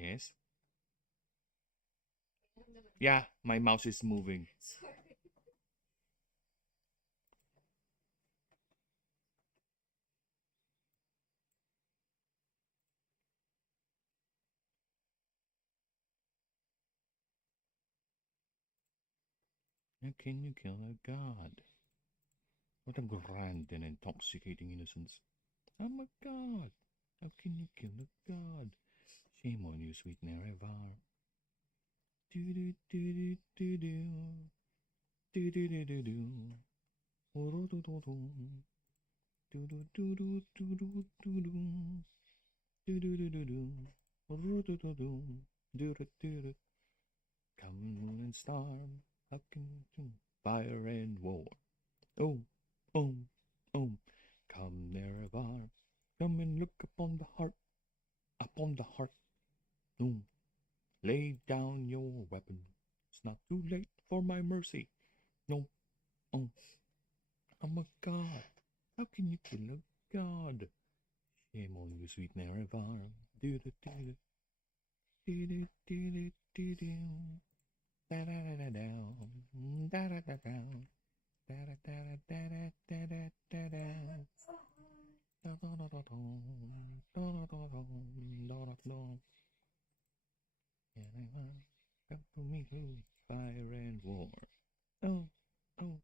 Yes. Yeah, my mouse is moving. How can you kill a god? What a grand and intoxicating innocence. I'm a god. How can you kill a god? Shame on you, sweet Nerevar. Do do do do do do. Do do do do do. Do do do do. Do do do do do do do do. Do do do do do. Do do do do. Do do do do. Come moon and star, how can you fire and war? Oh, oh, oh, come Nerevar, come and look upon the heart. No, lay down your weapon. It's not too late for my mercy. No, oh, I'm a god. How can you kill a god? Shame on you, sweet Nerevar. Do do do do do do do do do. Da da da da down, da da da down, da da da da da da da da da. Da da da da dum, da da da dum, da da dum. Come to me through fire and war. Oh, oh,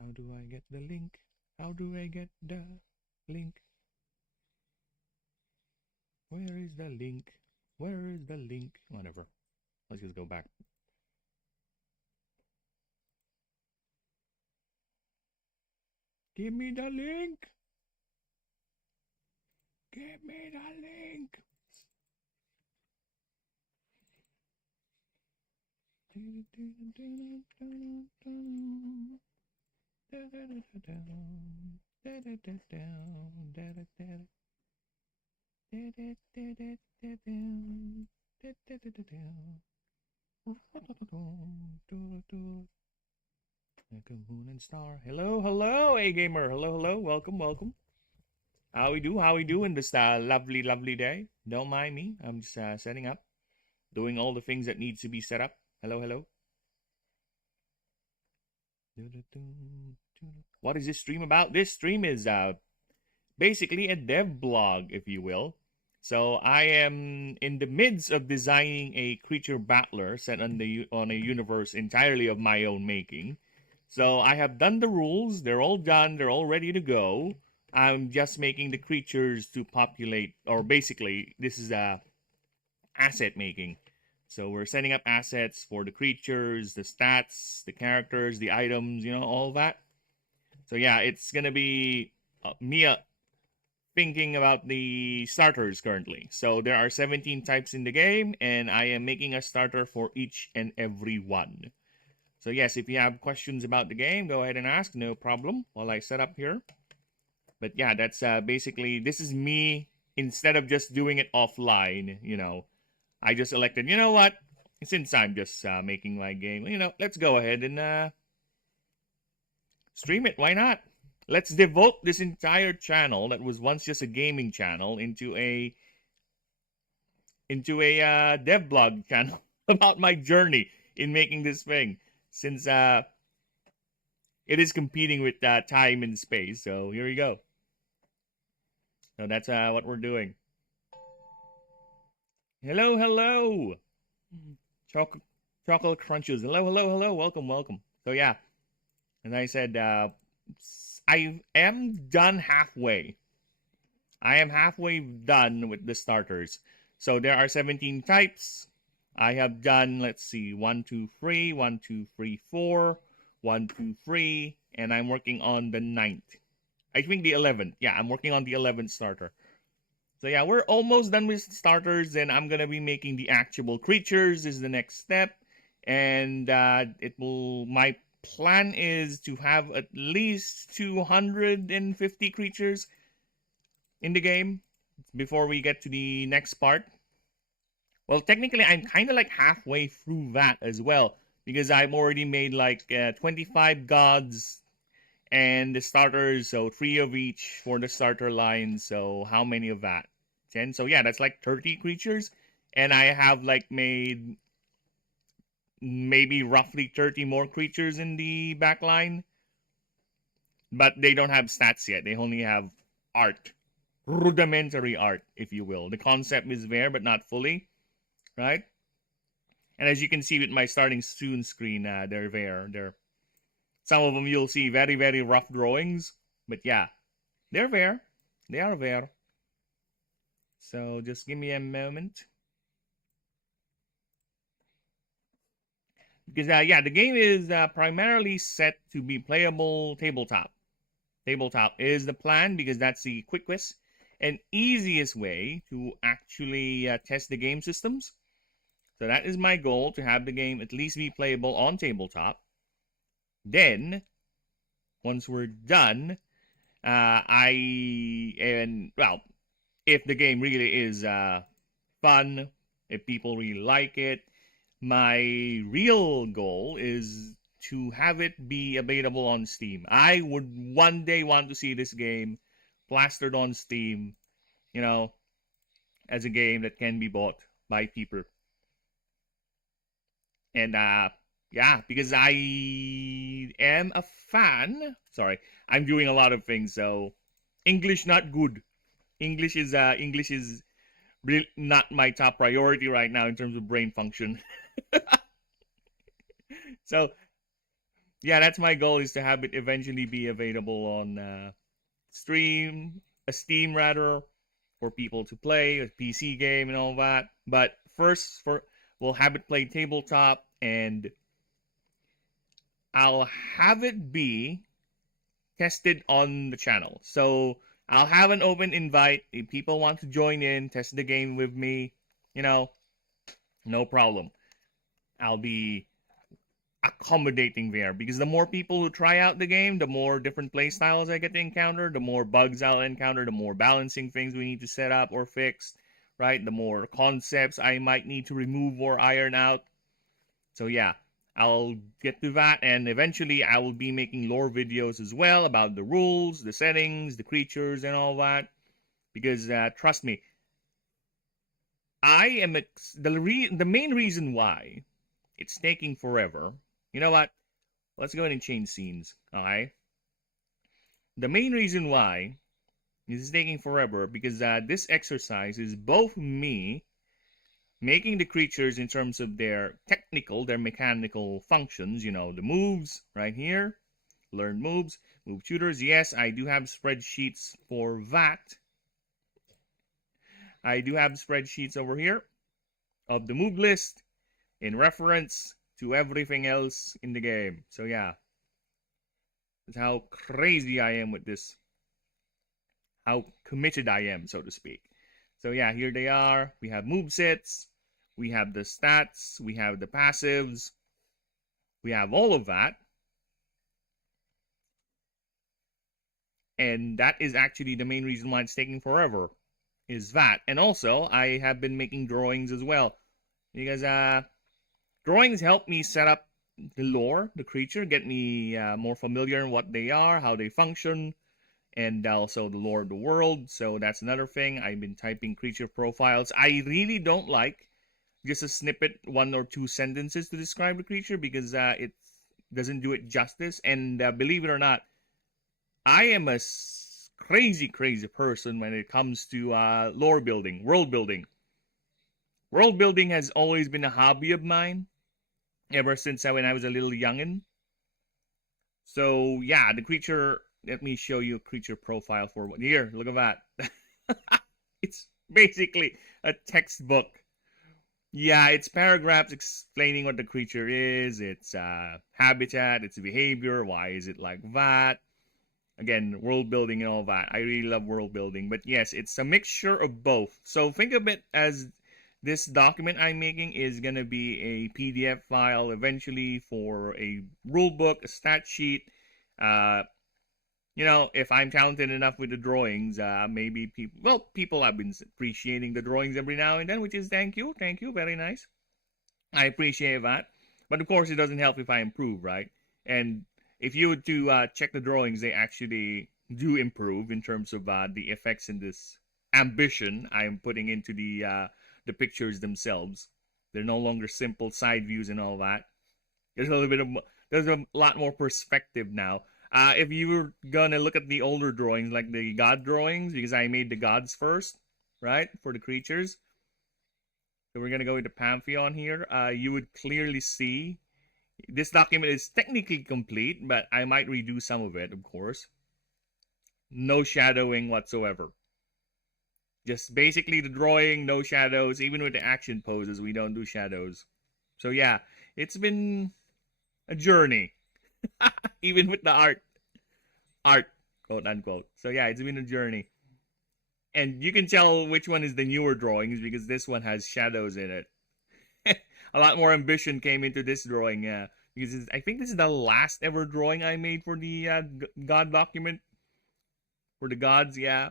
how do I get the link? How do I get the link? Where is the link? Where is the link? Whatever. Let's just go back. Give me the link. Give me the link. Like a moon and star. Hello, hello, A gamer. Hello, hello. Welcome, welcome. How we do? How we doing this lovely, lovely day? Don't mind me. I'm just setting up, doing all the things that needs to be set up. Hello, hello. What is this stream about? This stream is basically a devlog, if you will. So I am in the midst of designing a creature battler set on a universe entirely of my own making. So I have done the rules. They're all done. They're all ready to go. I'm just making the creatures to populate, or basically, this is asset making. So we're setting up assets for the creatures, the stats, the characters, the items, all that. So yeah, it's gonna be me thinking about the starters currently. So there are 17 types in the game, and I am making a starter for each and every one. So yes, if you have questions about the game, go ahead and ask, no problem, while I set up here. But yeah, that's basically, this is me, instead of just doing it offline, I just elected, you know what, since I'm just making my game, let's go ahead and stream it, why not? Let's devote this entire channel that was once just a gaming channel into a devlog channel about my journey in making this thing, since it is competing with time and space. So here we go. So that's what we're doing. Hello, hello. Chocolate crunches. Hello, hello, hello. Welcome, welcome. So yeah, as I said, I am done halfway. I am halfway done with the starters. So there are 17 types. I have done, let's see, 1, 2, 3, 1, 2, 3, 4, 1, 2, 3, and I'm working on the 9th. I think the 11th. Yeah, I'm working on the 11th starter. So yeah, we're almost done with starters, and I'm gonna be making the actual creatures is the next step. And my plan is to have at least 250 creatures in the game before we get to the next part. Well, technically, I'm kind of like halfway through that as well, because I've already made like 25 gods and the starters, so 3 of each for the starter line. So how many of that? 10. So yeah, that's like 30 creatures. And I have like made maybe roughly 30 more creatures in the backline. But they don't have stats yet. They only have art. Rudimentary art, if you will. The concept is there, but not fully, right? And as you can see with my starting soon screen, they're there. Some of them you'll see very, very rough drawings. But yeah, they're there. They are there. So just give me a moment. Because, yeah, the game is primarily set to be playable tabletop. Tabletop is the plan because that's the quickest and easiest way to actually test the game systems. So that is my goal, to have the game at least be playable on tabletop. Then, once we're done, if the game really is fun, if people really like it, my real goal is to have it be available on Steam. I would one day want to see this game plastered on Steam, as a game that can be bought by people. And yeah, because I am a fan. Sorry, I'm doing a lot of things, so English not good. English is really not my top priority right now in terms of brain function. So yeah, that's my goal, is to have it eventually be available on Steam rather, for people to play, a PC game and all that. But first, we'll have it play tabletop, and I'll have it be tested on the channel. So I'll have an open invite. If people want to join in, test the game with me, no problem. I'll be accommodating there, because the more people who try out the game, the more different play styles I get to encounter, the more bugs I'll encounter, the more balancing things we need to set up or fix, right? The more concepts I might need to remove or iron out. So yeah, I'll get to that, and eventually I will be making lore videos as well about the rules, the settings, the creatures, and all that. Because trust me, I am the main reason why it's taking forever. You know what? Let's go ahead and change scenes. Alright? The main reason why this is taking forever, because this exercise is both me making the creatures in terms of their mechanical functions, the moves right here, learn moves, move tutors. Yes, I do have spreadsheets for that. I do have spreadsheets over here of the move list in reference to everything else in the game. So yeah, that's how crazy I am with this, how committed I am, so to speak. So yeah, here they are. We have movesets, we have the stats, we have the passives, we have all of that. And that is actually the main reason why it's taking forever, is that. And also, I have been making drawings as well, because drawings help me set up the lore, the creature, get me more familiar in what they are, how they function, and also the lore of the world. So that's another thing. I've been typing creature profiles. I really don't like just a snippet, 1 or 2 sentences to describe the creature, because it doesn't do it justice. And believe it or not, I am a crazy person when it comes to lore building, world building. World building has always been a hobby of mine, ever since when I was a little youngin'. So yeah, the creature, let me show you a creature profile for one. Here, look at that. It's basically a textbook. Yeah, it's paragraphs explaining what the creature is, its habitat, its behavior, why is it like that. Again, world building and all that. I really love world building. But yes, it's a mixture of both. So think of it as this document I'm making is going to be a PDF file eventually for a rule book, a stat sheet. If I'm talented enough with the drawings, maybe people have been appreciating the drawings every now and then, which is thank you, very nice. I appreciate that. But of course, it doesn't help if I improve, right? And if you were to check the drawings, they actually do improve in terms of the effects in this ambition I'm putting into the pictures themselves. They're no longer simple side views and all that. There's a little bit of there's a lot more perspective now. If you were gonna look at the older drawings, like the god drawings, because I made the gods first, right, for the creatures. So we're gonna go into Pantheon here. You would clearly see this document is technically complete, but I might redo some of it, of course. No shadowing whatsoever. Just basically the drawing, no shadows. Even with the action poses, we don't do shadows. So yeah, it's been a journey. Even with the art, quote unquote. So yeah, it's been a journey. And you can tell which one is the newer drawings because this one has shadows in it. A lot more ambition came into this drawing, because I think this is the last ever drawing I made for the God document. For the gods, yeah.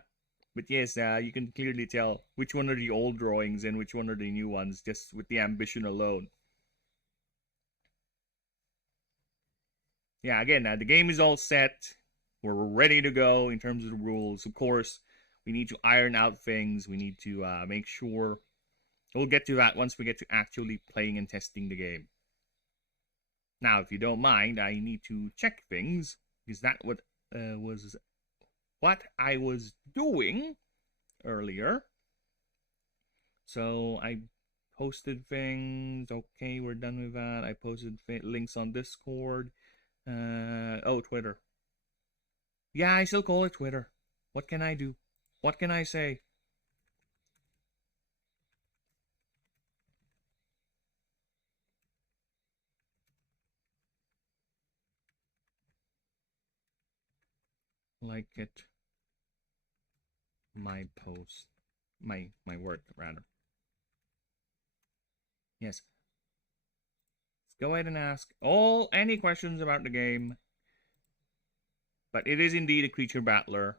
But yes, you can clearly tell which one are the old drawings and which one are the new ones, just with the ambition alone. Yeah, again, the game is all set. We're ready to go in terms of the rules. Of course, we need to iron out things. We need to make sure. We'll get to that once we get to actually playing and testing the game. Now, if you don't mind, I need to check things, because that was what I was doing earlier. So I posted things. Okay, we're done with that. I posted links on Discord. Twitter. Yeah, I still call it Twitter. What can I do? What can I say? Like it. My post. My work, rather. Yes. Let's go ahead and ask any questions about the game. But it is indeed a creature battler.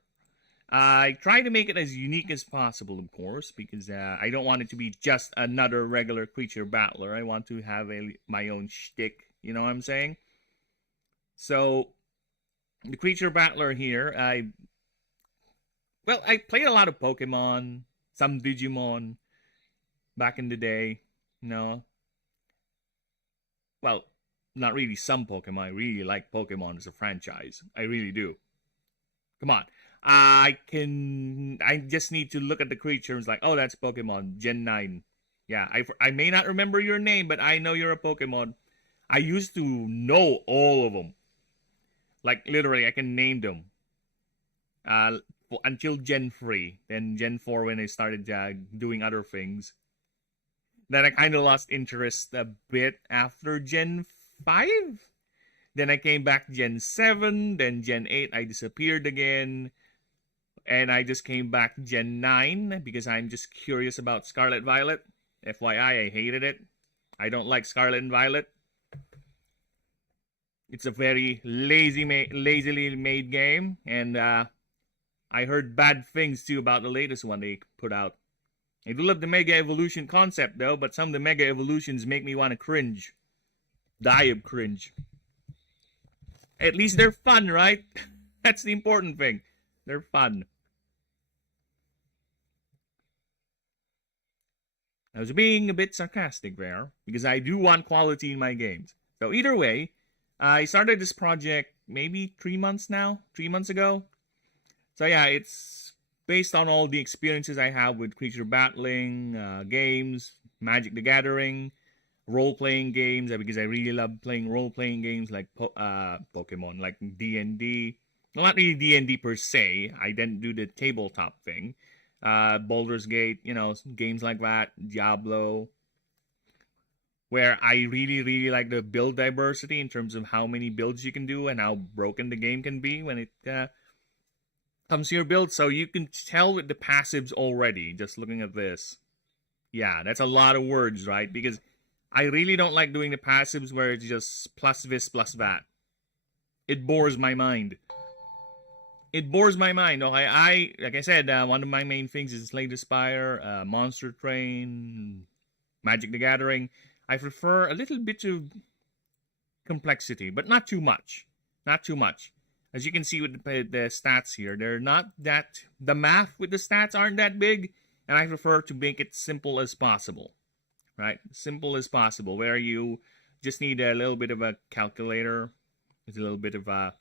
I try to make it as unique as possible, of course, because I don't want it to be just another regular creature battler. I want to have my own shtick, you know what I'm saying? So, the creature battler here, I played a lot of Pokemon, some Digimon, back in the day, you know. Well, not really some Pokemon. I really like Pokemon as a franchise. I really do. Come on. I just need to look at the creatures like, oh, that's Pokemon, Gen 9. Yeah, I may not remember your name, but I know you're a Pokemon. I used to know all of them. Like, literally, I can name them. Until Gen 3. Then Gen 4 when I started doing other things. Then I kind of lost interest a bit after Gen 5. Then I came back Gen 7. Then Gen 8, I disappeared again. And I just came back Gen 9 because I'm just curious about Scarlet Violet. FYI, I hated it. I don't like Scarlet and Violet. It's a very lazily made game. And I heard bad things too about the latest one they put out. I do love the Mega Evolution concept though, but some of the Mega Evolutions make me want to cringe. Die of cringe. At least they're fun, right? That's the important thing. They're fun. I was being a bit sarcastic there, because I do want quality in my games. So either way, I started this project maybe 3 months ago. So yeah, it's based on all the experiences I have with creature battling, games, Magic the Gathering, role-playing games, because I really love playing role-playing games like Pokemon, like D&D. Well, not really D&D per se. I didn't do the tabletop thing. Baldur's Gate, games like that, Diablo, where I really like the build diversity in terms of how many builds you can do and how broken the game can be when it comes to your build. So you can tell with the passives already, just looking at this. Yeah, that's a lot of words, right? Because I really don't like doing the passives where it's just plus this, plus that. It bores my mind. Okay, like I said, one of my main things is Slay the Spire, Monster Train, Magic the Gathering. I prefer a little bit of complexity, but not too much. As you can see with the stats here, they're not that, the math with the stats aren't that big, and I prefer to make it simple as possible, right? Simple as possible, where you just need a little bit of a calculator, a little bit of pen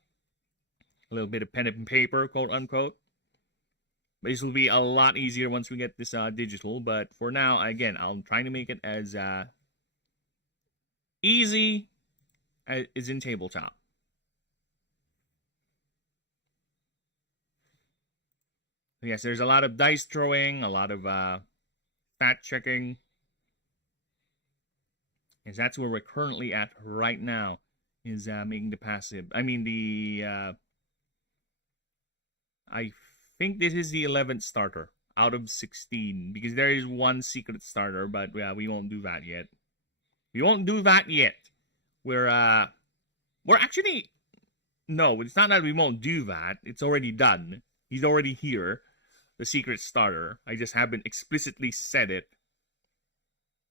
and paper, quote unquote. This will be a lot easier once we get this digital, but for now, again, I'm trying to make it as easy as in tabletop. Yes, there's a lot of dice throwing, a lot of stat checking. Because that's where we're currently at right now, is making the passive. I mean, I think this is the 11th starter out of 16, because there is one secret starter, but we won't do that yet. We won't do that yet. We're actually, no, it's not that we won't do that. It's already done. He's already here, the secret starter. I just haven't explicitly said it.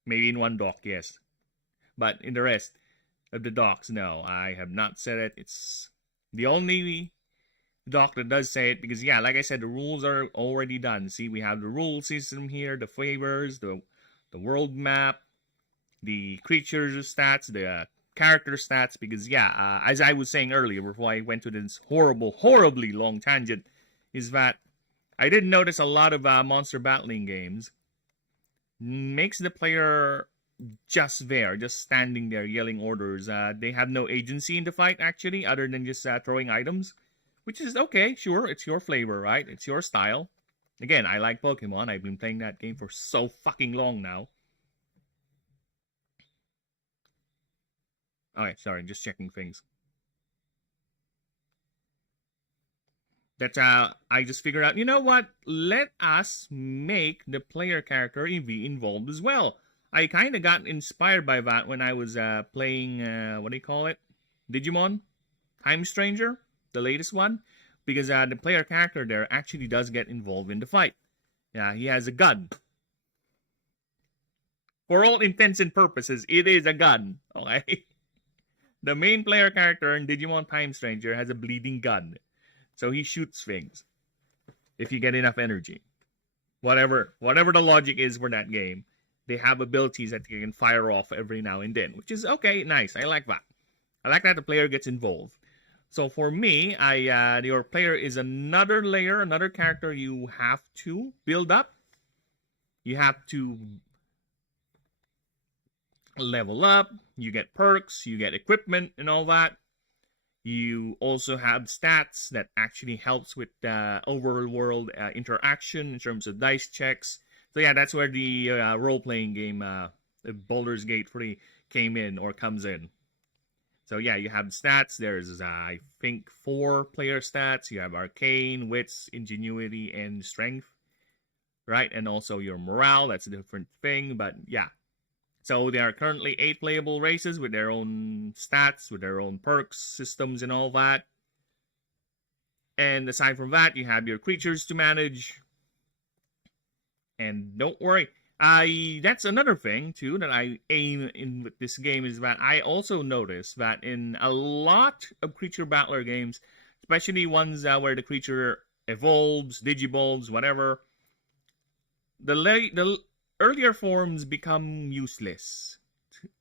Maybe in one doc, yes. But in the rest of the docs, no, I have not said it. It's the only doc that does say it, because, yeah, like I said, the rules are already done. See, we have the rule system here, the flavors, the world map, the creatures stats, the character stats, because, yeah, as I was saying earlier before I went to this horribly long tangent, is that I did notice a lot of monster battling games makes the player just there, just standing there yelling orders. They have no agency in the fight, actually, other than just throwing items, which is okay, sure, it's your flavor, right? It's your style. Again, I like Pokemon. I've been playing that game for so fucking long now. Alright, sorry, just checking things. That I just figured out, you know what? Let us make the player character be involved as well. I kind of got inspired by that when I was playing, what do you call it? Digimon? Time Stranger? The latest one? Because the player character there actually does get involved in the fight. Yeah, he has a gun. For all intents and purposes, it is a gun. Okay? The main player character in Digimon Time Stranger has a bleeding gun. So he shoots things. If you get enough energy. Whatever the logic is for that game. They have abilities that you can fire off every now and then, which is okay, nice. I like that. I like that the player gets involved. So for me, your player is another layer, another character you have to build up. You have to level up. You get perks, you get equipment and all that. You also have stats that actually helps with overworld interaction in terms of dice checks. So yeah, that's where the role-playing game, Baldur's Gate 3, came in or comes in. So yeah, you have stats. There's, I think, 4 player stats. You have Arcane, Wits, Ingenuity, and Strength. Right? And also your morale. That's a different thing. But yeah. So there are currently 8 playable races with their own stats, with their own perks, systems, and all that. And aside from that, you have your creatures to manage. And don't worry, that's another thing, too, that I aim in with this game, is that I also noticed that in a lot of creature battler games, especially ones where the creature evolves, digivolves, whatever, the earlier forms become useless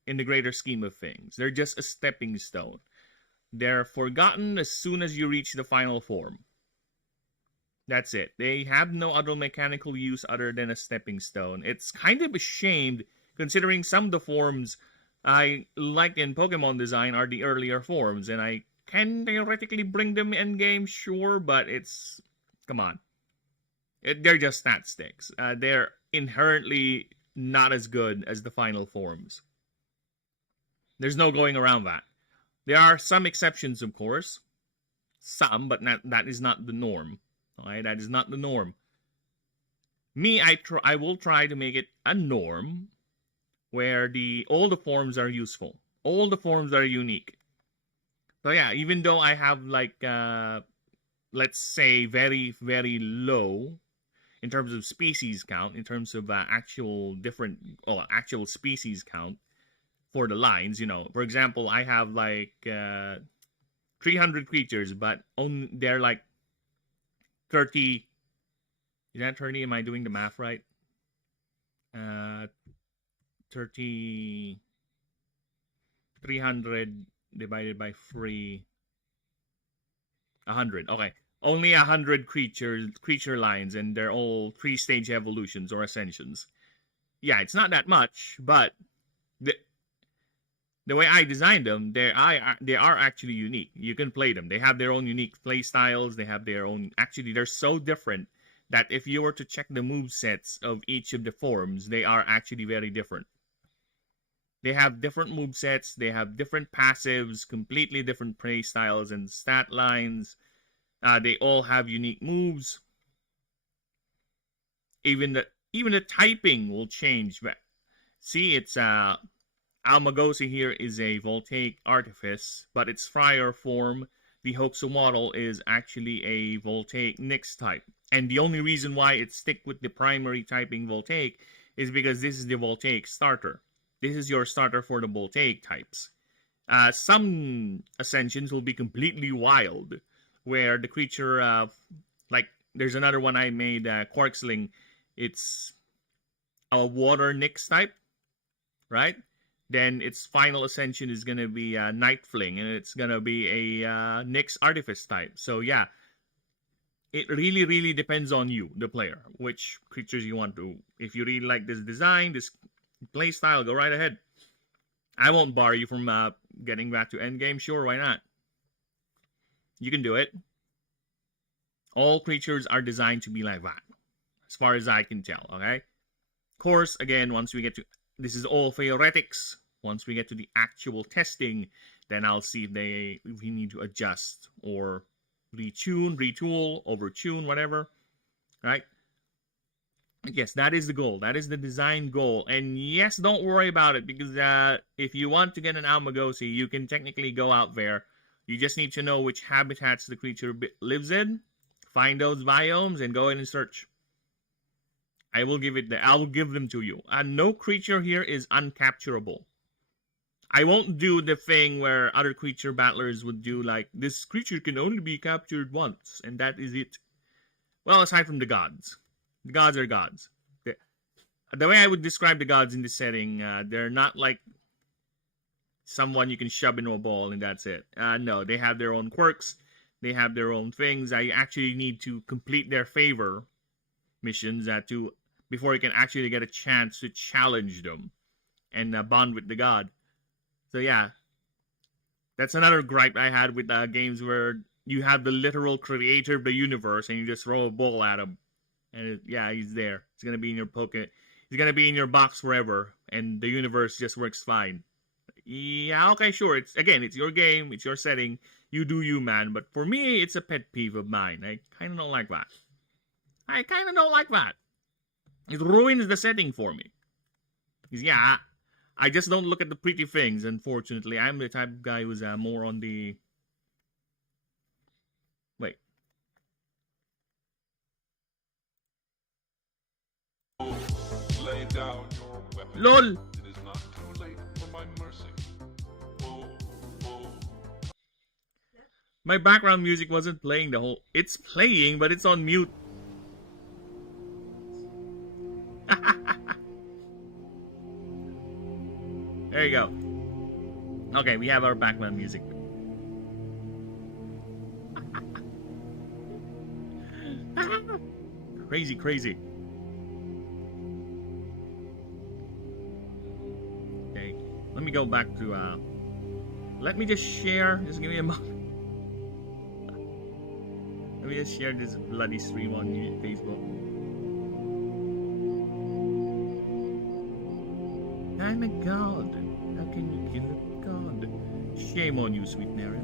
in the greater scheme of things. They're just a stepping stone. They're forgotten as soon as you reach the final form. That's it. They have no other mechanical use other than a stepping stone. It's kind of a shame, considering some of the forms I like in Pokemon design are the earlier forms, and I can theoretically bring them in game, sure, but it's, come on. They're just stat sticks. They're inherently not as good as the final forms. There's no going around that. There are some exceptions, of course. Some, but that is not the norm. Alright, that is not the norm. Me, I will try to make it a norm where all the forms are useful. All the forms are unique. So yeah, even though I have like, let's say very, very low in terms of species count, in terms of actual species count for the lines, you know. For example, I have like 300 creatures, but they're like 30. Is that 30? Am I doing the math right? 30. 300 divided by 3. 100. Okay. Only 100 creature lines, and they're all 3-stage evolutions or ascensions. Yeah, it's not that much, but the way I designed them, they are actually unique. You can play them. They have their own unique play styles. They have their own. Actually, they're so different that if you were to check the move sets of each of the forms, they are actually very different. They have different move sets. They have different passives, completely different play styles and stat lines. They all have unique moves. Even the typing will change. See, it's Almagosi here is a Voltaic Artifice, but its Friar form, the Hoaxo model, is actually a Voltaic Nyx type. And the only reason why it stick with the primary typing Voltaic is because this is the Voltaic starter. This is your starter for the Voltaic types. Some Ascensions will be completely wild, where the creature, like there's another one I made, Quarksling. It's a Water Nyx type, right? Then its final ascension is going to be Night Fling, and it's going to be a Nyx Artifice type. So yeah, it really, really depends on you, the player, which creatures you want to. If you really like this design, this play style, go right ahead. I won't bar you from getting back to endgame. Sure, why not? You can do it. All creatures are designed to be like that, as far as I can tell, okay? Of course, again, once we get to... This is all theoretics. Once we get to the actual testing, then I'll see if we need to adjust or retune, retool, overtune, whatever. Right? Yes, that is the goal. That is the design goal. And yes, don't worry about it, because if you want to get an Almagosi, you can technically go out there. You just need to know which habitats the creature lives in, find those biomes, and go in and search. I will give them to you. And no creature here is uncapturable. I won't do the thing where other creature battlers would do, like, this creature can only be captured once, and that is it. Well, aside from the gods. The gods are gods. The way I would describe the gods in this setting, they're not like someone you can shove into a ball and that's it. No, they have their own quirks. They have their own things. I actually need to complete their favor missions before you can actually get a chance to challenge them and bond with the god. So yeah, that's another gripe I had with games where you have the literal creator of the universe and you just throw a ball at him, and he's there. It's gonna be in your pocket. He's gonna be in your box forever, and the universe just works fine. Yeah, okay, sure. It's your game, it's your setting. You do you, man. But for me, it's a pet peeve of mine. I kind of don't like that. It ruins the setting for me. Because I just don't look at the pretty things, unfortunately. I'm the type of guy who's more on the... Wait. Lay down your weapon. LOL! It is not too late for my mercy. My background music wasn't playing the whole... It's playing, but it's on mute. There you go. Okay, we have our background music. Crazy, crazy. Okay, let me go back to, let me just share, just give me a moment. Let me just share this bloody stream on Facebook. I'm a god. How can you kill a god? Shame on you, sweet Mary.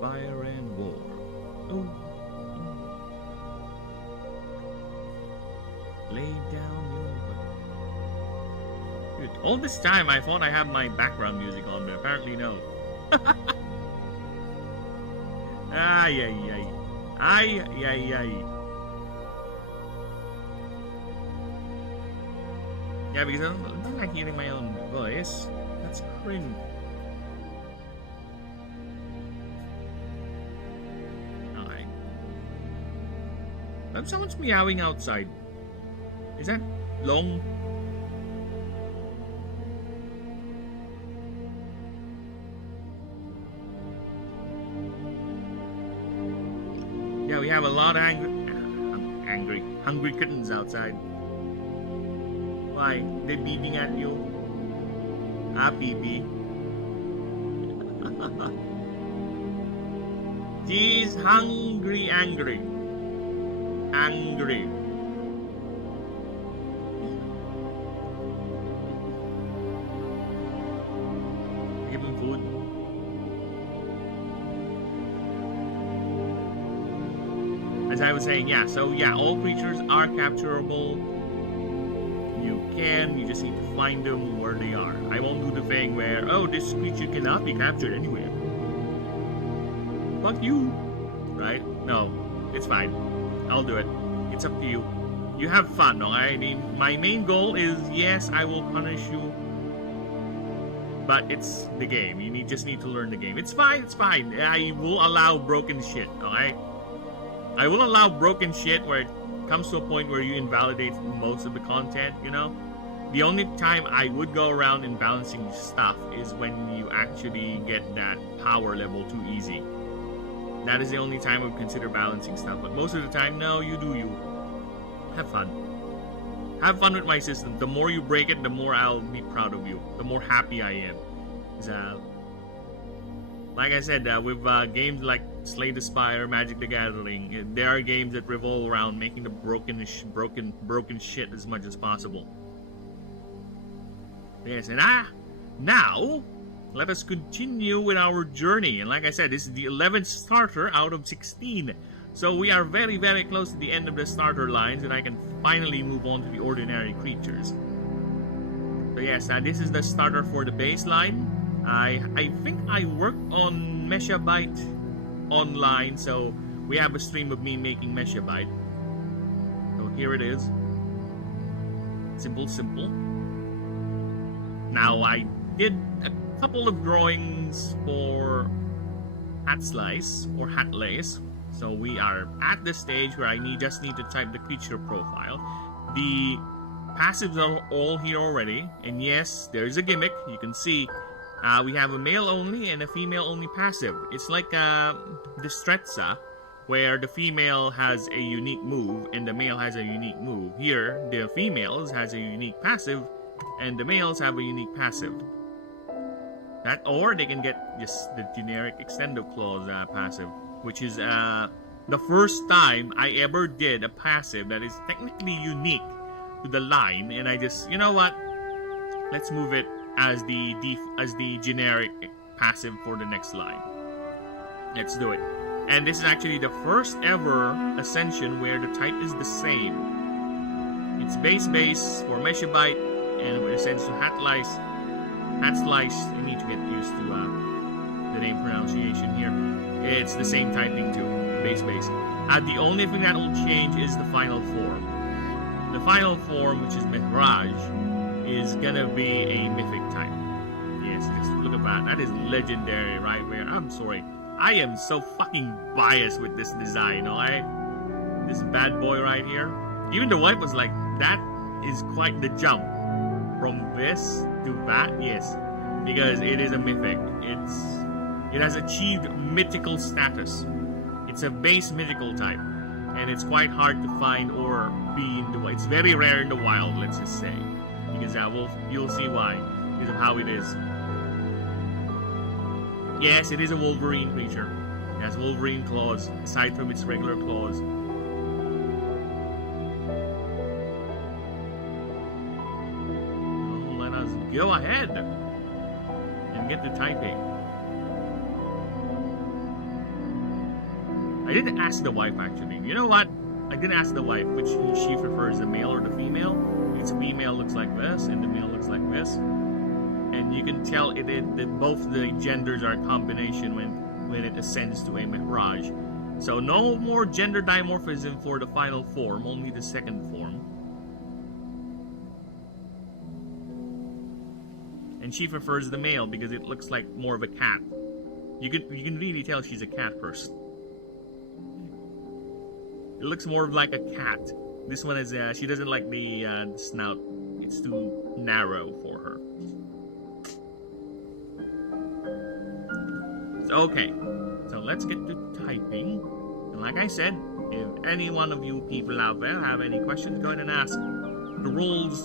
Fire and war. Lay down your weapon. Good All this time, I thought I have my background music on, but apparently no. Ay, ay, ay. Ay, ay, ay. Yeah, because I don't like hearing my own voice. That's cringe. Alright. Someone's meowing outside. Is that long? Yeah, we have a lot of hungry kittens outside. Why? They're beating at you? Ah, baby. She's hungry, angry. Angry. Give him food. As I was saying, yeah, so yeah, all creatures are capturable. You just need to find them where they are. I won't do the thing where, oh, this creature cannot be captured anywhere. Fuck you. Right? No, it's fine. I'll do it. It's up to you. You have fun, alright? I mean, my main goal is, yes, I will punish you. But it's the game. You just need to learn the game. It's fine, it's fine. I will allow broken shit, alright? I will allow broken shit where it comes to a point where you invalidate most of the content, you know? The only time I would go around in balancing stuff is when you actually get that power level too easy. That is the only time I would consider balancing stuff. But most of the time, no, you do you. Have fun. Have fun with my system. The more you break it, the more I'll be proud of you. The more happy I am. Like I said, with games like Slay the Spire, Magic the Gathering, there are games that revolve around making the broken shit as much as possible. Yes, and now, let us continue with our journey. And like I said, this is the 11th starter out of 16. So we are very, very close to the end of the starter lines, and I can finally move on to the ordinary creatures. So yes, this is the starter for the baseline. I think I worked on Meshabite online, so we have a stream of me making Meshabite. So here it is. Simple. Now I did a couple of drawings for Hat Slice or Hat Lace. So we are at the stage where I just need to type the creature profile. The passives are all here already, and yes, there is a gimmick. You can see we have a male only and a female only passive. It's like Destrezza, where the female has a unique move and the male has a unique move. Here, the females has a unique passive and the males have a unique passive. That, or they can get just the generic Extendo Clause passive, which is the first time I ever did a passive that is technically unique to the line, and I just, you know what? Let's move it as the generic passive for the next line. Let's do it. And this is actually the first ever Ascension where the type is the same. It's base for Meshabite, and when it sends to Hat Slice, I need to get used to the name pronunciation here. It's the same typing too, base. The only thing that will change is the final form. The final form, which is Mihraj, is gonna be a mythic type. Yes, just look at that. That is legendary right there. I'm sorry. I am so fucking biased with this design, alright? This bad boy right here. Even the wife was like, that is quite the jump. From this to that, yes. Because it is a mythic. It has achieved mythical status. It's a base mythical type. And it's quite hard to find or be in the wild. It's very rare in the wild, let's just say. Because you'll see why. Because of how it is. Yes, it is a Wolverine creature. It has Wolverine claws, aside from its regular claws. Oh, let us go ahead and get the typing. I didn't ask the wife, actually. You know what? I did ask the wife which she prefers, the male or the female. its female looks like this, and the male looks like this. And you can tell that both the genders are a combination when it ascends to a Mihraj. So no more gender dimorphism for the final form, only the second form. And she prefers the male because it looks like more of a cat. You can really tell she's a cat person. It looks more like a cat. This one is she doesn't like the snout. It's too narrow for her. So, okay, so let's get to typing. And like I said, if any one of you people out there have any questions, go ahead and ask. The rules,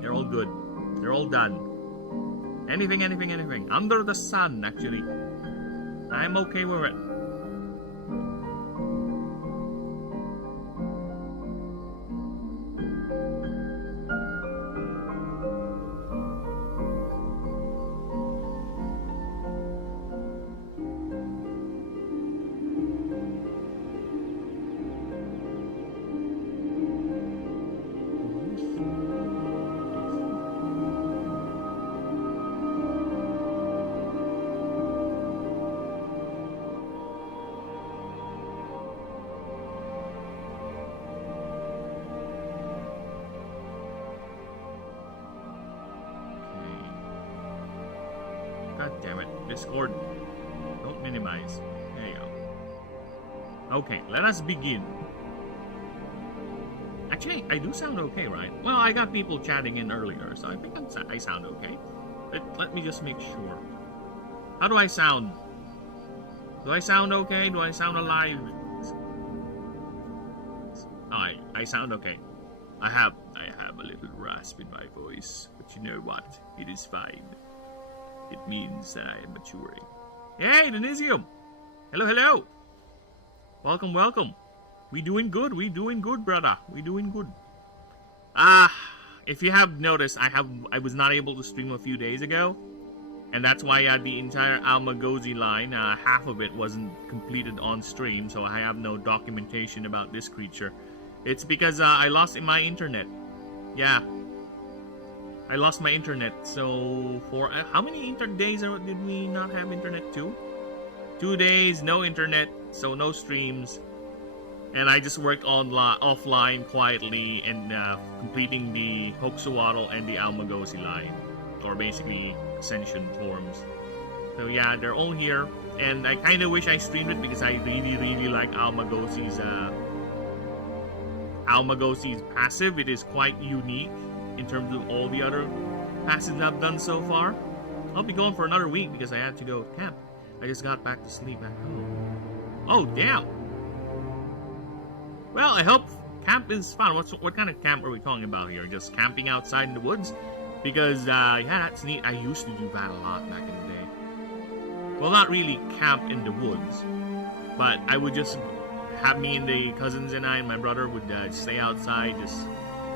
they're all good. They're all done. Anything. Under the sun, actually. I'm okay with it. God damn it. Discord. Don't minimize. There you go. Okay, let us begin. Actually, I do sound okay, right? Well, I got people chatting in earlier, so I think I sound okay. Let me just make sure. How do I sound? Do I sound okay? Do I sound alive? I sound okay. I have a little rasp in my voice, but you know what? It is fine. It means that I am maturing. Hey, Denisium! Hello. Welcome. We doing good, brother. We doing good. If you have noticed, I was not able to stream a few days ago. And that's why the entire Almagozi line, half of it wasn't completed on stream, so I have no documentation about this creature. It's because I lost my internet. Yeah. I lost my internet, so for how many days did we not have internet? 2 days, no internet, so no streams, and I just worked offline quietly and completing the Hoxawaddle and the Almagozi line, or basically Ascension forms. So yeah, they're all here, and I kind of wish I streamed it because I really like Almagosi's passive. It is quite unique in terms of all the other passives I've done so far. I'll be going for another week because I had to go camp. I just got back to sleep at home. Oh, damn. Well, I hope camp is fun. What kind of camp are we talking about here? Just camping outside in the woods? Because, yeah, that's neat. I used to do that a lot back in the day. Well, not really camp in the woods, but I would just have me and the cousins and I and my brother would stay outside,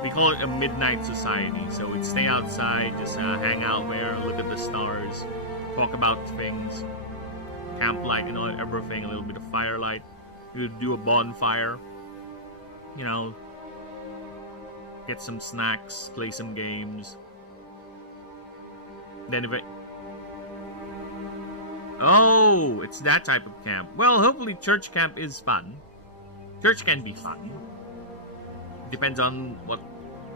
we call it a midnight society, so we'd stay outside, just hang out there, look at the stars, talk about things, camp light, everything, a little bit of firelight. We would do a bonfire, get some snacks, play some games. Then oh, it's that type of camp. Well, hopefully church camp is fun. Church can be fun. Depends on what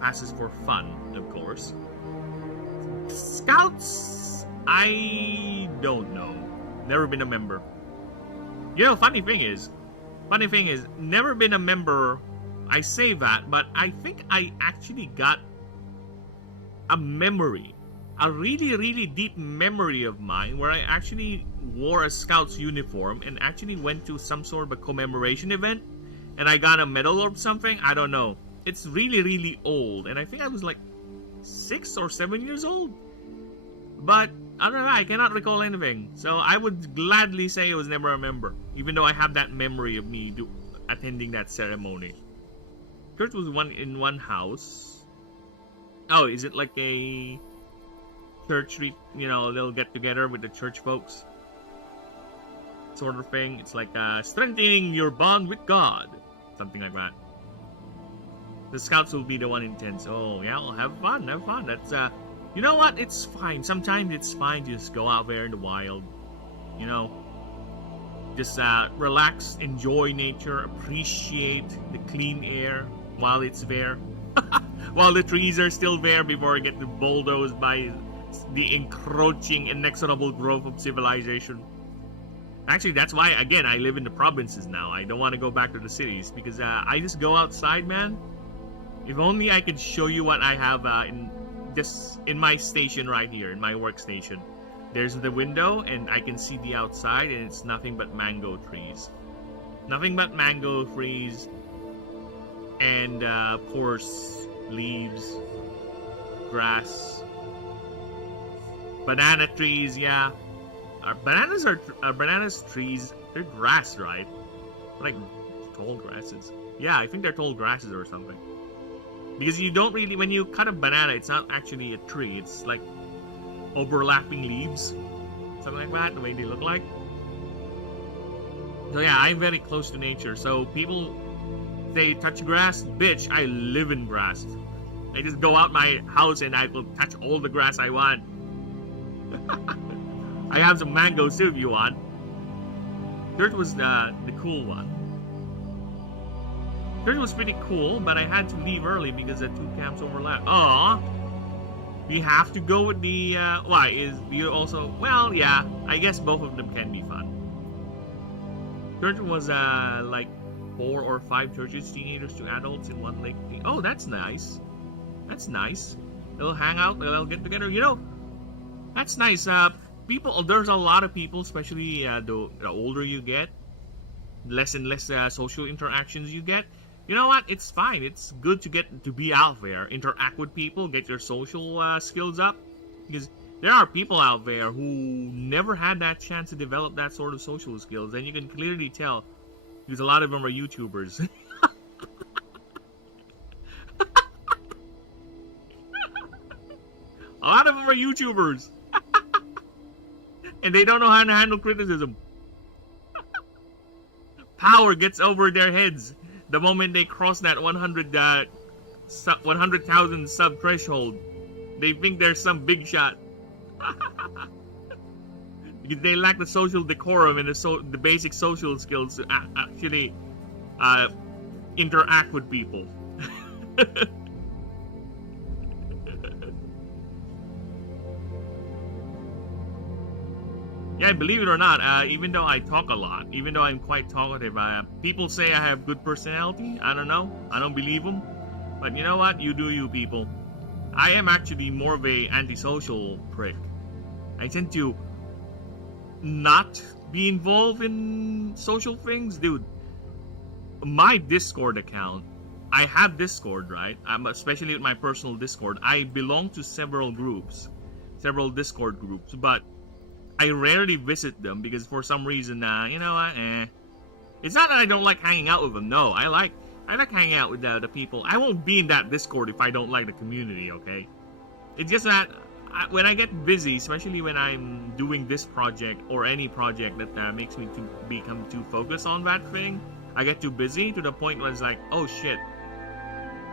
passes for fun, of course. Scouts, I don't know. Never been a member. Funny thing is, never been a member. I say that, but I think I actually got a memory, a really deep memory of mine, where I actually wore a Scout's uniform and actually went to some sort of a commemoration event, and I got a medal or something. I don't know. It's really old, and I think I was like 6 or 7 years old. But I don't know, I cannot recall anything. So I would gladly say I was never a member, even though I have that memory of me attending that ceremony. Church was in one house. Oh, is it like a church, they'll get together with the church folks? Sort of thing. It's like strengthening your bond with God. Something like that. The scouts will be the one intense. Oh, yeah, well, have fun, have fun. That's, you know what? It's fine. Sometimes it's fine to just go out there in the wild. You know, just relax, enjoy nature, appreciate the clean air while it's there. While the trees are still there before it gets bulldozed by the encroaching, inexorable growth of civilization. Actually, that's why, again, I live in the provinces now. I don't want to go back to the cities because I just go outside, man. If only I could show you what I have in my station right here, in my workstation. There's the window, and I can see the outside, and it's nothing but mango trees. Nothing but mango trees, and of course, leaves, grass, banana trees. Yeah, bananas trees. They're grass, right? Like tall grasses. Yeah, I think they're tall grasses or something. Because you don't really, when you cut a banana, it's not actually a tree. It's like overlapping leaves, something like that, the way they look like. So yeah, I'm very close to nature. So people say touch grass, bitch, I live in grass. I just go out my house and I will touch all the grass I want. I have some mangoes too if you want. Dirt was the cool one. Dirt was pretty cool, but I had to leave early because the two camps overlap. Aww. We have to go with the, why, is you also, well, yeah, I guess both of them can be fun. Dirt was, like 4 or 5 churches, teenagers to adults in one lake. Oh, that's nice. That's nice. They'll hang out, they'll get together, you know, that's nice. People, there's a lot of people, especially the older you get, less and less social interactions you get. You know what? It's fine. It's good to get to be out there, interact with people, get your social skills up. Because there are people out there who never had that chance to develop that sort of social skills. And you can clearly tell because a lot of them are YouTubers. A lot of them are YouTubers. And they don't know how to handle criticism. Power gets over their heads the moment they cross that 100,000 sub threshold. They think they're some big shot. Because they lack the social decorum and the basic social skills to actually interact with people. Yeah, believe it or not, even though I talk a lot, even though I'm quite talkative, people say I have good personality. I don't know. I don't believe them. But you know what? You do you, people. I am actually more of a antisocial prick. I tend to not be involved in social things. Dude, my Discord account, I have Discord, right? Especially with my personal Discord. I belong to several groups, several Discord groups, but I rarely visit them because for some reason, you know what, It's not that I don't like hanging out with them. No, I like hanging out with the people. I won't be in that Discord if I don't like the community, okay? It's just that when I get busy, especially when I'm doing this project or any project that makes me to become too focused on that thing, I get too busy to the point where it's like, oh shit,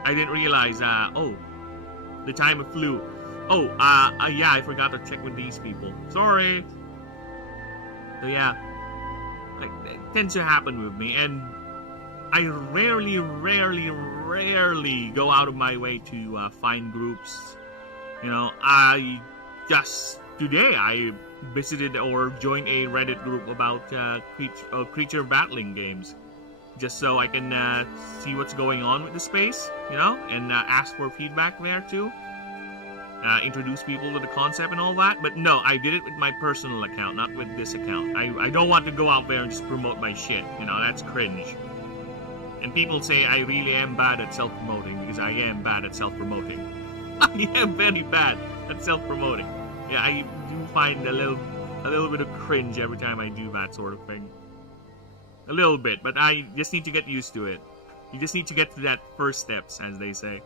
I didn't realize, oh, the time flew. Oh, yeah, I forgot to check with these people. Sorry. So yeah, it tends to happen with me, and I rarely go out of my way to find groups. You know, today I visited or joined a Reddit group about creature battling games, just so I can see what's going on with the space, you know, and ask for feedback there too. Introduce people to the concept and all that. But no, I did it with my personal account, not with this account. I don't want to go out there and just promote my shit. You know, that's cringe. And people say I really am bad at self-promoting because I am bad at self-promoting. I am very bad at self-promoting. Yeah, I do find a little bit of cringe every time I do that sort of thing. A little bit, but I just need to get used to it. You just need to get to that first steps, as they say.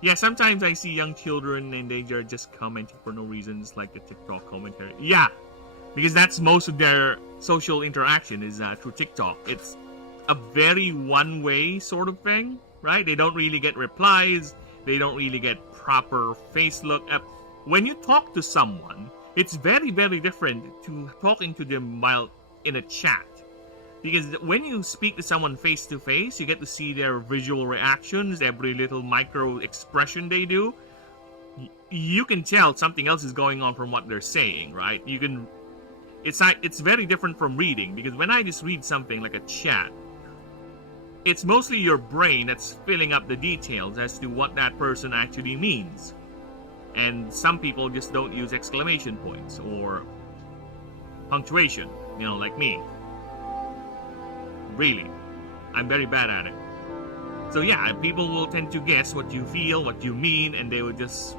Yeah, sometimes I see young children and they are just commenting for no reasons, like the TikTok commentary. Yeah, because that's most of their social interaction is through TikTok. It's a very one-way sort of thing. right? They don't really get replies. They don't really get proper face look. When you talk to someone, it's very, very different to talking to them while in a chat. Because when you speak to someone face to face, you get to see their visual reactions, every little micro expression they do. You can tell something else is going on from what they're saying, right? It's very different from reading, because when I just read something like a chat, it's mostly your brain that's filling up the details as to what that person actually means. And some people just don't use exclamation points or punctuation, like me. Really, I'm very bad at it. So yeah, people will tend to guess what you feel, what you mean, and they will just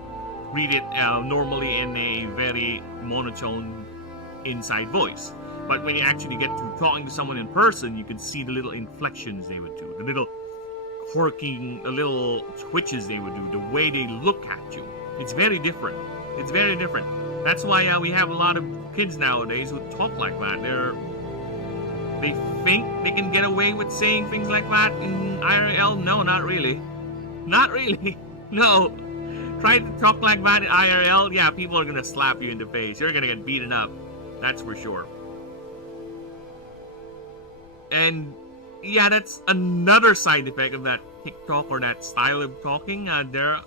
read it normally in a very monotone inside voice. But when you actually get to talking to someone in person, you can see the little inflections they would do, the little quirking, the little twitches they would do, the way they look at you. It's very different. It's very different. That's why we have a lot of kids nowadays who talk like that. They think they can get away with saying things like that in IRL? No, not really. Not really. No. Try to talk like that in IRL, yeah, people are gonna slap you in the face. You're gonna get beaten up. That's for sure. And yeah, that's another side effect of that TikTok or that style of talking. There are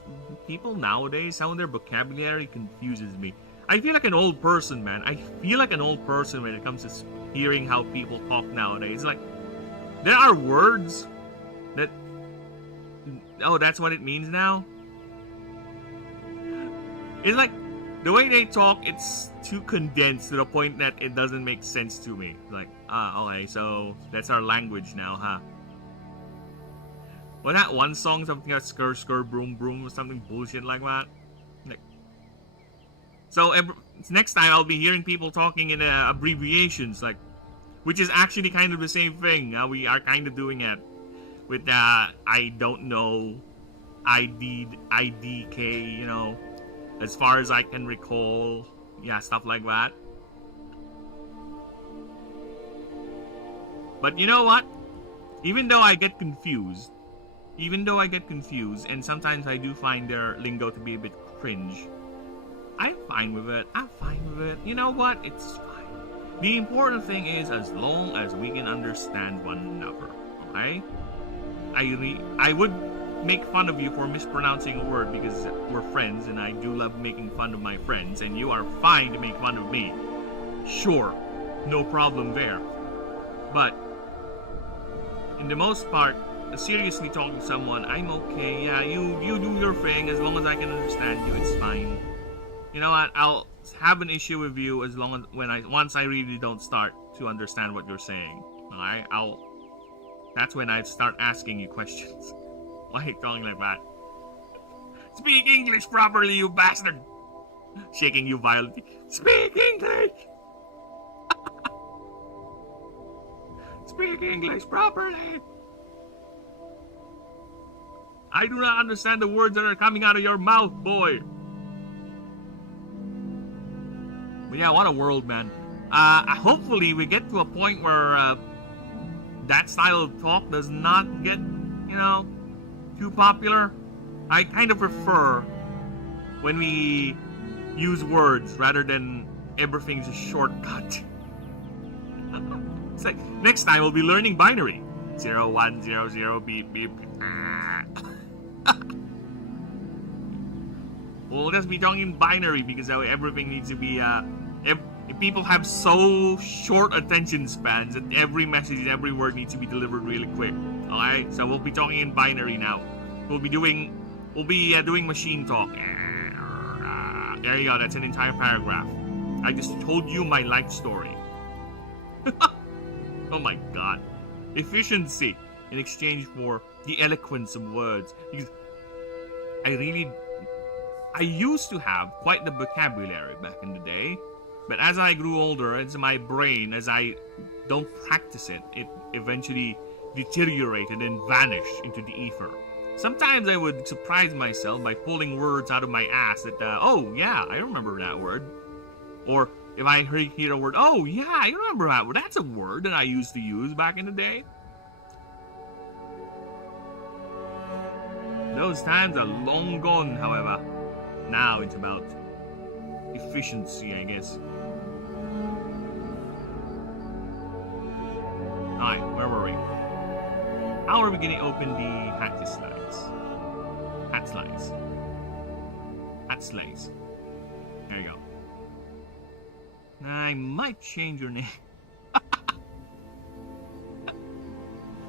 people nowadays, some of their vocabulary confuses me. I feel like an old person, man. I feel like an old person when it comes to hearing how people talk nowadays. Like, there are words that... Oh, that's what it means now? It's like, the way they talk, it's too condensed to the point that it doesn't make sense to me. Like, okay, so that's our language now, huh? Well, that one song, something like skr skr broom broom or something bullshit like that. Like, so next time I'll be hearing people talking in abbreviations, like, which is actually kind of the same thing. We are kind of doing it with I don't know, IDK, as far as I can recall. Yeah, stuff like that. But you know what? Even though I get confused, and sometimes I do find their lingo to be a bit cringe, I'm fine with it. You know what? It's fine. The important thing is as long as we can understand one another, okay? I would make fun of you for mispronouncing a word because we're friends and I do love making fun of my friends, and you are fine to make fun of me. Sure, no problem there. But in the most part, seriously talking to someone, I'm okay. Yeah, you do your thing as long as I can understand you. It's fine. You know what? I'll have an issue with you as long as once I really don't start to understand what you're saying. Alright? That's when I start asking you questions. Why are you talking like that? Speak English properly, you bastard! Shaking you violently. Speak English! Speak English properly! I do not understand the words that are coming out of your mouth, boy! But yeah, what a world, man. Hopefully we get to a point where that style of talk does not get, too popular. I kind of prefer when we use words rather than everything's a shortcut. It's like, next time we'll be learning binary. 0, 1, 0, 0, beep, beep. We'll just be talking binary because everything needs to be, people have so short attention spans that every message, every word needs to be delivered really quick. Alright, so we'll be talking in binary now. We'll be doing machine talk. There you go, that's an entire paragraph. I just told you my life story. Oh my god. Efficiency in exchange for the eloquence of words. Because I used to have quite the vocabulary back in the day. But as I grew older, as my brain, as I don't practice it, it eventually deteriorated and vanished into the ether. Sometimes I would surprise myself by pulling words out of my ass that, oh yeah, I remember that word. Or if I hear a word, oh yeah, I remember that word. That's a word that I used to use back in the day. Those times are long gone, however. Now it's about efficiency, I guess. Alright, where were we? How are we gonna open the hat slides? Hat slides. Hat slides. There you go. I might change your name.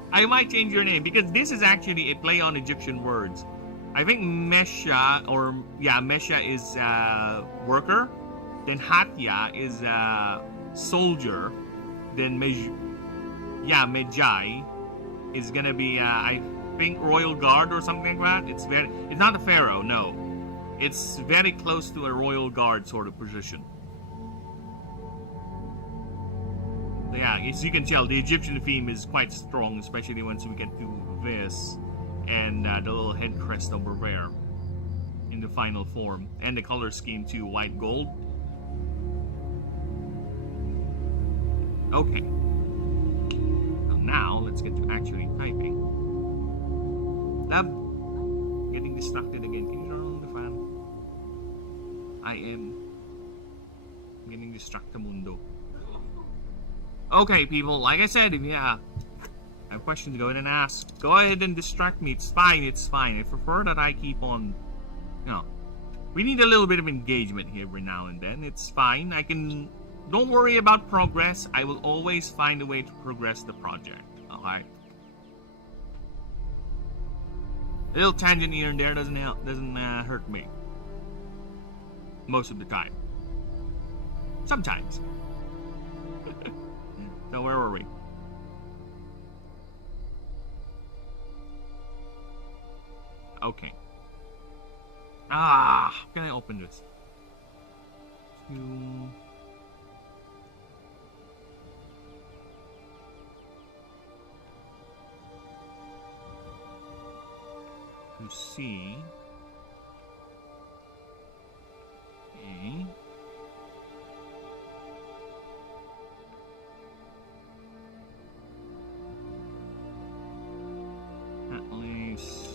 I might change your name because this is actually a play on Egyptian words. I think Mesha, or yeah, Mesha is worker. Then Hatya is soldier. Then Medjai is gonna be I think royal guard or something like that. It's not a pharaoh, no. It's very close to a royal guard sort of position. Yeah, as you can tell, the Egyptian theme is quite strong, especially once we get to this and the little head crest over there in the final form, and the color scheme too, white gold. Okay. Now let's get to actually typing. Lab, getting distracted again. Can you turn on the fan? I am getting distracted, mundo. Okay, people, like I said, if you have questions, go ahead and ask. Go ahead and distract me. It's fine, it's fine. I prefer that I keep on, you know, we need a little bit of engagement here every now and then. It's fine. Don't worry about progress. I will always find a way to progress the project. Okay? A little tangent here and there doesn't hurt me. Most of the time. Sometimes. So where were we? Okay. How can I open this? To see. Okay. At least.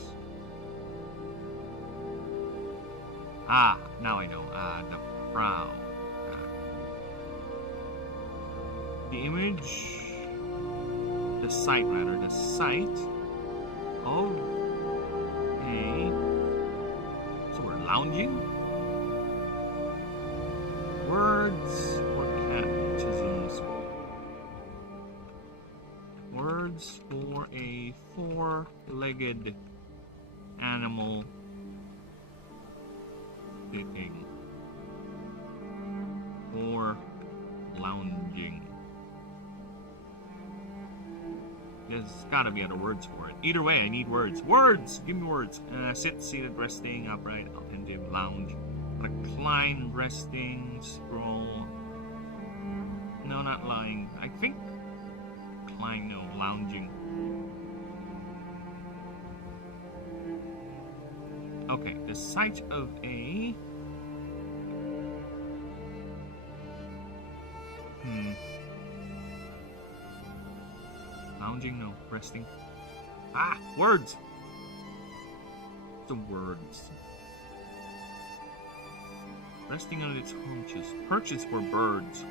Now I know. The brow. The image. The site, rather. The site. Oh. Okay. So we're lounging. Words or catechisms. Words for a four-legged animal sitting or lounging. There's gotta be other words for it. Either way, I need words. Words! Give me words. Sit, seated, resting, upright, attentive, lounge. Recline, resting, scroll. No, not lying. I think recline, no, lounging. Okay, the site of a... Lounging, no. Resting. Words! The words. Resting on its haunches. Perches for birds.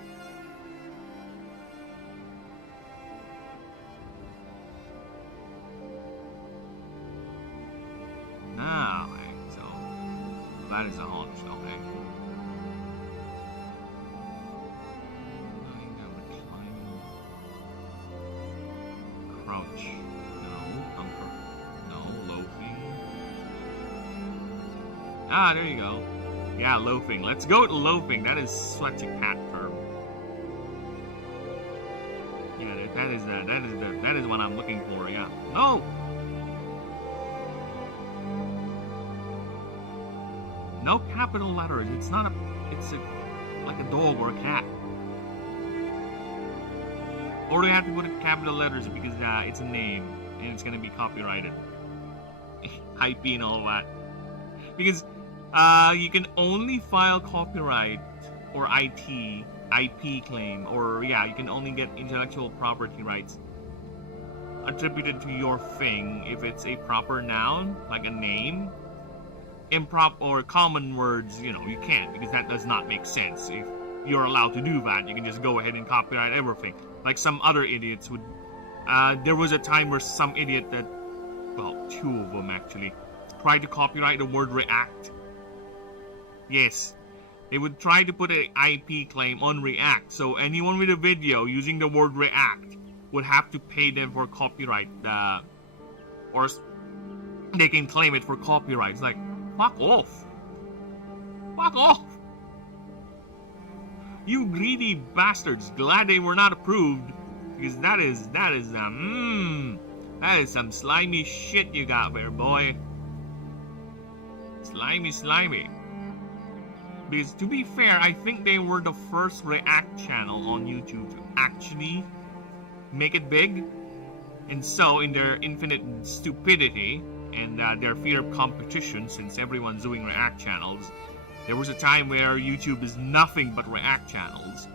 Okay, so that is a haunch, okay. Crouch. No. Comfort. No. Loafing. There you go. Yeah, loafing. Let's go with loafing. That is such a cat term. Yeah, that is what I'm looking for. Yeah. No. No capital letters. It's not a. It's like a dog or a cat. Or do you have to put capital letters because it's a name and it's gonna be copyrighted? IP and all that. Because you can only file copyright or IP claim, or yeah, you can only get intellectual property rights attributed to your thing if it's a proper noun, like a name. Improper or common words, you can't, because that does not make sense. If you're allowed to do that, you can just go ahead and copyright everything. Like some other idiots would. There was a time where some idiot that, well, two of them actually, tried to copyright the word react. Yes. They would try to put an IP claim on React, so anyone with a video using the word React would have to pay them for copyright, or they can claim it for copyright. It's like, fuck off. Fuck off. You greedy bastards. Glad they were not approved, because that is some slimy shit you got there, boy. Slimy. Because to be fair, I think they were the first React channel on YouTube to actually make it big. And so, in their infinite stupidity and their fear of competition, since everyone's doing React channels, there was a time where YouTube is nothing but React channels,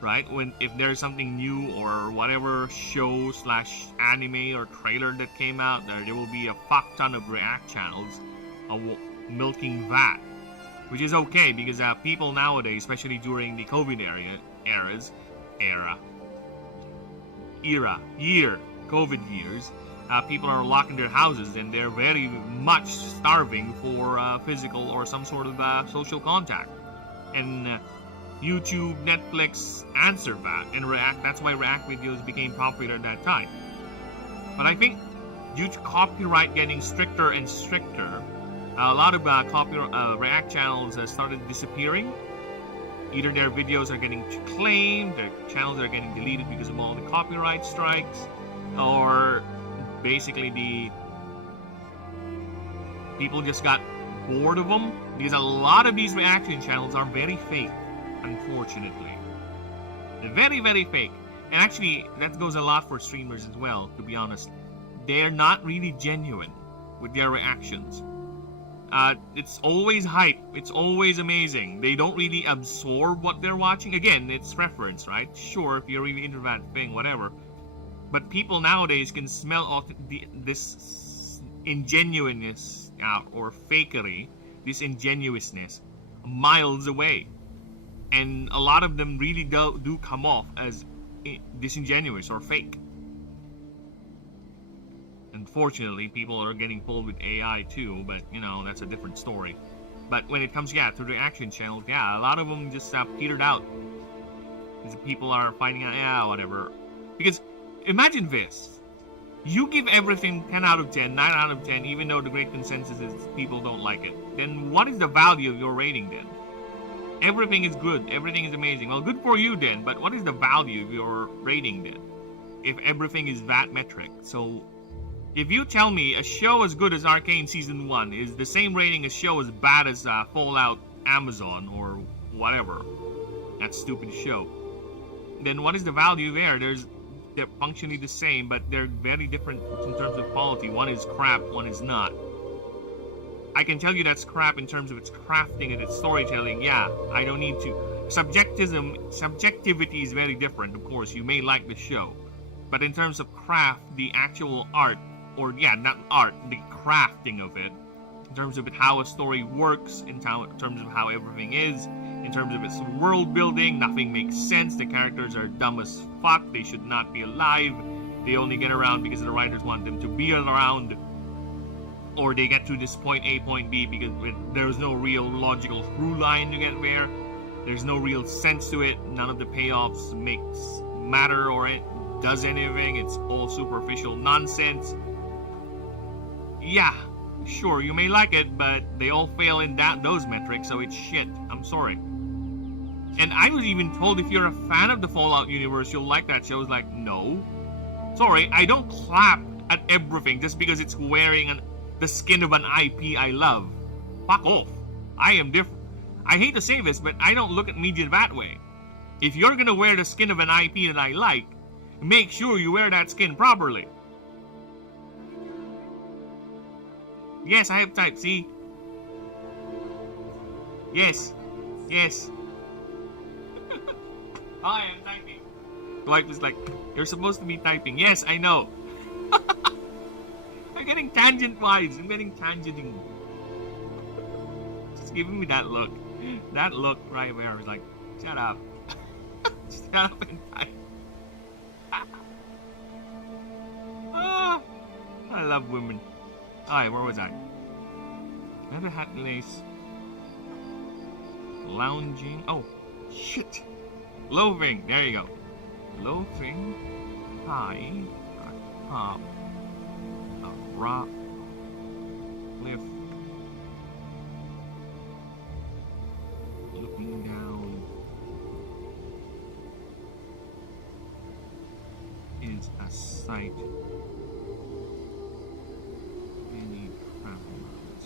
right? If there's something new or whatever show / anime or trailer that came out, there will be a fuck ton of React channels milking that. Which is okay, because people nowadays, especially during the COVID COVID years, people are locked in their houses and they're very much starving for physical or some sort of social contact. And YouTube, Netflix answered that, and that's why React videos became popular at that time. But I think due to copyright getting stricter and stricter, a lot of React channels started disappearing. Either their videos are getting claimed, their channels are getting deleted because of all the copyright strikes, or basically the people just got bored of them, because a lot of these reaction channels are very fake, unfortunately. They're very, very fake. And actually, that goes a lot for streamers as well, to be honest. They're not really genuine with their reactions. It's always hype. It's always amazing. They don't really absorb what they're watching. Again, it's preference, right? Sure, if you're really into that thing, whatever. But people nowadays can smell this ingenuineness out, or fakery, this ingenuousness, miles away. And a lot of them really do come off as disingenuous or fake. Unfortunately, people are getting pulled with AI too, but that's a different story. But when it comes, to reaction channels, a lot of them just petered out. Because people are finding out, whatever. Because imagine this: you give everything 10 out of 10, 9 out of 10, even though the great consensus is people don't like it. Then what is the value of your rating then? Everything is good, everything is amazing. Well, good for you then, but what is the value of your rating then? If everything is that metric. So, if you tell me a show as good as Arcane Season 1 is the same rating as show as bad as Fallout Amazon or whatever, that stupid show, then what is the value there? They're functionally the same, but they're very different in terms of quality. One is crap, one is not. I can tell you that's crap in terms of its crafting and its storytelling. I don't need to. Subjectivity is very different, of course. You may like the show, but in terms of craft, the actual art, or not art, the crafting of it, in terms of how a story works, in terms of how everything is, in terms of its world building, nothing makes sense. The characters are dumb as fuck. They should not be alive. They only get around because the writers want them to be around, or they get to this point A, point B, because there's no real logical through line to get there. There's no real sense to it. None of the payoffs makes matter or it does anything. It's all superficial nonsense. Sure, you may like it, but they all fail in those metrics, so it's shit. I'm sorry. And I was even told if you're a fan of the Fallout universe, you'll like that show. It's like, no. Sorry, I don't clap at everything just because it's wearing the skin of an IP I love. Fuck off. I am different. I hate to say this, but I don't look at media that way. If you're gonna wear the skin of an IP that I like, make sure you wear that skin properly. Yes, I have typed, see? Yes. Hi, I'm typing. The wife is like, you're supposed to be typing. Yes, I know. I'm getting tangent vibes. I'm getting tangenting. Just giving me that look. That look right where I was like, shut up. Shut up and type. Ah, I love women. Alright, where was I? Leather hat lace. Lounging. Oh, shit. Loafing. There you go. Loafing. High. Top. A rock. Cliff. Looking down. Is a sight. Many travelers.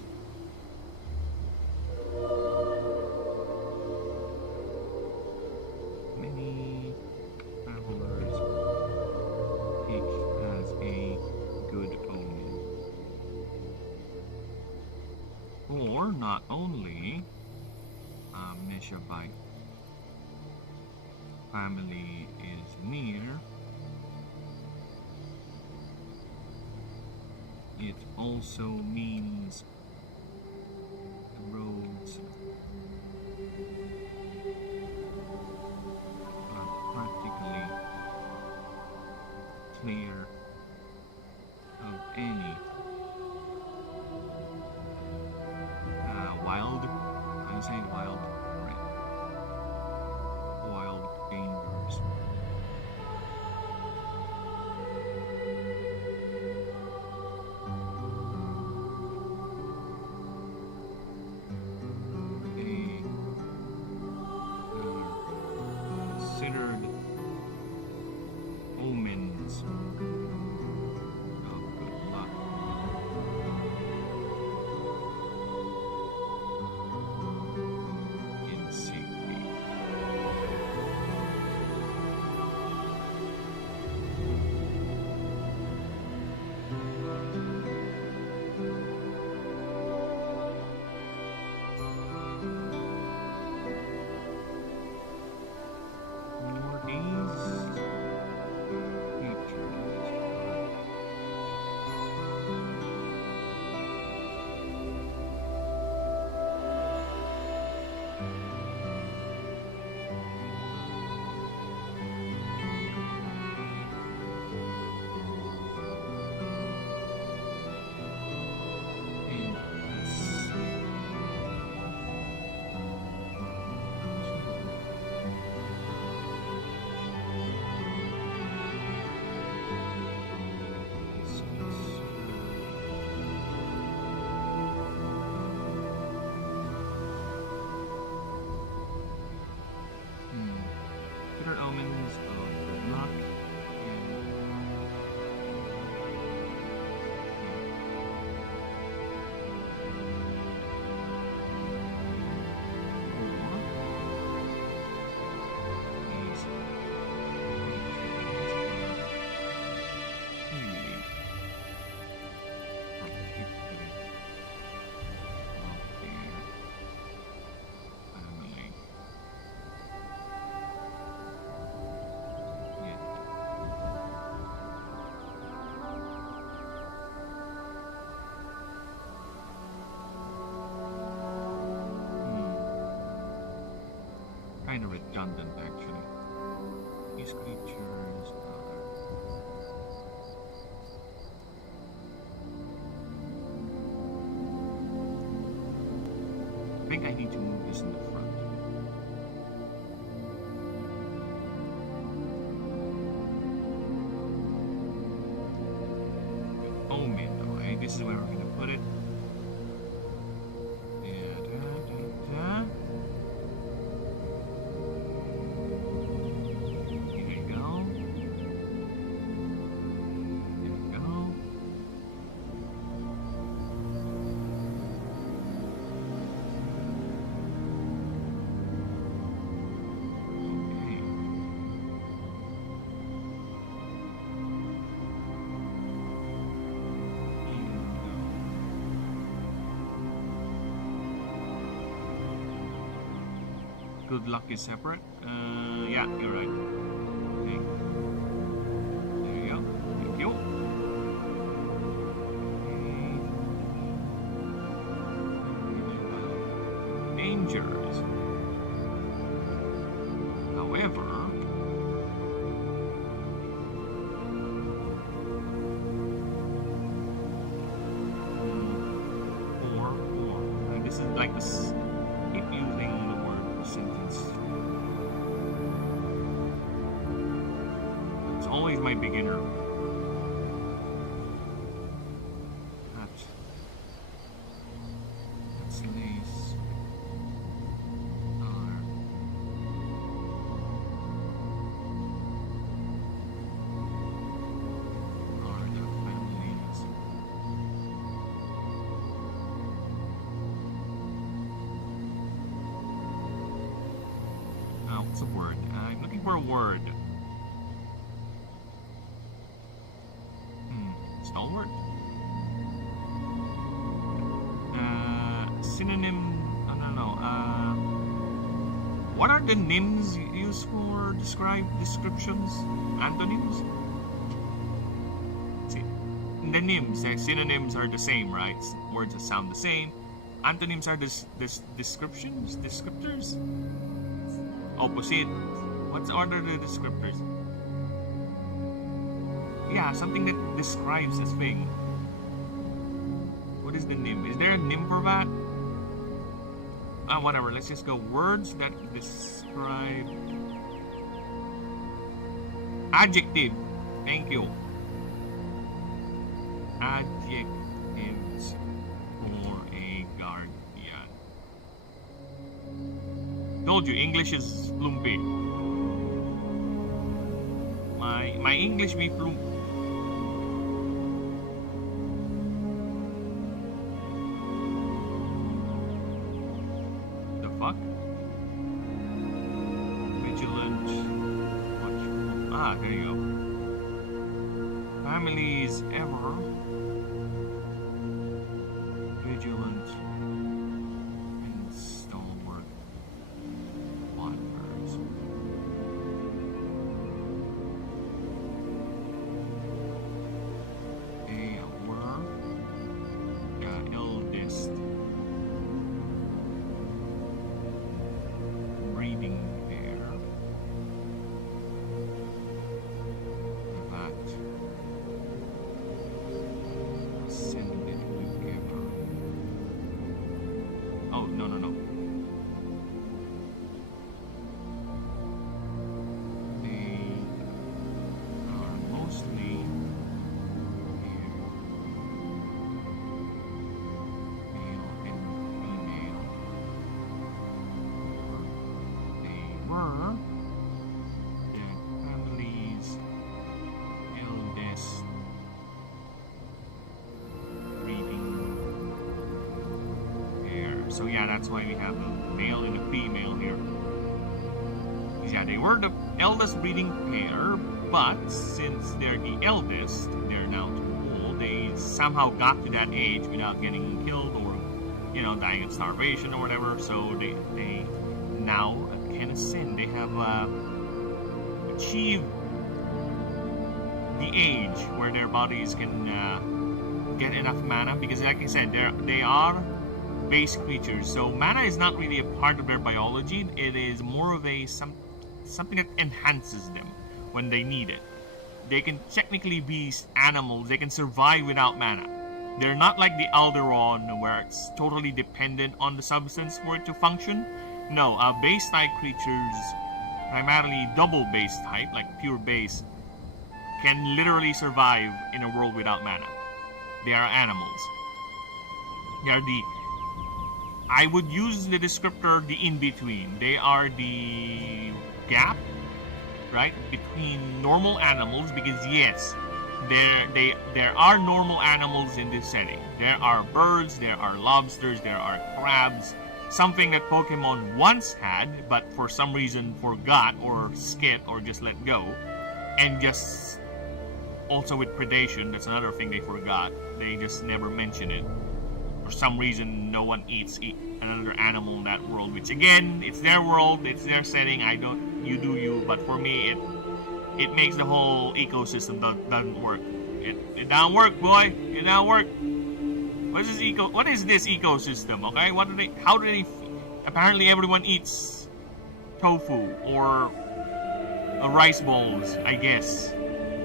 Many travelers take as a good omen. Or not only a Meshavite family is near, it also means the roads are practically clear of any wild, I say wild, right? Wild dangers. They are considered omens of good luck. In safety. Northeast features. And Considered omens of good luck and these really protected of their family. Yet kind of redundant actually. These creatures are I think I need to move this in the front. Omen, okay, this is where we're gonna put it. Here we go. There we go. Okay. Good luck is separate. Yeah, you're right. Okay. There you go. Thank you. beginner. That's nice. What's a word? I'm looking for a word. Stalwart? Synonym? I don't know. What are the nyms used for descriptions? Antonyms? See, the nyms, synonyms are the same, right? Words that sound the same. Antonyms are descriptions? Descriptors? Opposite. What are the descriptors? Yeah, something that describes a thing. What is the nym? Is there a nym for that? Whatever. Let's just go words that describe. Adjective. Thank you. Adjectives for a guardian. Told you, English is lumpy. My English be flump. The fuck? Vigilant. Watchful. Ah, there you go. Families ever vigilant and stalwart wanderers. They were the eldest breeding pair that ascended together. Oh, no. They are mostly male and female. They were the family's eldest breeding pair. So yeah, that's why we have a male and a female here. Yeah, they were the eldest breeding pair, but since they're the eldest, they're now too old. They somehow got to that age without getting killed or, dying of starvation or whatever. So they now can ascend. They have achieved the age where their bodies can get enough mana, because like I said, they are base creatures, so mana is not really a part of their biology. It is more of a something that enhances them when they need it. They can technically be animals. They can survive without mana. They're not like the Alderon where it's totally dependent on the substance for it to function. No, base type creatures, primarily double base type, like pure base, can literally survive in a world without mana. They are animals. They are I would use the descriptor the in-between. They are the gap, right, between normal animals, because yes, there are normal animals in this setting. There are birds, there are lobsters, there are crabs, something that Pokemon once had, but for some reason forgot or skipped or just let go. And just also with predation, that's another thing they forgot. They just never mention it. For some reason, no one eats another animal in that world, which again, it's their world, it's their setting. You do you, but for me, it makes the whole ecosystem doesn't work. It don't work, boy. It don't work. What is this ecosystem? Okay, how do they? Apparently, everyone eats tofu or rice balls, I guess.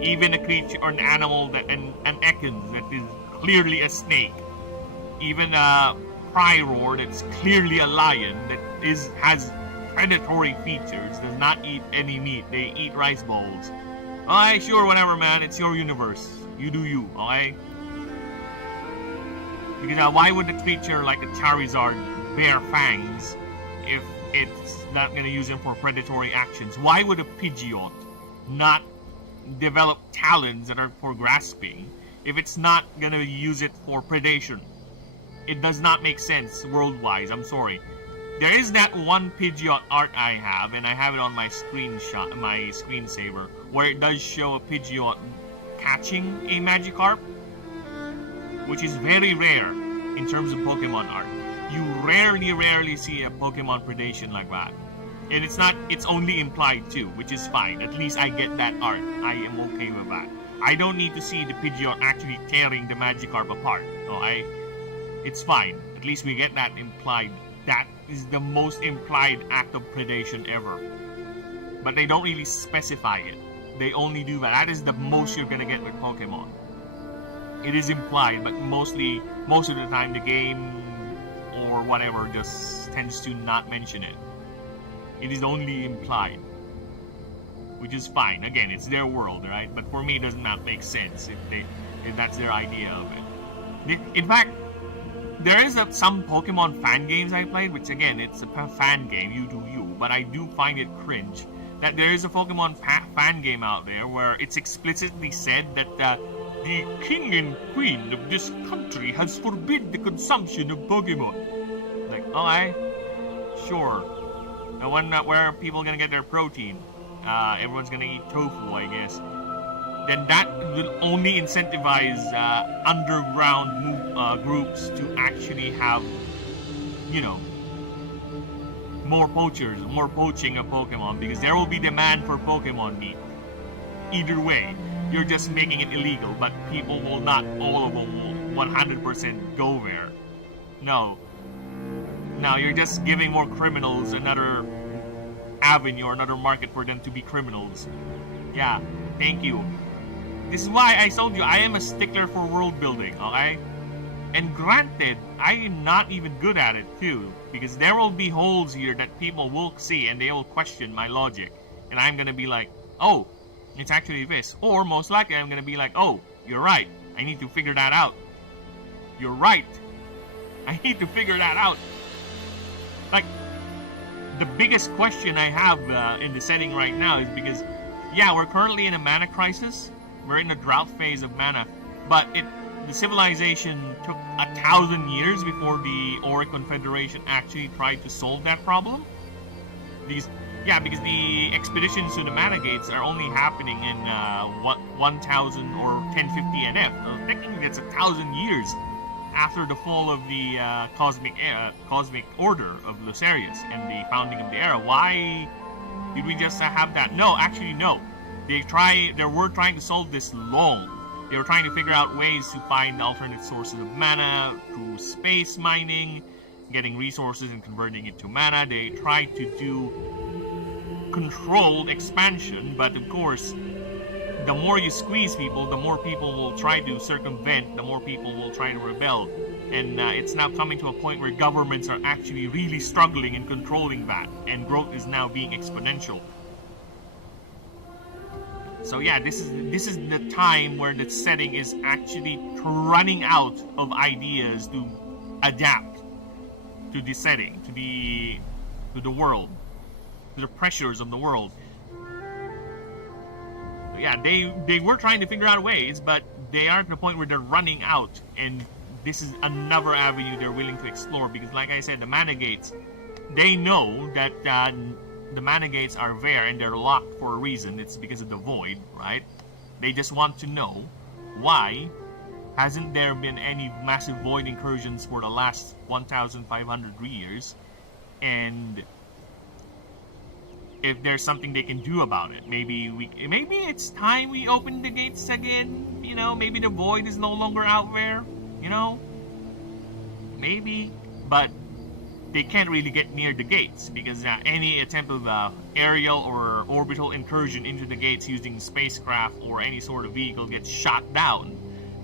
Even a creature or an animal an Ekans that is clearly a snake. Even a Prior that's clearly a lion that has predatory features does not eat any meat. They eat rice balls. Alright, sure, whatever, man. It's your universe. You do you, alright? Because why would a creature like a Charizard bear fangs if it's not going to use them for predatory actions? Why would a Pidgeot not develop talons that are for grasping if it's not going to use it for predation? It does not make sense world-wise. I'm sorry. There is that one Pidgeot art I have, and I have it on my screensaver, where it does show a Pidgeot catching a Magikarp, which is very rare in terms of Pokemon art. You rarely see a Pokemon predation like that. And it's only implied too, which is fine. At least I get that art. I am okay with that. I don't need to see the Pidgeot actually tearing the Magikarp apart. Alright? It's fine. At least we get that implied. That is the most implied act of predation ever. But they don't really specify it. They only do that. That is the most you're gonna get with Pokemon. It is implied, but most of the time the game or whatever just tends to not mention it. It is only implied, which is fine. Again, it's their world, right? But for me, it does not make sense if that's their idea of it. In fact, there is some Pokemon fan games I played, which again, it's a fan game, you do you, but I do find it cringe that there is a Pokemon fan game out there where it's explicitly said that the king and queen of this country has forbid the consumption of Pokemon. Like, alright, sure. The one where are people gonna get their protein? Everyone's gonna eat tofu, I guess. Then that will only incentivize underground groups to actually have, you know, more poaching of Pokemon, because there will be demand for Pokemon meat. Either way, you're just making it illegal, but people will not, all of them will 100% go there. No. Now you're just giving more criminals another avenue or another market for them to be criminals. Yeah, thank you. This is why I told you I am a stickler for world building, okay? And granted, I am not even good at it too, because there will be holes here that people will see and they will question my logic. And I'm gonna be like, oh, it's actually this. Or most likely I'm gonna be like, oh, you're right. I need to figure that out. You're right. I need to figure that out. Like, the biggest question I have in the setting right now is because, yeah, we're currently in a mana crisis. We're in a drought phase of mana. But the civilization took 1,000 years before the Auric Confederation actually tried to solve that problem. Because the expeditions to the mana gates are only happening in 1,000 or 1050 NF. So technically, that's 1,000 years after the fall of the cosmic order of Lucerius and the founding of the era. Why did we just have that? No, actually, no. They were trying to solve this long. They were trying to figure out ways to find alternate sources of mana through space mining, getting resources and converting it to mana. They tried to do controlled expansion, but of course, the more you squeeze people, the more people will try to circumvent, the more people will try to rebel. And it's now coming to a point where governments are actually really struggling in controlling that, and growth is now being exponential. So yeah, this is the time where the setting is actually running out of ideas to adapt to the setting, to the world, to the pressures of the world. Yeah, they were trying to figure out ways, but they are to the point where they're running out, and this is another avenue they're willing to explore, because like I said, the mana gates, they know that the mana gates are there and they're locked for a reason. It's because of the void, right? They just want to know why hasn't there been any massive void incursions for the last 1,500 years, and if there's something they can do about it. Maybe it's time we open the gates again. You know, maybe the void is no longer out there. You know, maybe, but they can't really get near the gates because any attempt of aerial or orbital incursion into the gates using spacecraft or any sort of vehicle gets shot down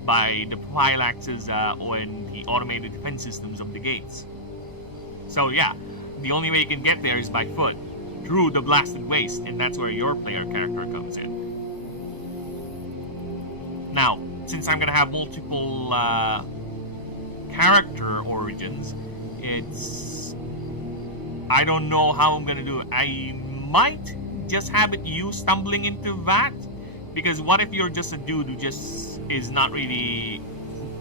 by the phylaxes and the automated defense systems of the gates. So yeah, the only way you can get there is by foot, through the blasted waste, and that's where your player character comes in. Now, since I'm gonna have multiple character origins, I don't know how I'm gonna do it. I might just have it you stumbling into that, because what if you're just a dude who just is not really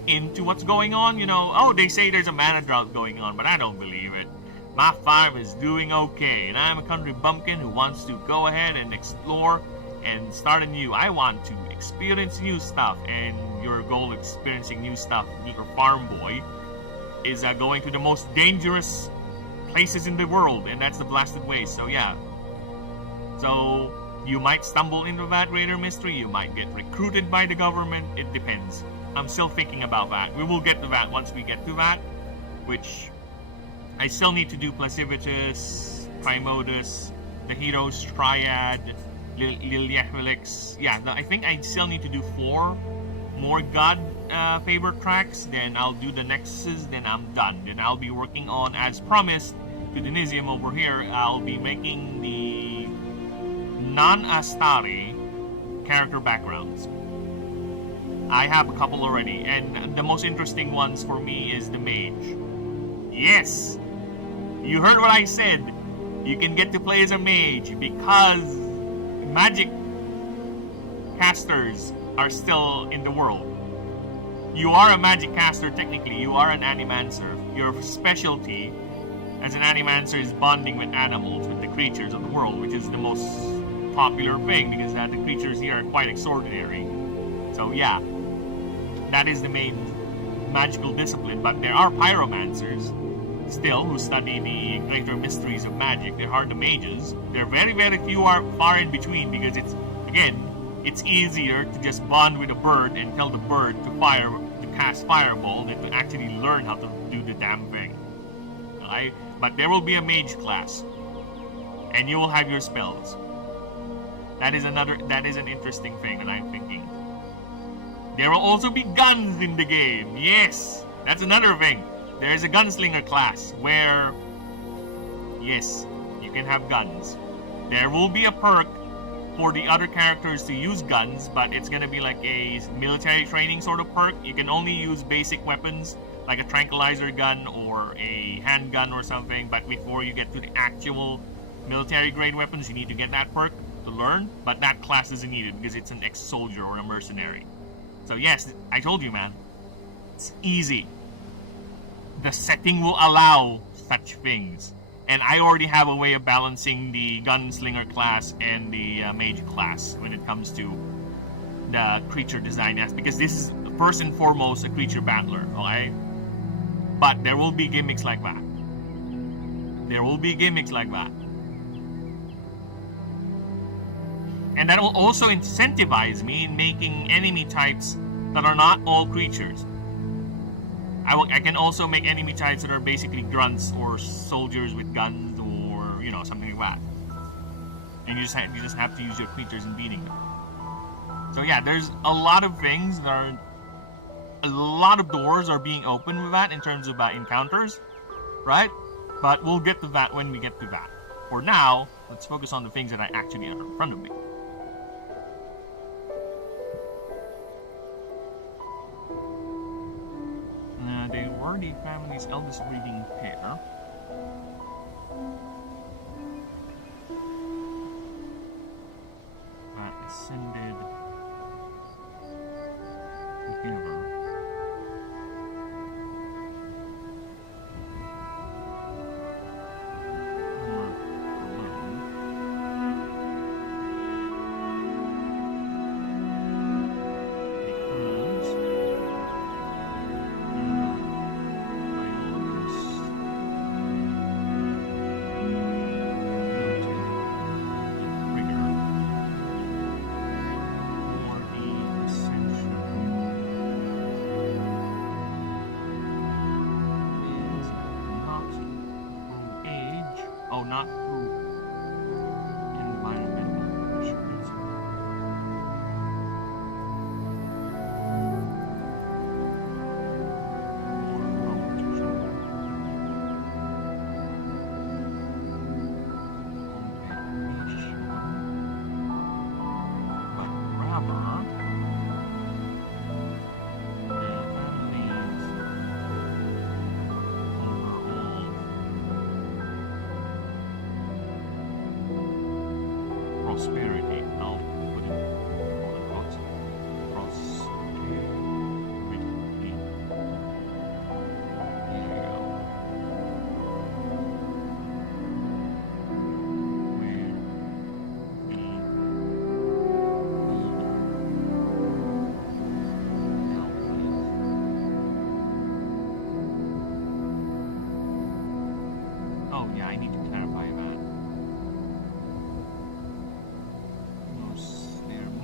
into what's going on? You know, oh, they say there's a mana drought going on, but I don't believe it. My farm is doing okay, and I'm a country bumpkin who wants to go ahead and explore and start anew. I want to experience new stuff, and your goal of experiencing new stuff, your farm boy, is going to the most dangerous places in the world, and that's the blasted waste. So yeah. So you might stumble into that greater mystery, you might get recruited by the government, it depends. I'm still thinking about that. We will get to that once we get to that, which I still need to do Placivitus, Primodus, the Heroes Triad, Liliahelix. Yeah, I think I still need to do 4 more God favor tracks, then I'll do the Nexus, then I'm done. Then I'll be working on, as promised to Denisium over here, I'll be making the non-Astari character backgrounds. I have a couple already, and the most interesting ones for me is the Mage. Yes! You heard what I said. You can get to play as a mage because magic casters are still in the world. You are a magic caster technically. You are an animancer. Your specialty as an animancer is bonding with animals, with the creatures of the world, which is the most popular thing because the creatures here are quite extraordinary. So yeah, that is the main magical discipline. But there are pyromancers still who study the greater mysteries of magic. They are the mages. They're very, very few are far in between because it's easier to just bond with a bird and tell the bird to cast fireball than to actually learn how to do the damn thing. Okay? But there will be a mage class, and you will have your spells. That is an interesting thing that I'm thinking. There will also be guns in the game. Yes, that's another thing. There is a gunslinger class where, yes, you can have guns. There will be a perk for the other characters to use guns, but it's gonna be like a military training sort of perk. You can only use basic weapons like a tranquilizer gun or a handgun or something, but before you get to the actual military grade weapons, you need to get that perk to learn, but that class isn't needed because it's an ex-soldier or a mercenary. So yes, I told you, man, it's easy. The setting will allow such things. And I already have a way of balancing the gunslinger class and the mage class when it comes to the creature design, because this is first and foremost a creature battler, okay? But there will be gimmicks like that. There will be gimmicks like that. And that will also incentivize me in making enemy types that are not all creatures. I can also make enemy types that are basically grunts or soldiers with guns or, you know, something like that. And you just have to use your creatures in beating them. So yeah, there's a lot of things that are... A lot of doors are being opened with that in terms of encounters, right? But we'll get to that when we get to that. For now, let's focus on the things that I actually have in front of me. They were the family's eldest breeding pair. Ascended together.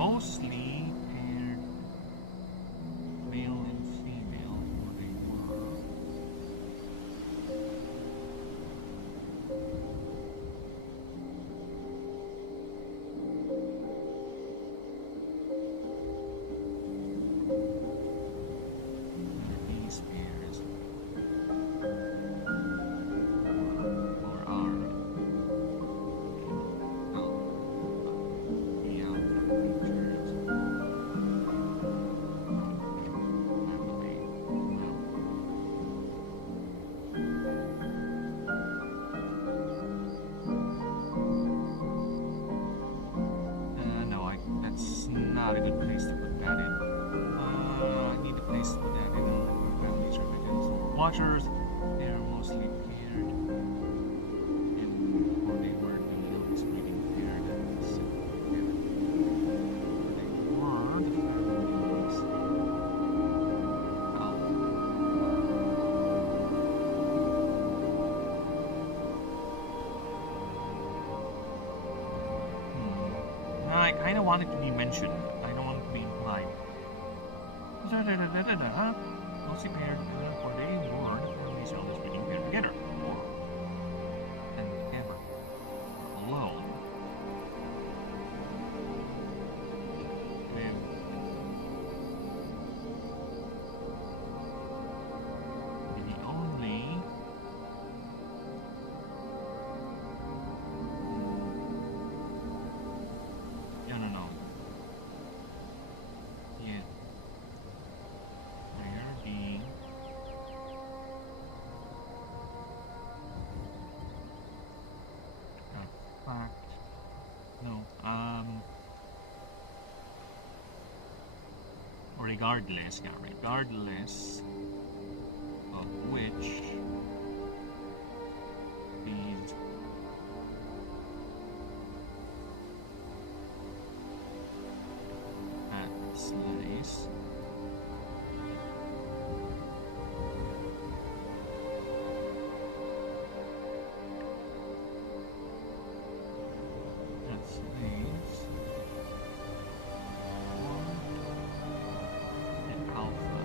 mostly paired male and female, or they were. These pairs or are features. No, that's not a good place to put that in. I need a place to put that in. Families are vigilance for watchers. They are mostly paired. And for they were the lowest breeding paired. So, they were the families. I kind of want it to be mentioned. I don't want it to be implied. Mostly paired, for they were the families of this breeding paired together. Or, and ever alone. Then, the only no. Yeah. Where the fact no regardless of which these slice and alpha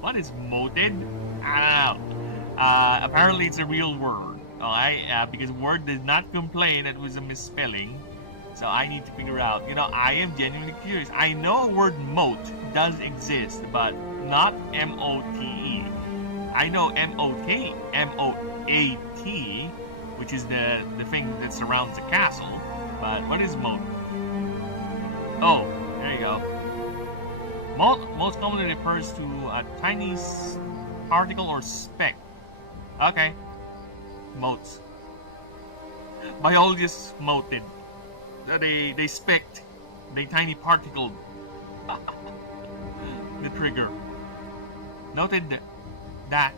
What is moted? I don't know. Apparently it's a real word. Because word did not complain it was a misspelling. So I need to figure out. I am genuinely curious. I know word moat does exist, but not M-O-T-E. I know M-O-T, M-O-A-T, which is the thing that surrounds a castle. But what is moat? Oh, there you go. Most commonly refers to a tiny particle or speck. Okay. Motes. Biologists moted. They specked. They tiny particle. The trigger. Noted that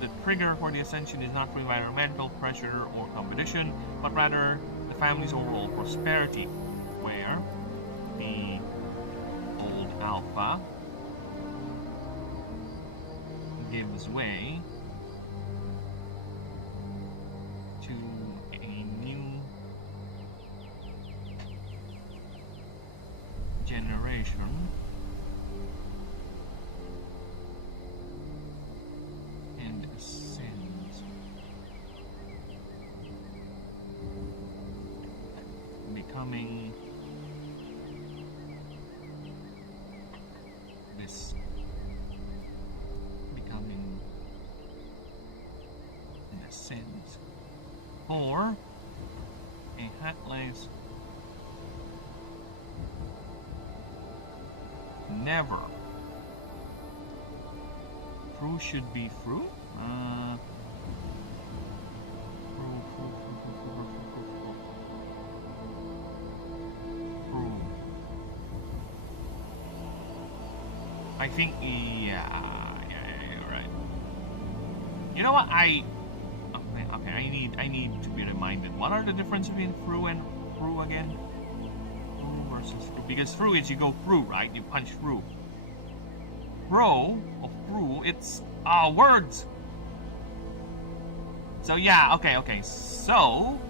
the trigger for the ascension is not for environmental pressure or competition, but rather the family's overall prosperity, where the old alpha gives way to a new generation and ascends, becoming in a sense, or a hatless never. True should be fruit. I think, yeah, you're right. You know what? Okay, I need to be reminded. What are the difference between through and through again? Through versus through. Because through is you go through, right? You punch through. Through, it's words. So yeah, okay. So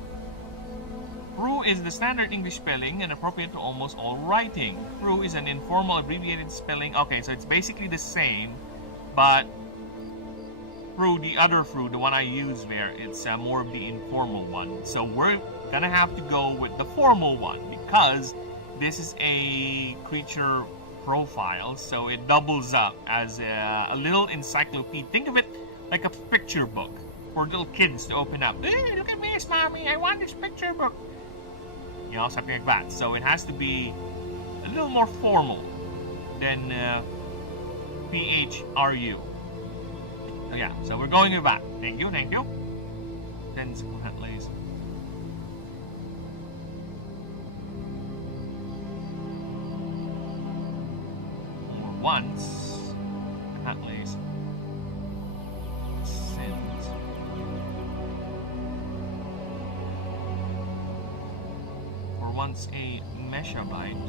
through is the standard English spelling and appropriate to almost all writing. Through is an informal abbreviated spelling. Okay, so it's basically the same, but through the other through, the one I use there, it's more of the informal one. So we're gonna have to go with the formal one because this is a creature profile, so it doubles up as a little encyclopedia. Think of it like a picture book for little kids to open up. Hey, look at this, mommy! I want this picture book. You know, something like that. So it has to be a little more formal than PHRU. So yeah, so we're going with that. Thank you. 10 seconds please. Or once, at least. Sins. For once a megabyte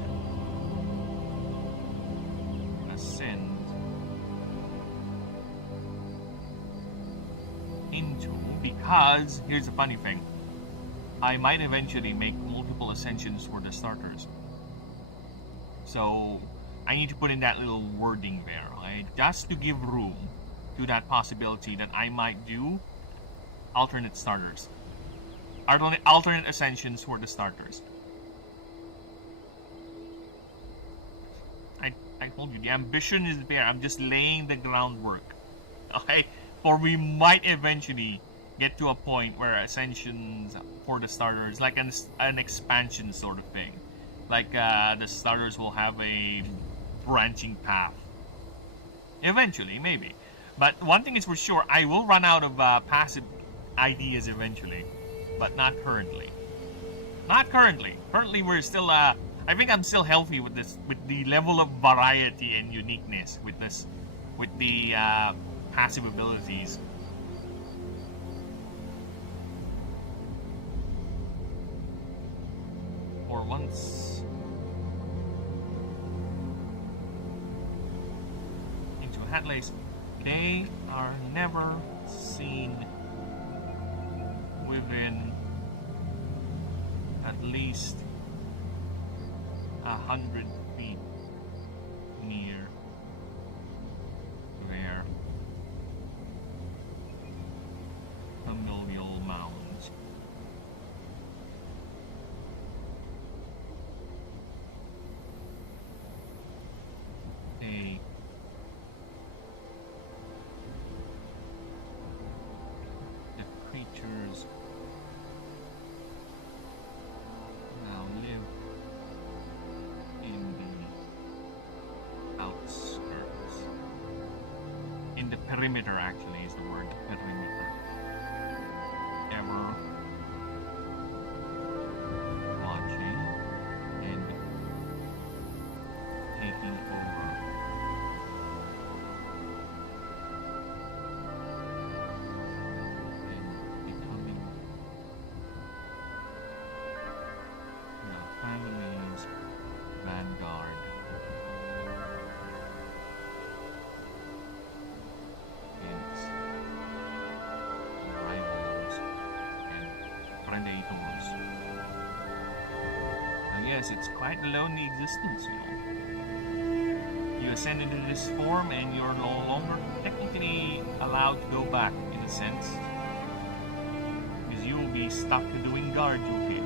ascends into, because here's the funny thing, I might eventually make multiple ascensions for the starters. So I need to put in that little wording there, right? Just to give room to that possibility that I might do alternate starters. Alternate ascensions for the starters. I told you, the ambition is there. I'm just laying the groundwork. Okay? For we might eventually get to a point where ascensions for the starters, like an expansion sort of thing. Like the starters will have a branching path. Eventually, maybe. But one thing is for sure, I will run out of passive ideas eventually. But not currently. Not currently. Currently, we're still, I think I'm still healthy with this, with the level of variety and uniqueness with this, with the passive abilities. For once into a hat lace, they are never seen within at least 100 feet near their familial mounds. The creatures now live in the outskirts. In the perimeter, actually, is the word. Perimeter. Ever watching and taking over. And becoming the family's vanguard. Against rivals and predators. And yes, it's quite a lonely existence, you know. You ascend into this form and you're no longer technically allowed to go back, in a sense. Because you'll be stuck doing guard duty.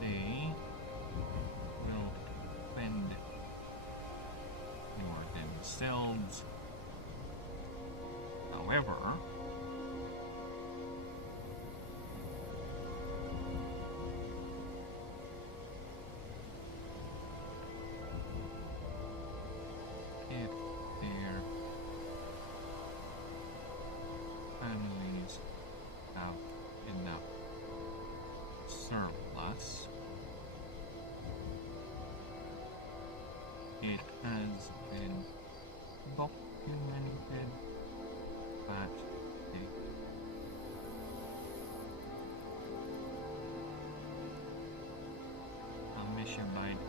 They will fend for themselves. However, if their families have enough surplus, it has been documented that a mission light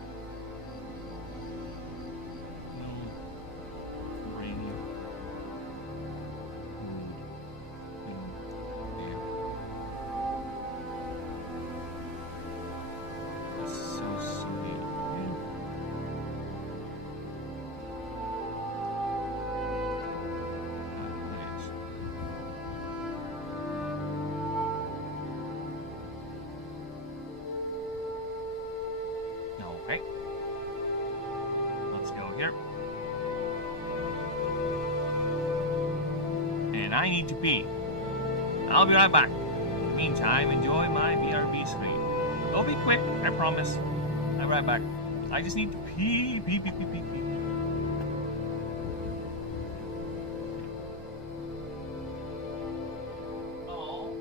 will bring food to you. That's so sweet. Okay. Let's go here. And I need to pee. I'll be right back. Meantime, enjoy my BRB screen. It'll be quick, I promise. I'll be right back. I just need to pee. Oh.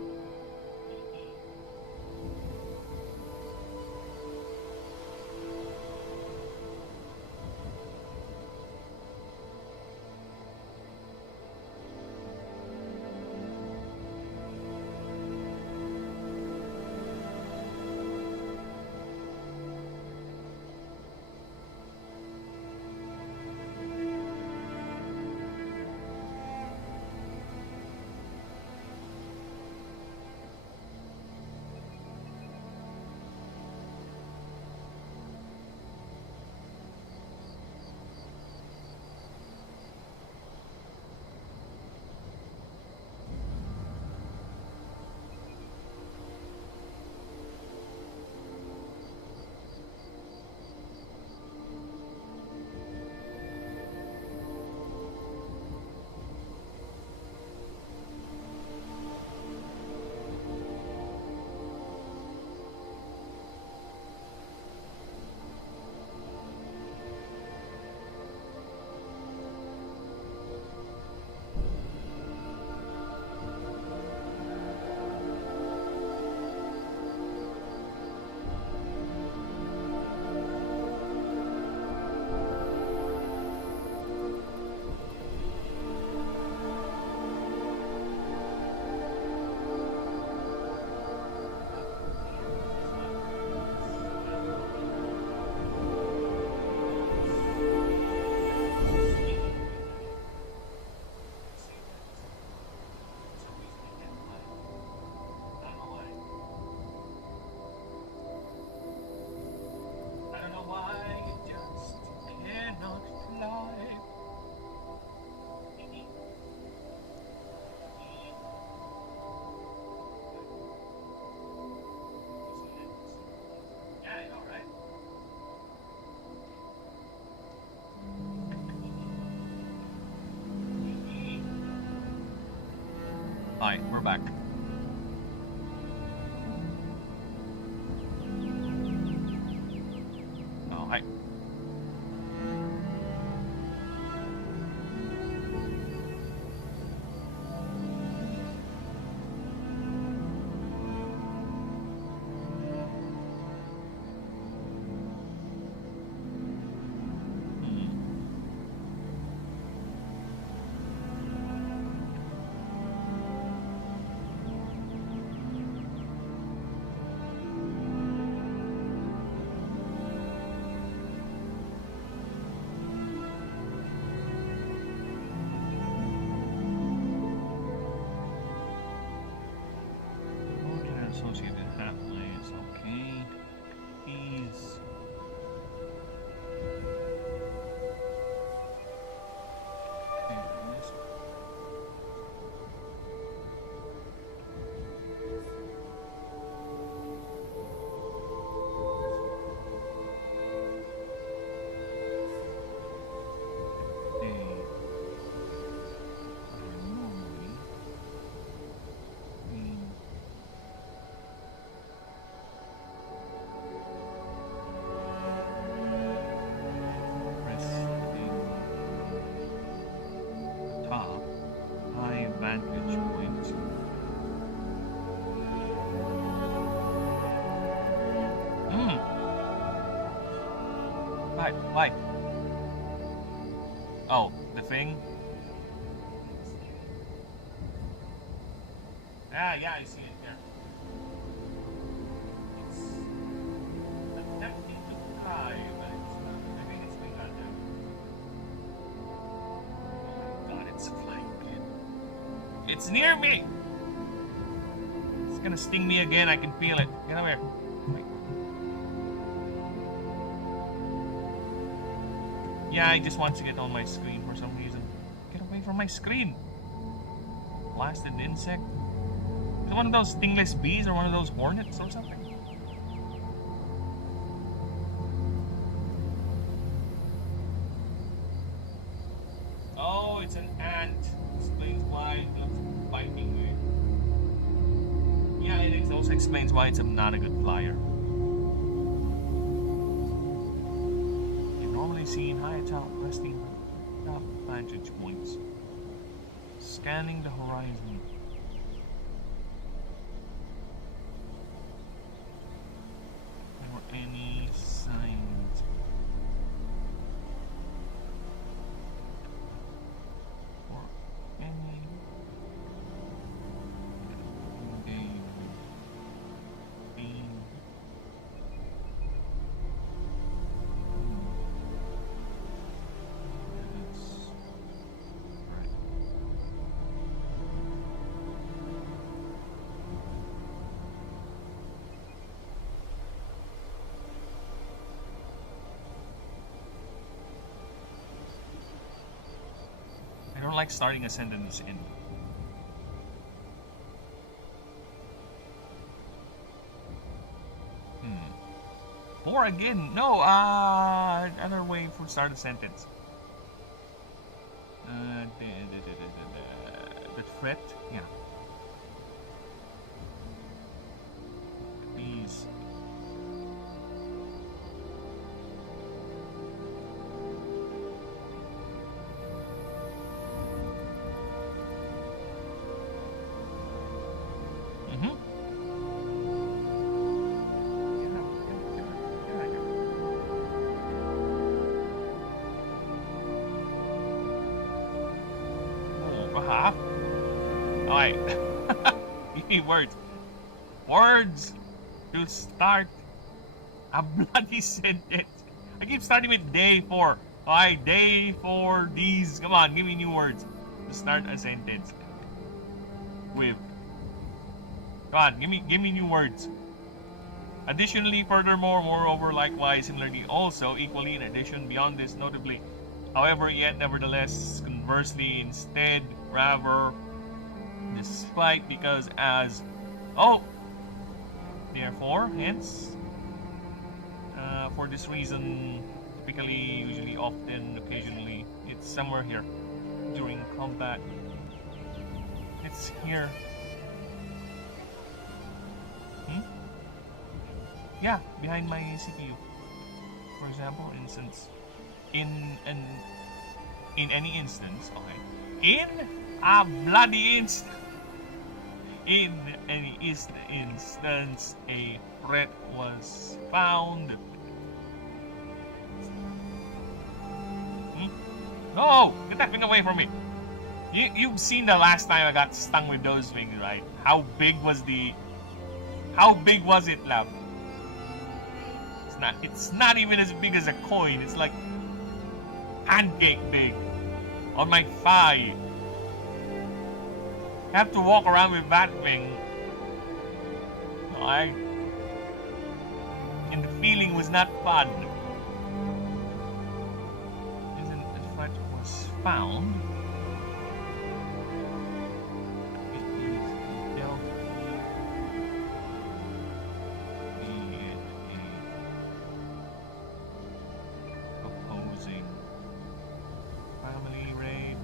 Hi, we're back. Oh, hi. Associated half-lanes, okay. He's vantage point. Right, bye. Oh, the thing? Ah, yeah, I see it there. It's attempting to fly, but it's not. I think it's being goddamn. Oh my god, it's flying again. It's near me! It's gonna sting me again, I can feel it. Get over here. Wait. Yeah, it just wants to get on my screen for some reason. Get away from my screen! Blasted insect. Is it one of those stingless bees or one of those hornets or something? Oh, it's an ant. Explains why it looks biting me. Yeah, it also explains why it's not a good flyer. You're normally seen high atop, resting top vantage points, scanning the horizon. Any signs or any game being right. I don't like starting a sentence in. Four again? No, other way for start a sentence. The threat? Yeah. Please. Alright. Give me words. Words to start a bloody sentence. I keep starting with day 4. Alright, day 4 these. Come on, give me new words to start a sentence with. Come on, give me new words. Additionally, furthermore, moreover, likewise, similarly, also, equally, in addition, beyond this, notably, however, yet, nevertheless, conversely, instead, rather, despite, because, as, oh, therefore, hence, for this reason, typically, usually, often, occasionally, it's somewhere here, during combat, it's here. Yeah, behind my CPU. For example, instance, in any instance, okay, in a bloody instance, in any instance, a threat was found. No, get that thing away from me. You've seen the last time I got stung with those things, right? How big was it, Lab? It's not even as big as a coin. It's like pancake big on my thigh. I have to walk around with that thing. And the feeling was not fun. Isn't the threat was found? It is dealt. Opposing family raid,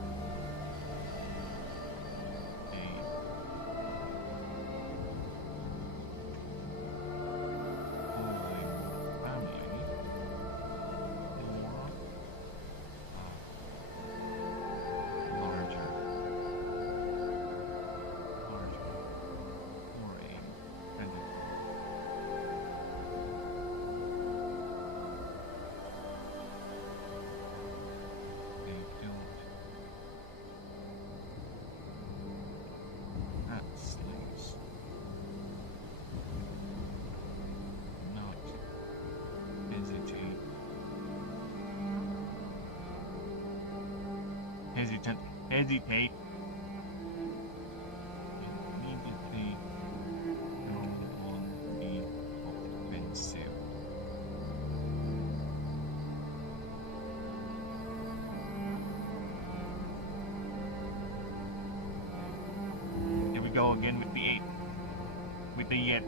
hesitate, and immediately go on the offensive. Here we go again with the 8. With the yet.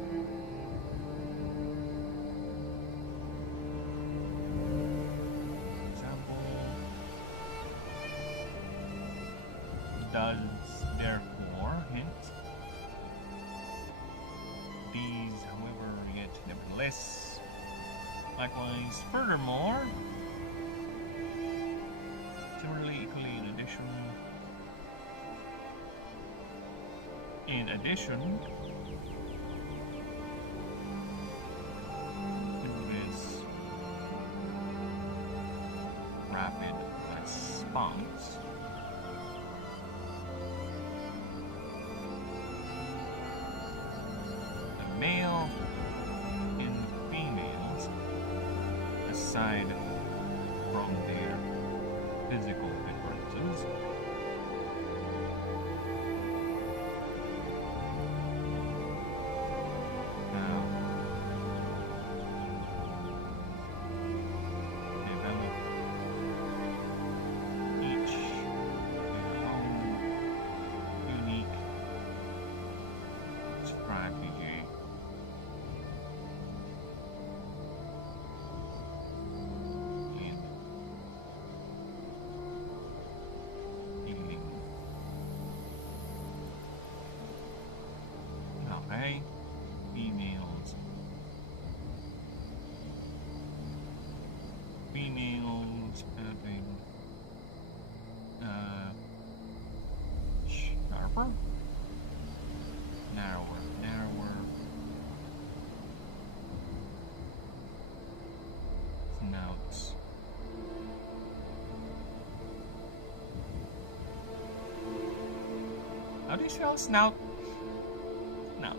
Example does therefore hint. These, however, yet nevertheless. Likewise, furthermore, similarly, equally in addition to this rapid response, the male and females, aside from their physical differences, develop each their own unique strategy. In healing. Okay. Females having sharper, narrower snouts. How do you spell snout? No.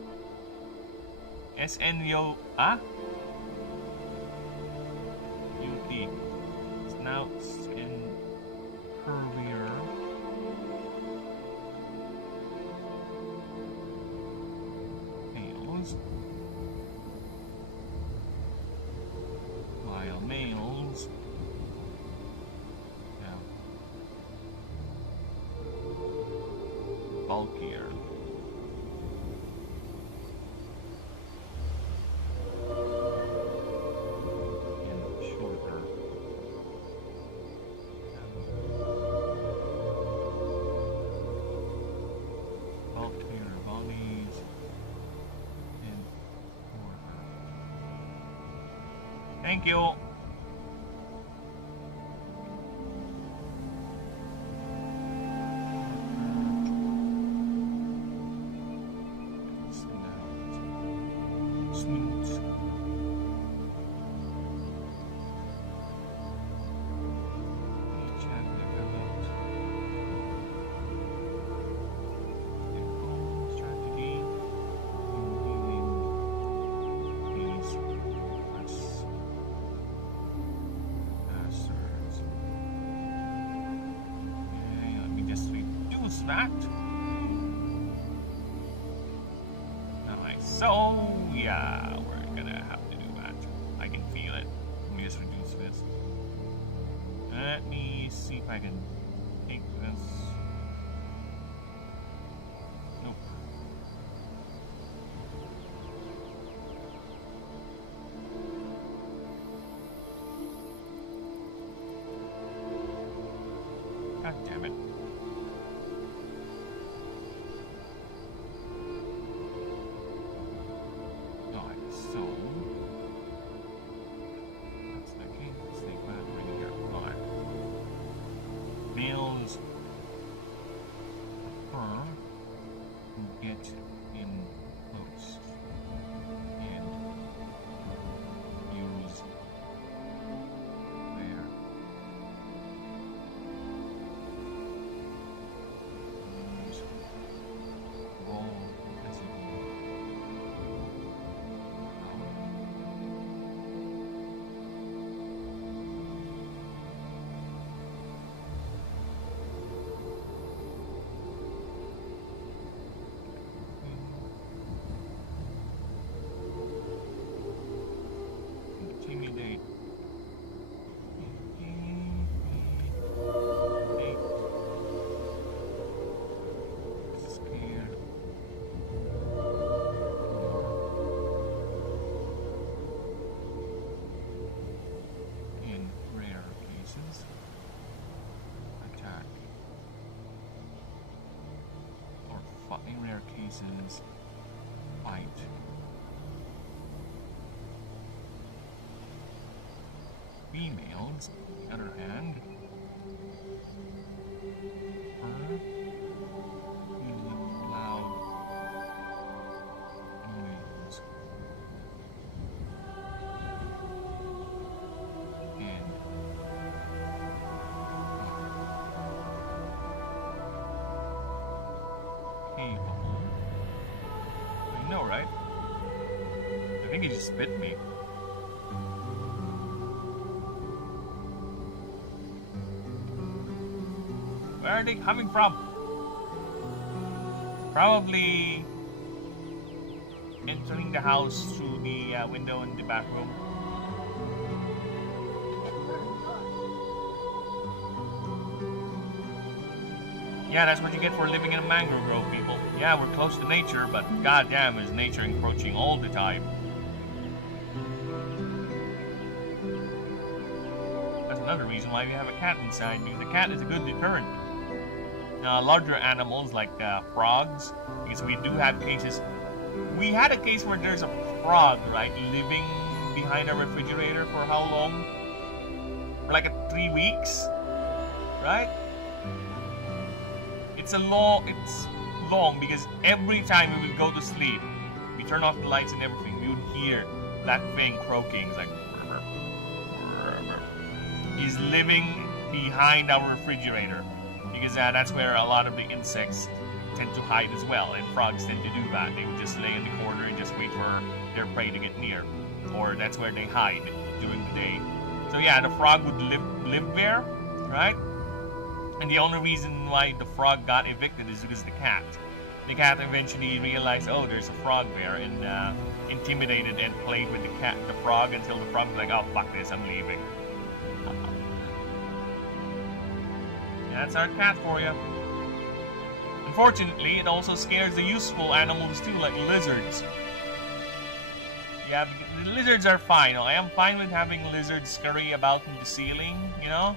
SNO UT. Snouts and curvier. Tails. While males have bulkier. And shorter. Bulkier bodies and shorter. Thank you. Snoots. Each have developed their own strategy in dealing these trespassers. Okay, let me just reduce that. Nice. So, yeah, we're gonna have to do that. I can feel it. Let me just reduce this. Let me see if I can take this. Nope. God damn it. Alright, so that's the key. Let's take that right here. Alright. Males prefer to get in close and use their roll physical power. In rare cases, bite. Females, on the other hand, are usually loud noise and capable. I know, right? I think he just bit me. Where are they coming from? Probably entering the house through the window in the back room. Yeah, that's what you get for living in a mangrove grove, people. Yeah, we're close to nature, but goddamn is nature encroaching all the time. That's another reason why we have a cat inside, because the cat is a good deterrent. Larger animals like frogs, because we do have cases. We had a case where there's a frog, right, living behind a refrigerator for how long? For like 3 weeks, right? It's long because every time we would go to sleep, we turn off the lights and everything, we would hear that thing croaking. It's like, he's living behind our refrigerator. Because that's where a lot of the insects tend to hide as well, and frogs tend to do that. They would just lay in the corner and just wait for their prey to get near, or that's where they hide during the day. So yeah, the frog would live there, right? And the only reason why the frog got evicted is because the cat. The cat eventually realized, oh, there's a frog there, and intimidated and played with the frog until the frog was like, oh, fuck this, I'm leaving. That's our cat for you. Unfortunately, it also scares the useful animals too, like lizards. Yeah, the lizards are fine. I am fine with having lizards scurry about in the ceiling, you know,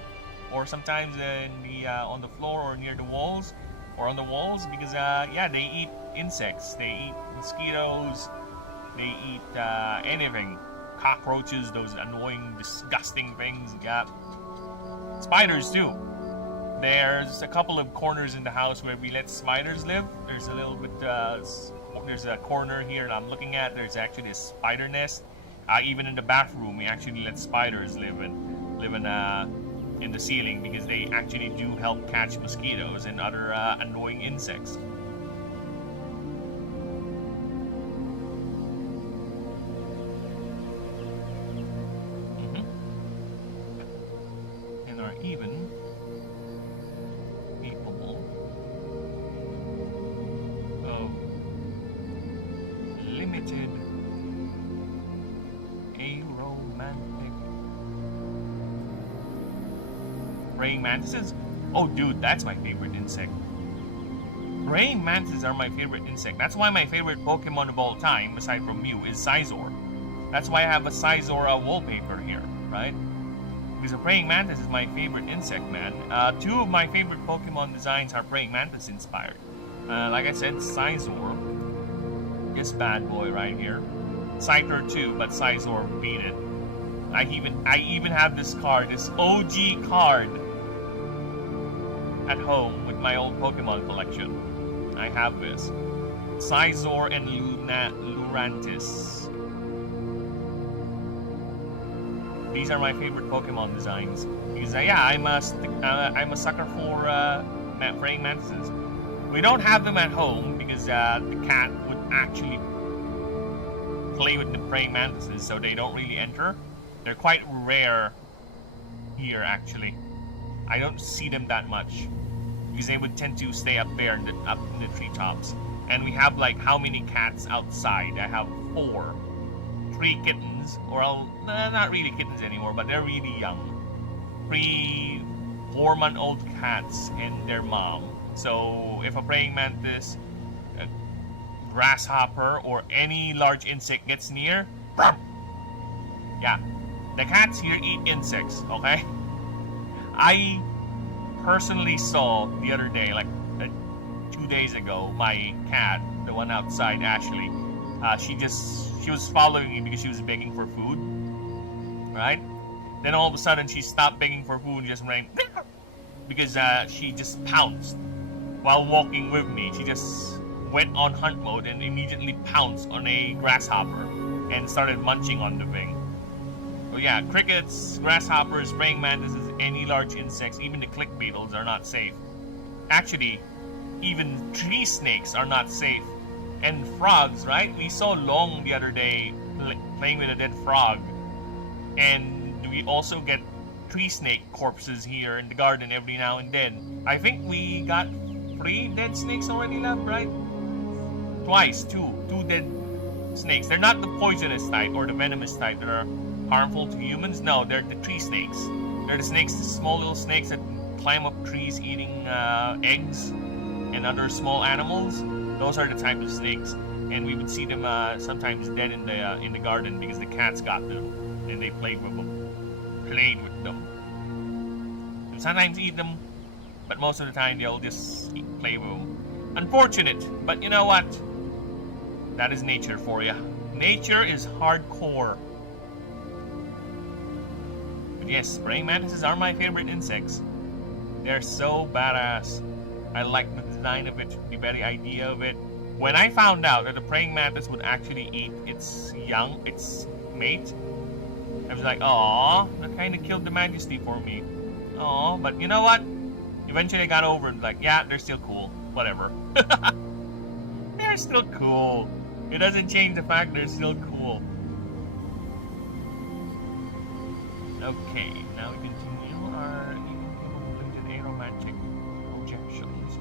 or sometimes in the on the floor or near the walls, or on the walls, because yeah, they eat insects, they eat mosquitoes, they eat anything, cockroaches, those annoying, disgusting things. Yeah, spiders too. There's a couple of corners in the house where we let spiders live. There's a little bit, there's a corner here that I'm looking at. There's actually a spider nest. Even in the bathroom, we actually let spiders live in the ceiling, because they actually do help catch mosquitoes and other annoying insects. And are even limited aromantic praying mantises. Oh dude, that's my favorite insect. Praying mantises are my favorite insect. That's why my favorite Pokemon of all time, aside from Mew, is Scizor. That's why I have a Scizor wallpaper here, right? Because a praying mantis is my favorite insect, man. Two of my favorite Pokemon designs are praying mantis inspired. Like I said, Scizor. This bad boy right here. Scyther too, but Scizor beat it. I even have this card, this OG card, at home with my old Pokemon collection. I have this. Scizor and Lurantis. These are my favorite Pokemon designs. Because yeah, I'm a sucker for praying mantises. We don't have them at home because the cat would actually play with the praying mantises, so they don't really enter. They're quite rare here, actually. I don't see them that much because they would tend to stay up there up in the treetops. And we have like how many cats outside? I have 4. 3 kittens, or not really kittens anymore, but they're really young. 3 4-month-old cats and their mom. So if a praying mantis, a grasshopper, or any large insect gets near, yeah, the cats here eat insects, okay? I personally saw the other day, like 2 days ago, my cat, the one outside, Ashley, she was following me because she was begging for food, right? Then all of a sudden she stopped begging for food and just ran because she just pounced while walking with me. She just went on hunt mode and immediately pounced on a grasshopper and started munching on the thing. So yeah, crickets, grasshoppers, praying mantises, any large insects, even the click beetles are not safe. Actually, even tree snakes are not safe. And frogs, right? We saw Long the other day playing with a dead frog. And we also get tree snake corpses here in the garden every now and then. I think we got 3 dead snakes already left, right? Twice, two dead snakes. They're not the poisonous type or the venomous type that are harmful to humans. No, they're the tree snakes. They're the snakes, the small little snakes that climb up trees eating eggs and other small animals. Those are the type of snakes, and we would see them sometimes dead in the garden because the cats got them and they played with them. And sometimes eat them, but most of the time they'll just play with them. Unfortunate, but you know what? That is nature for you. Nature is hardcore. But yes, praying mantises are my favorite insects. They're so badass. I like the design of it, the very idea of it. When I found out that the praying mantis would actually eat its mate, I was like, "Aw, that kind of killed the majesty for me." Aw, but you know what? Eventually I got over it. Like, yeah, they're still cool. Whatever. They're still cool. It doesn't change the fact they're still cool. Okay, now we continue our completed aromantic projections.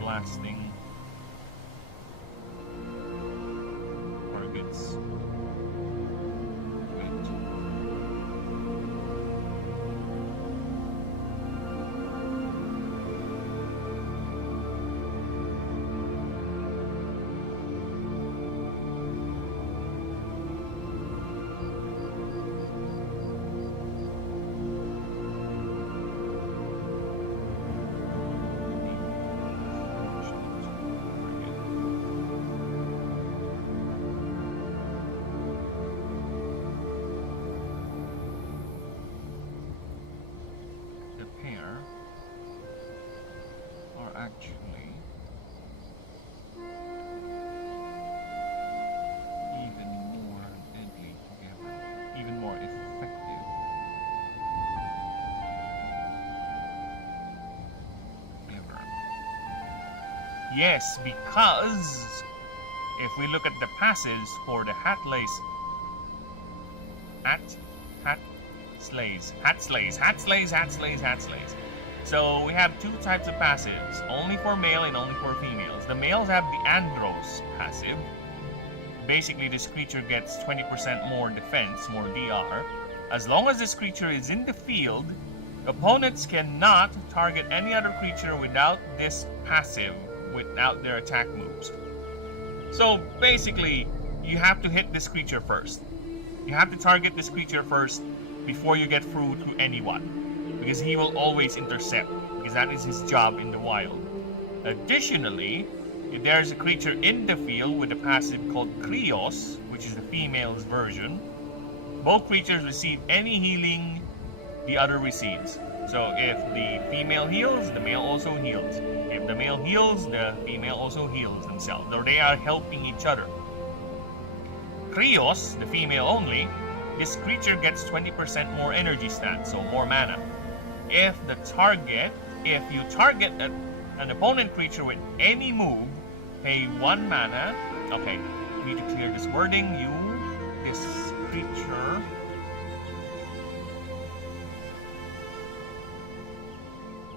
Blasting targets. Actually, even more deadly together, even more effective. Ever. Yes, because if we look at the passives for the hat slays. So we have 2 types of passives, only for male and only for females. The males have the Andros passive. Basically, this creature gets 20% more defense, more DR. As long as this creature is in the field, opponents cannot target any other creature without this passive, without their attack moves. So basically, you have to hit this creature first. You have to target this creature first before you get through to anyone. Because he will always intercept, because that is his job in the wild. Additionally, if there's a creature in the field with a passive called Krios, which is the female's version, both creatures receive any healing the other receives. So if the female heals, the male also heals. If the male heals, the female also heals themselves. So they are helping each other. Krios, the female only, this creature gets 20% more energy stats, so more mana. If you target an opponent creature with any move, pay 1 mana. Okay, we need to clear this wording. This creature,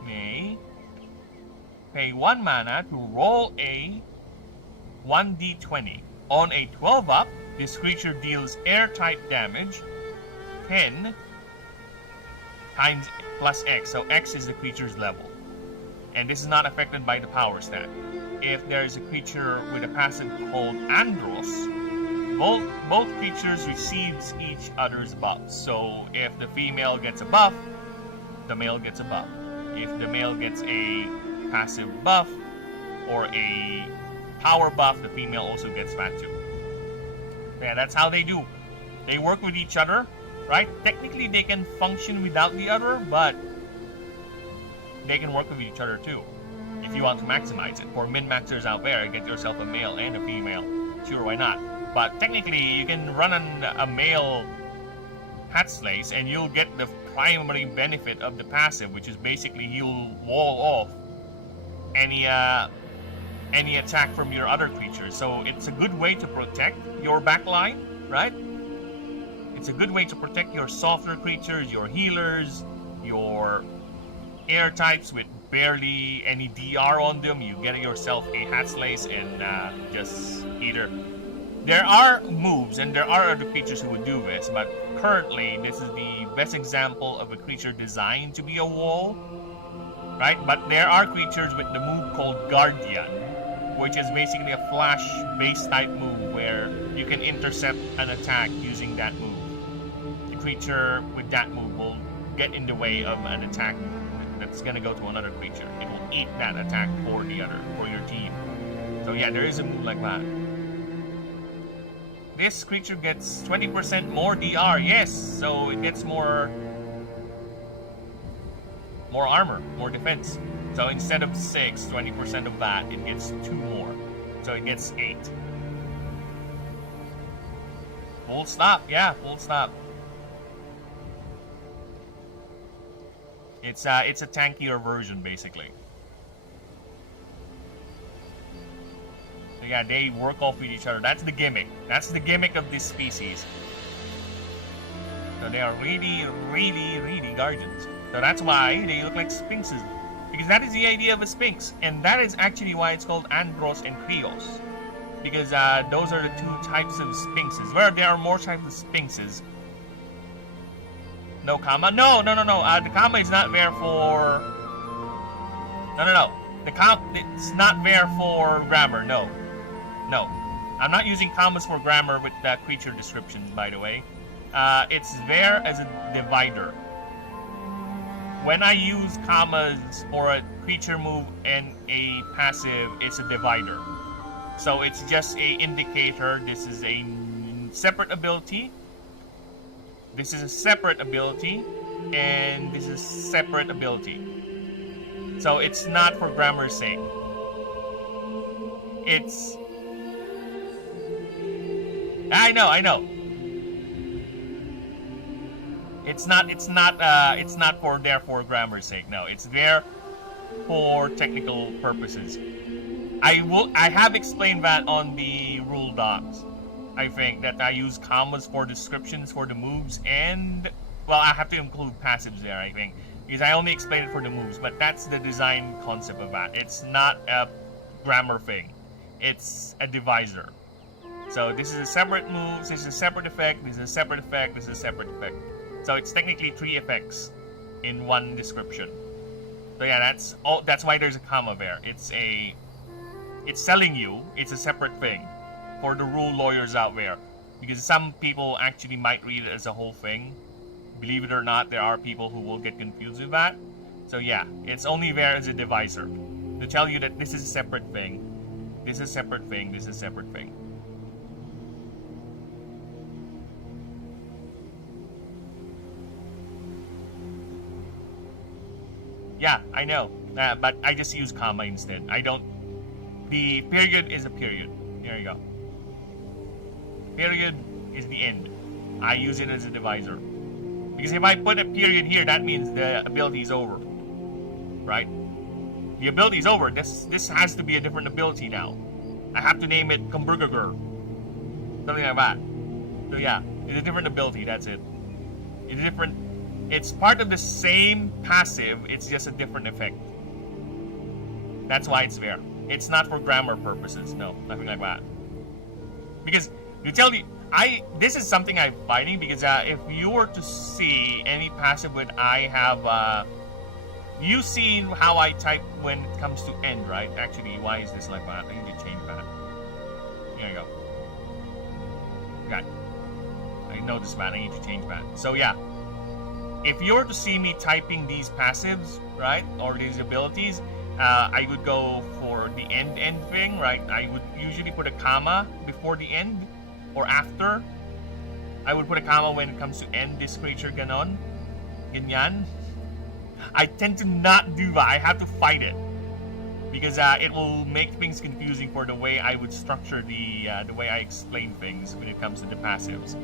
may pay 1 mana to roll a 1d20. On a 12 up, this creature deals air-type damage 10 times plus X, so X is the creature's level. And this is not affected by the power stat. If there is a creature with a passive called Andros, both creatures receives each other's buffs. So if the female gets a buff, the male gets a buff. If the male gets a passive buff or a power buff, the female also gets that too. Yeah, that's how they do. They work with each other, right? Technically, they can function without the other, but they can work with each other too. If you want to maximize it. For min-maxers out there, get yourself a male and a female. Sure, why not? But technically, you can run a male Hatslace and you'll get the primary benefit of the passive, which is basically you'll wall off any attack from your other creatures. So it's a good way to protect your backline, right? It's a good way to protect your softer creatures, your healers, your air types with barely any DR on them. You get yourself a Hatslace and just either. There are moves and there are other creatures who would do this, but currently this is the best example of a creature designed to be a wall, right? But there are creatures with the move called Guardian, which is basically a flash base type move where you can intercept an attack using that move. The creature with that move will get in the way of an attack that's gonna go to another creature. It will eat that attack for your team. So yeah, there is a move like that. This creature gets 20% more DR, yes, so it gets more armor, more defense. So instead of 6, 20% of that, it gets 2 more. So it gets 8. Full stop, yeah, full stop. It's a tankier version, basically. So yeah, they work off with each other. That's the gimmick. That's the gimmick of this species. So they are really, really, really guardians. So that's why they look like sphinxes. Because that is the idea of a sphinx. And that is actually why it's called Andros and Krios. Because those are the 2 types of sphinxes. Where there are more types of sphinxes. No comma? No. The comma is not there for... No. It's not there for grammar, no. No. I'm not using commas for grammar with creature descriptions, by the way. It's there as a divider. When I use commas for a creature move and a passive, it's a divider. So it's just a indicator. This is a separate ability. This is a separate ability. And this is a separate ability. So it's not for grammar's sake. It's... I know. It's not for there for grammar's sake. No, it's there for technical purposes. I have explained that on the rule docs. I think that I use commas for descriptions for the moves and well, I have to include passives there, I think, because I only explained it for the moves, but that's the design concept of that. It's not a grammar thing. It's a divisor. So this is a separate move, this is a separate effect, this is a separate effect, this is a separate effect. So it's technically 3 effects in one description. So yeah, that's why there's a comma there. It's telling you it's a separate thing for the rule lawyers out there. Because some people actually might read it as a whole thing. Believe it or not, there are people who will get confused with that. So yeah, it's only there as a divisor. To tell you that this is a separate thing. This is a separate thing, this is a separate thing. Yeah, I know, but I just use comma instead. I don't... The period is a period. There you go. Period is the end. I use it as a divisor. Because if I put a period here, that means the ability is over. Right? The ability is over. This has to be a different ability now. I have to name it Kumburger. Something like that. So yeah, it's a different ability, that's it. It's a different... It's part of the same passive, it's just a different effect. That's why it's there. It's not for grammar purposes, no, nothing like that. Because, you tell me, this is something I'm fighting, because if you were to see any passive when I have, you see how I type when it comes to end, right? Actually, why is this like that? I need to change that. Here you go. Okay. I noticed that, I need to change that. So yeah. if you were to see me typing these passives, right, or these abilities, I would go for the end thing, right? I would usually put a comma before the end or after. I would put a comma when it comes to end this creature, ganon. Ganyan. I tend to not do that. I have to fight it because it will make things confusing for the way I would structure the way I explain things when it comes to the passives.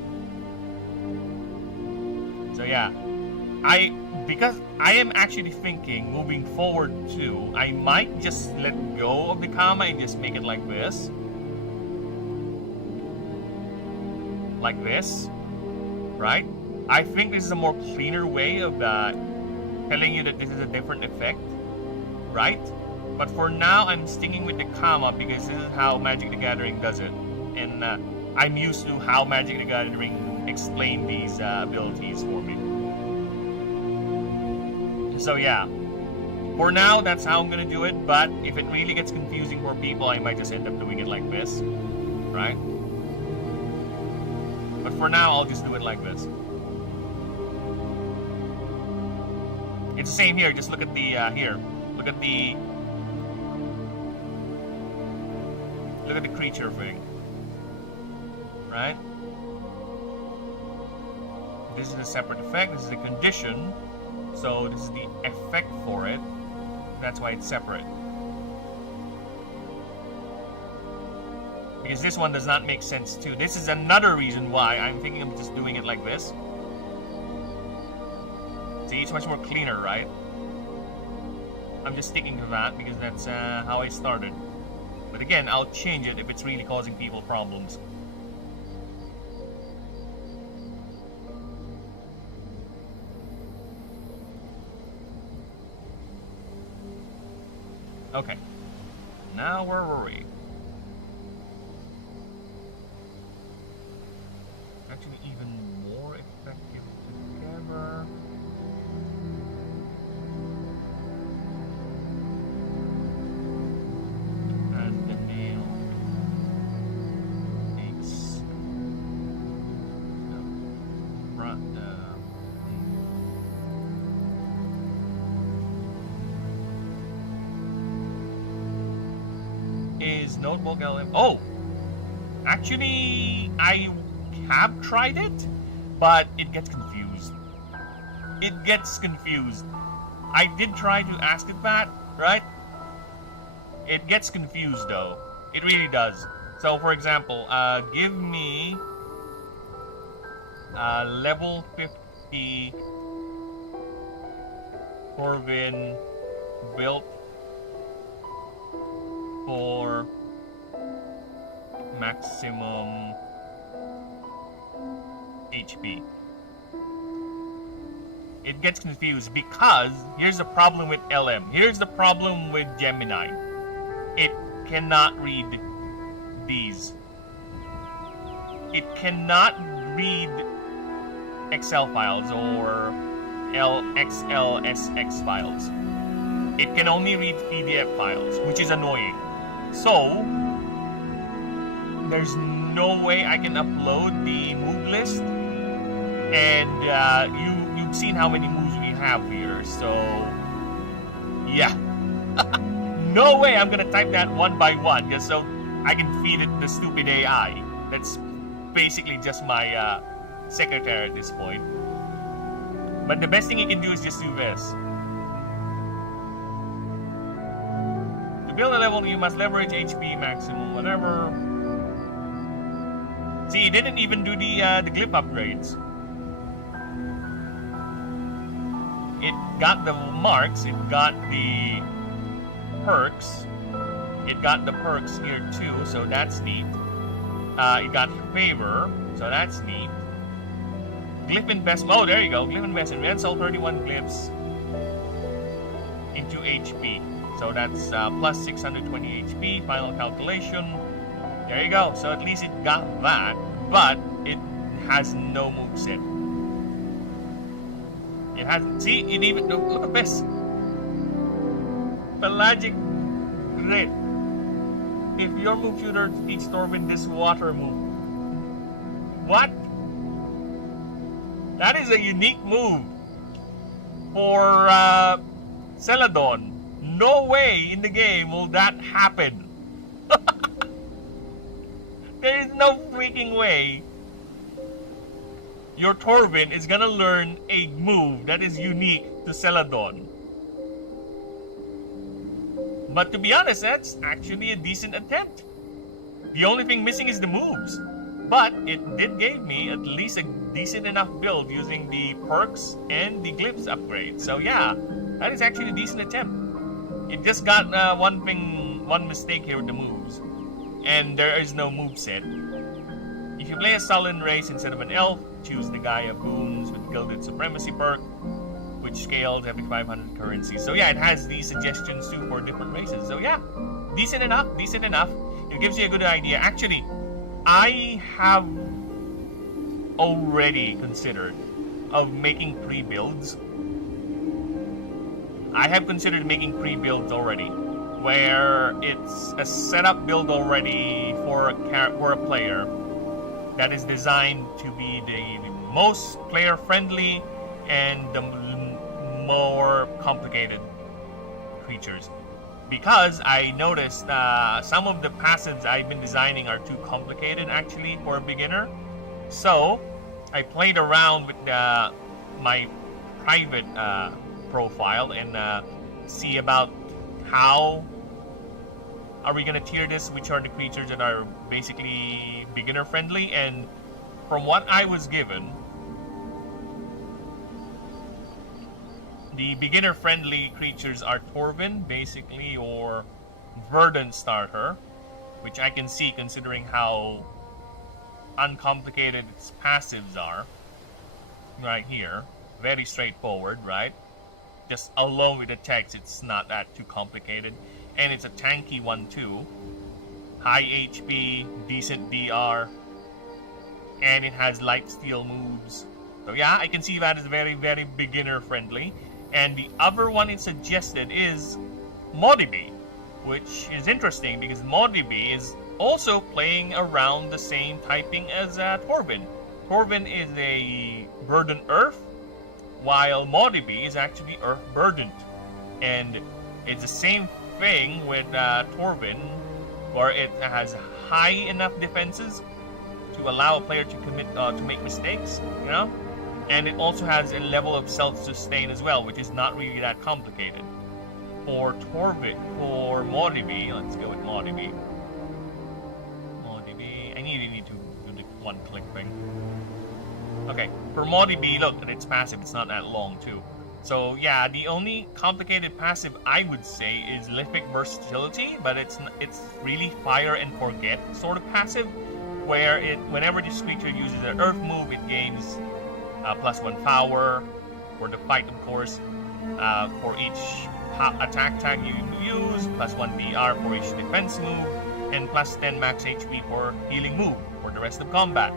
So yeah, because I am actually thinking moving forward too, I might just let go of the comma and just make it like this. Like this, right? I think this is a more cleaner way of telling you that this is a different effect, right? But for now, I'm sticking with the comma because this is how Magic the Gathering does it. And I'm used to how Magic the Gathering explain these abilities for me. So yeah, for now, that's how I'm gonna do it. But if it really gets confusing for people, I might just end up doing it like this, right? But for now, I'll just do it like this. It's the same here. Just look at the here. Look at the creature thing, right? This is a separate effect. This is a condition. So this is the effect for it. That's why it's separate. Because this one does not make sense too. This is another reason why I'm thinking of just doing it like this. See, it's much more cleaner, right? I'm just sticking to that because that's how I started. But again, I'll change it if it's really causing people problems. Okay. Now where were we? Actually, even more effective together. And the nail makes the front. Is notebook LM? Oh, actually, I have tried it, but it gets confused. It gets confused. I did try to ask it that, right? It gets confused though. It really does. So, for example, give me level 50 Corvin built for maximum HP. It gets confused because here's the problem with LM. Here's the problem with Gemini. It cannot read these. It cannot read Excel files or XLSX files. It can only read PDF files, which is annoying. So, there's no way I can upload the move list. And you've seen how many moves we have here, so yeah. No way I'm gonna type that one by one just so I can feed it the stupid AI. That's basically just my secretary at this point. But the best thing you can do is just do this. To build a level, you must leverage HP maximum, whatever. See, he didn't even do the glyph upgrades. It got the marks, it got the perks. It got the perks here too, so that's neat. It got favor, so that's neat. Glyph investment. Oh, there you go. Glyph investment. We had sold 31 glyphs into HP. So that's plus 620 HP. Final calculation. There you go. So at least it got that, but it has no moveset. It has. See, it even. Look at this. Pelagic Grit. If your move shooter defeats Torvin, this water move. What? That is a unique move. for Celadon. No way in the game will that happen. There is no freaking way your Torvin is gonna learn a move that is unique to Celadon. But to be honest, that's actually a decent attempt. The only thing missing is the moves. But it did give me at least a decent enough build using the perks and the glyphs upgrade. So yeah, that is actually a decent attempt. It just got one mistake here with the moves. And there is no moveset. If you play a Sullen race instead of an elf, choose the Gaia Booms with Gilded Supremacy perk, which scales every 500 currency. So yeah, it has these suggestions too for different races. So yeah, decent enough. It gives you a good idea. Actually, I have already considered of making pre-builds. I have considered making pre-builds already, where it's a setup build already for a player that is designed to be the most player-friendly and the more complicated creatures. Because I noticed some of the passives I've been designing are too complicated actually for a beginner. So I played around with my private profile and see about how are we going to tier this, which are the creatures that are basically beginner friendly. And from what I was given, the beginner friendly creatures are Torvin basically, or Verdant Starter, which I can see considering how uncomplicated its passives are right here. Very straightforward, right? Just alone with the text, it's not that too complicated. And it's a tanky one too. High HP, decent DR, and it has light steel moves. So yeah, I can see that is very, very beginner friendly. And the other one it suggested is Modibi, which is interesting because Modibi is also playing around the same typing as Torvin. Torvin is a Verdant Earth, while Modibi is actually Earth Verdant. And it's the same thing with Torvin, where it has high enough defenses to allow a player to commit to make mistakes, you know, and it also has a level of self-sustain as well, which is not really that complicated. For Modibi, let's go with Modibi. I need to do the one-click thing. Okay, for Modibi, look at its passive; it's not that long too. So yeah, the only complicated passive I would say is Lithic Versatility, but it's really fire and forget sort of passive, where whenever this creature uses an Earth move, it gains +1 power for the fight, of course. For each attack tag you use, +1 DR for each defense move, and +10 max HP for healing move for the rest of combat.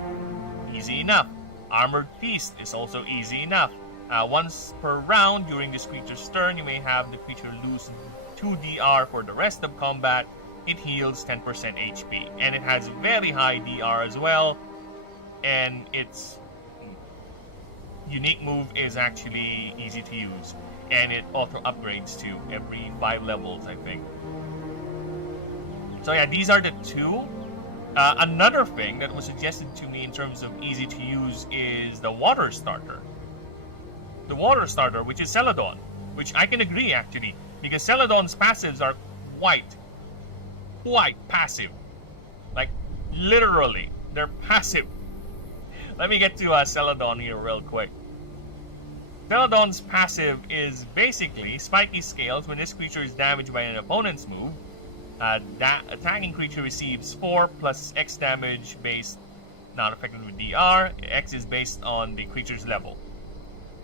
Easy enough. Armored Feast is also easy enough. Once per round during this creature's turn, you may have the creature lose 2 DR for the rest of combat. It heals 10% HP, and it has very high DR as well, and its unique move is actually easy to use, and it auto upgrades to every 5 levels, I think. So yeah, these are the two. Another thing that was suggested to me in terms of easy to use is the Water Starter. The Water Starter, which is Celadon, which I can agree actually, because Celadon's passives are quite passive. Like, literally, they're passive. Let me get to Celadon here real quick. Celadon's passive is basically Spiky Scales. When this creature is damaged by an opponent's move, that attacking creature receives 4 plus X damage based, not affected with DR. X is based on the creature's level.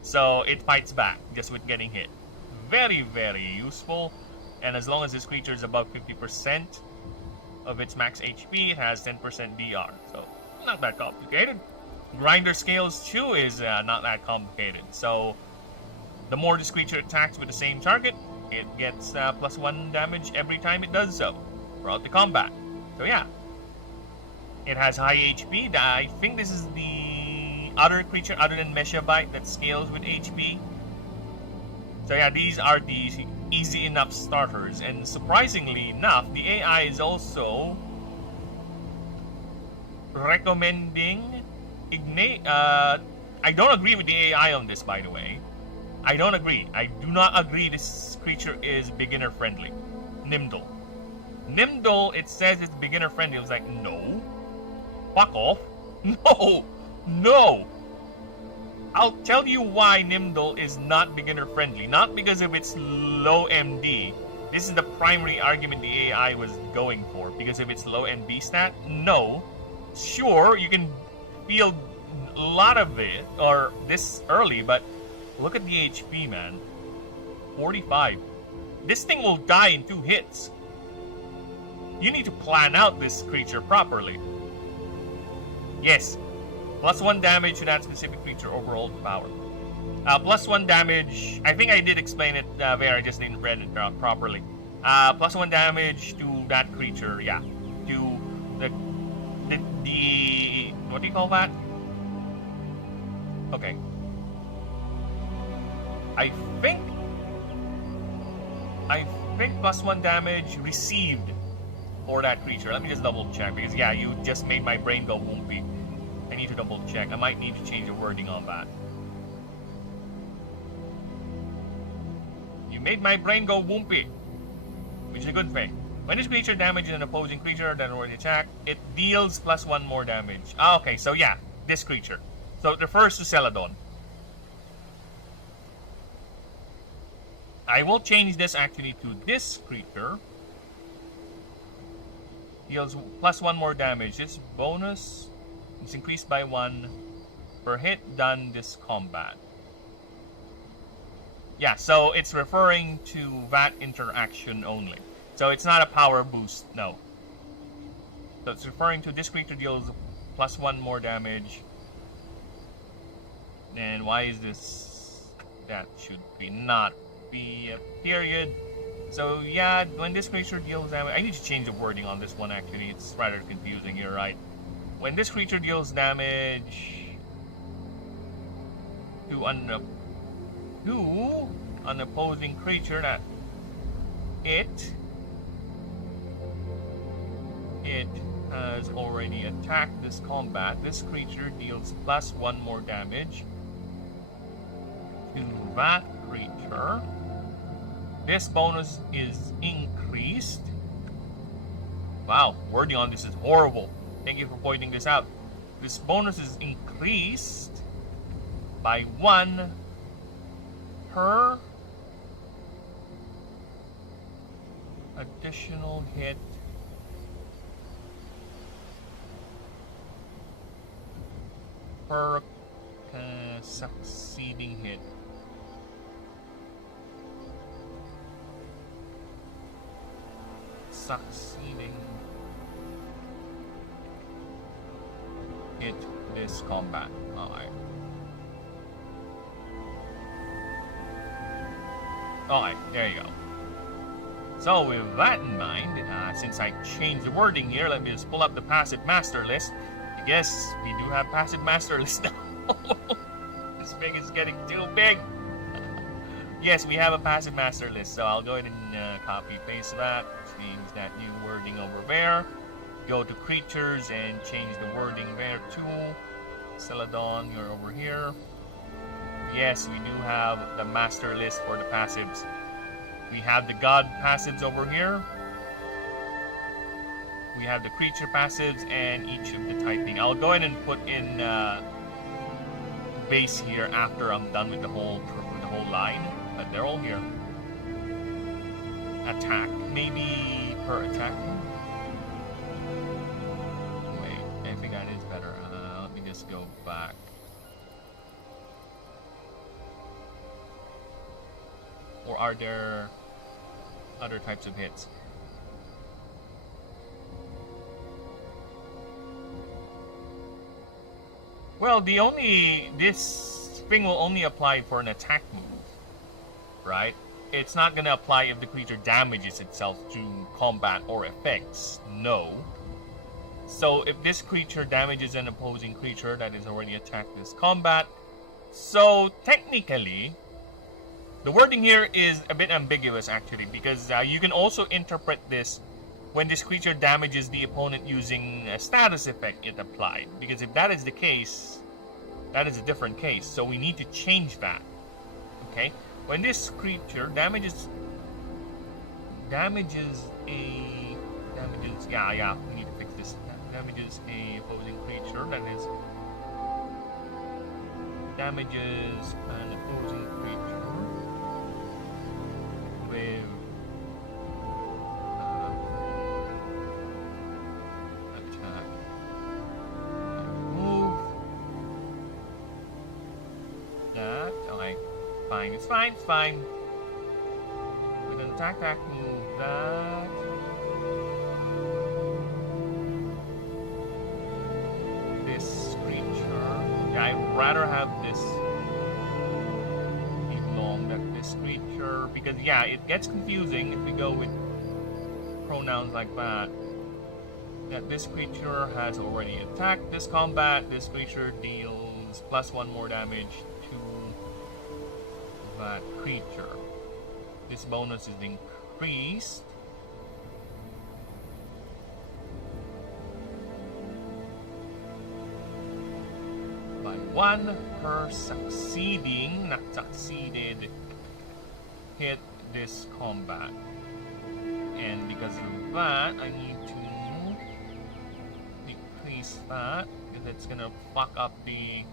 So it fights back just with getting hit. Very, very useful. And as long as this creature is above 50% of its max HP, it has 10% DR. So not that complicated. Grinder Scales too is not that complicated. So the more this creature attacks with the same target, it gets +1 damage every time it does so throughout the combat. So yeah, it has high HP. I think this is the other creature other than Meshavite that scales with HP. So yeah, these are the easy enough starters, and surprisingly enough, the AI is also recommending Ignite. I don't agree with the AI on this, by the way. I don't agree. I do not agree this creature is beginner friendly. Nimdal. Nimdal, it says it's beginner friendly. I was like, no. Fuck off. No. No. I'll tell you why Nimdal is not beginner friendly. Not because of its low MD. This is the primary argument the AI was going for. Because of its low MD stat? No. Sure, you can field a lot of it, or this early, but look at the HP, man. 45. This thing will die in 2 hits. You need to plan out this creature properly. Yes. +1 damage to that specific creature overall power. +1 damage. I think I did explain it there. I just didn't read it properly. +1 damage to that creature. Yeah. To the what do you call that? Okay. I think +1 damage received for that creature. Let me just double check, because yeah, you just made my brain go woompy. I need to double check. I might need to change the wording on that. You made my brain go woompy, which is a good thing. When this creature damages an opposing creature that already attacked, it deals +1 more damage. Ah, okay, so yeah, this creature. So it refers to Celadon. I will change this actually to this creature. Deals +1 more damage. This bonus is increased by 1 per hit done this combat. Yeah, so it's referring to that interaction only. So it's not a power boost, no. So it's referring to this creature deals +1 more damage. And why is this? That should be not be a period. So yeah, when this creature deals damage, I need to change the wording on this one actually. It's rather confusing, you're right. When this creature deals damage to an opposing creature that it has already attacked this combat, this creature deals +1 more damage to that creature. This bonus is increased. Wow, wording on this is horrible. Thank you for pointing this out. This bonus is increased by 1 per additional hit per succeeding hit. Succeeding hit this combat. Alright. Alright, there you go. So with that in mind, since I changed the wording here, let me just pull up the passive master list. I guess we do have passive master list now. This thing is getting too big. Yes, we have a passive master list, so I'll go ahead and copy paste that, change that new wording over there, go to creatures and change the wording there too. Celadon, you're over here. Yes, we do have the master list for the passives. We have the god passives over here. We have the creature passives and each of the typing. I'll go ahead and put in base here after I'm done with the whole line. But they're all here. Attack, maybe per attack. Wait, I think that is better. Let me just go back. Or are there other types of hits? Well, this thing will only apply for an attack move, right? It's not gonna apply if the creature damages itself through combat or effects. No. So if this creature damages an opposing creature that is already attacked this combat, so technically The wording here is a bit ambiguous actually, because you can also interpret this when this creature damages the opponent using a status effect it applied. Because if that is the case, that is a different case. So we need to change that. Okay? When this creature damages yeah, we need to fix this. Damages a opposing creature, that is damages an opposing creature with attack. Move that. Okay, fine. It's fine. It's fine. With an attack, move that. This creature. Yeah, I'd rather have this be long than this creature, because yeah, it gets confusing if we go with pronouns like that. That this creature has already attacked this combat. This creature deals +1 more damage to that creature. This bonus is increased by 1 per succeeding, not succeeded, hit this combat. And because of that, I need to decrease that, because it's gonna fuck up the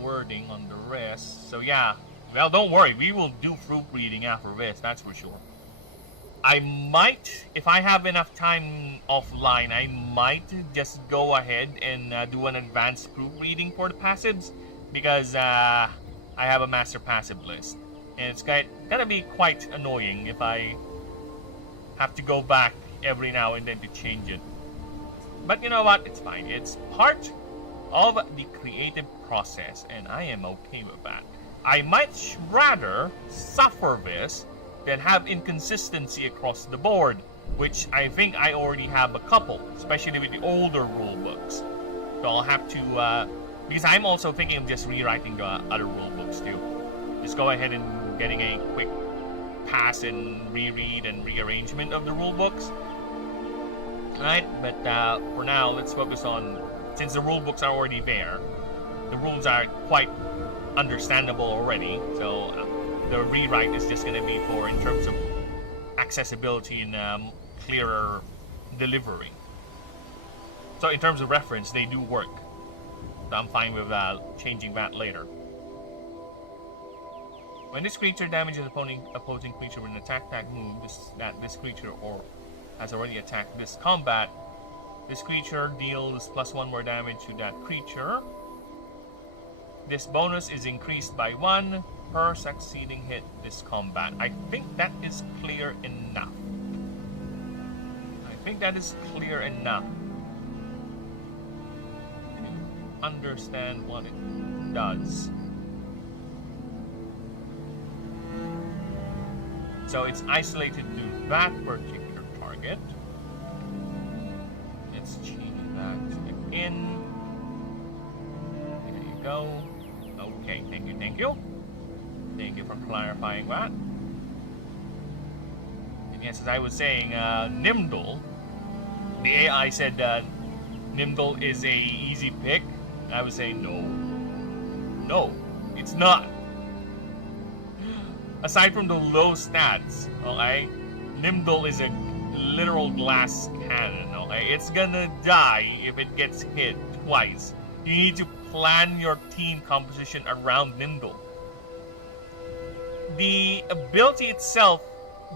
wording on the rest. So yeah, well, don't worry, we will do fruit reading after this, that's for sure. I might, if I have enough time offline, I might just go ahead and do an advanced proof reading for the passives, because I have a master passive list, and it's gonna be quite annoying if I have to go back every now and then to change it. But you know what, it's fine. It's part of the creative process, and I am okay with that. I might rather suffer this than have inconsistency across the board, which I think I already have a couple, especially with the older rule books. So I'll have to, because I'm also thinking of just rewriting the other rule books too. Just go ahead and getting a quick pass and reread and rearrangement of the rule books. Right, but for now, let's focus on, since the rule books are already there, the rules are quite understandable already, so the rewrite is just going to be for, in terms of accessibility and clearer delivery. So in terms of reference, they do work. So I'm fine with changing that later. When this creature damages opposing creature with an attack move, this creature has already attacked this combat, this creature deals +1 more damage to that creature. This bonus is increased by 1 per succeeding hit this combat. I think that is clear enough. Understand what it does. So it's isolated to that particular target. Let's change that in. There you go. Okay, thank you. Thank you for clarifying that. And yes, as I was saying, Nimdal, the AI said Nimdal is a easy pick. I would say no, it's not. Aside from the low stats, okay, Nimdal is a literal glass cannon, okay? It's gonna die if it gets hit twice. You need to plan your team composition around Nimdal. The ability itself,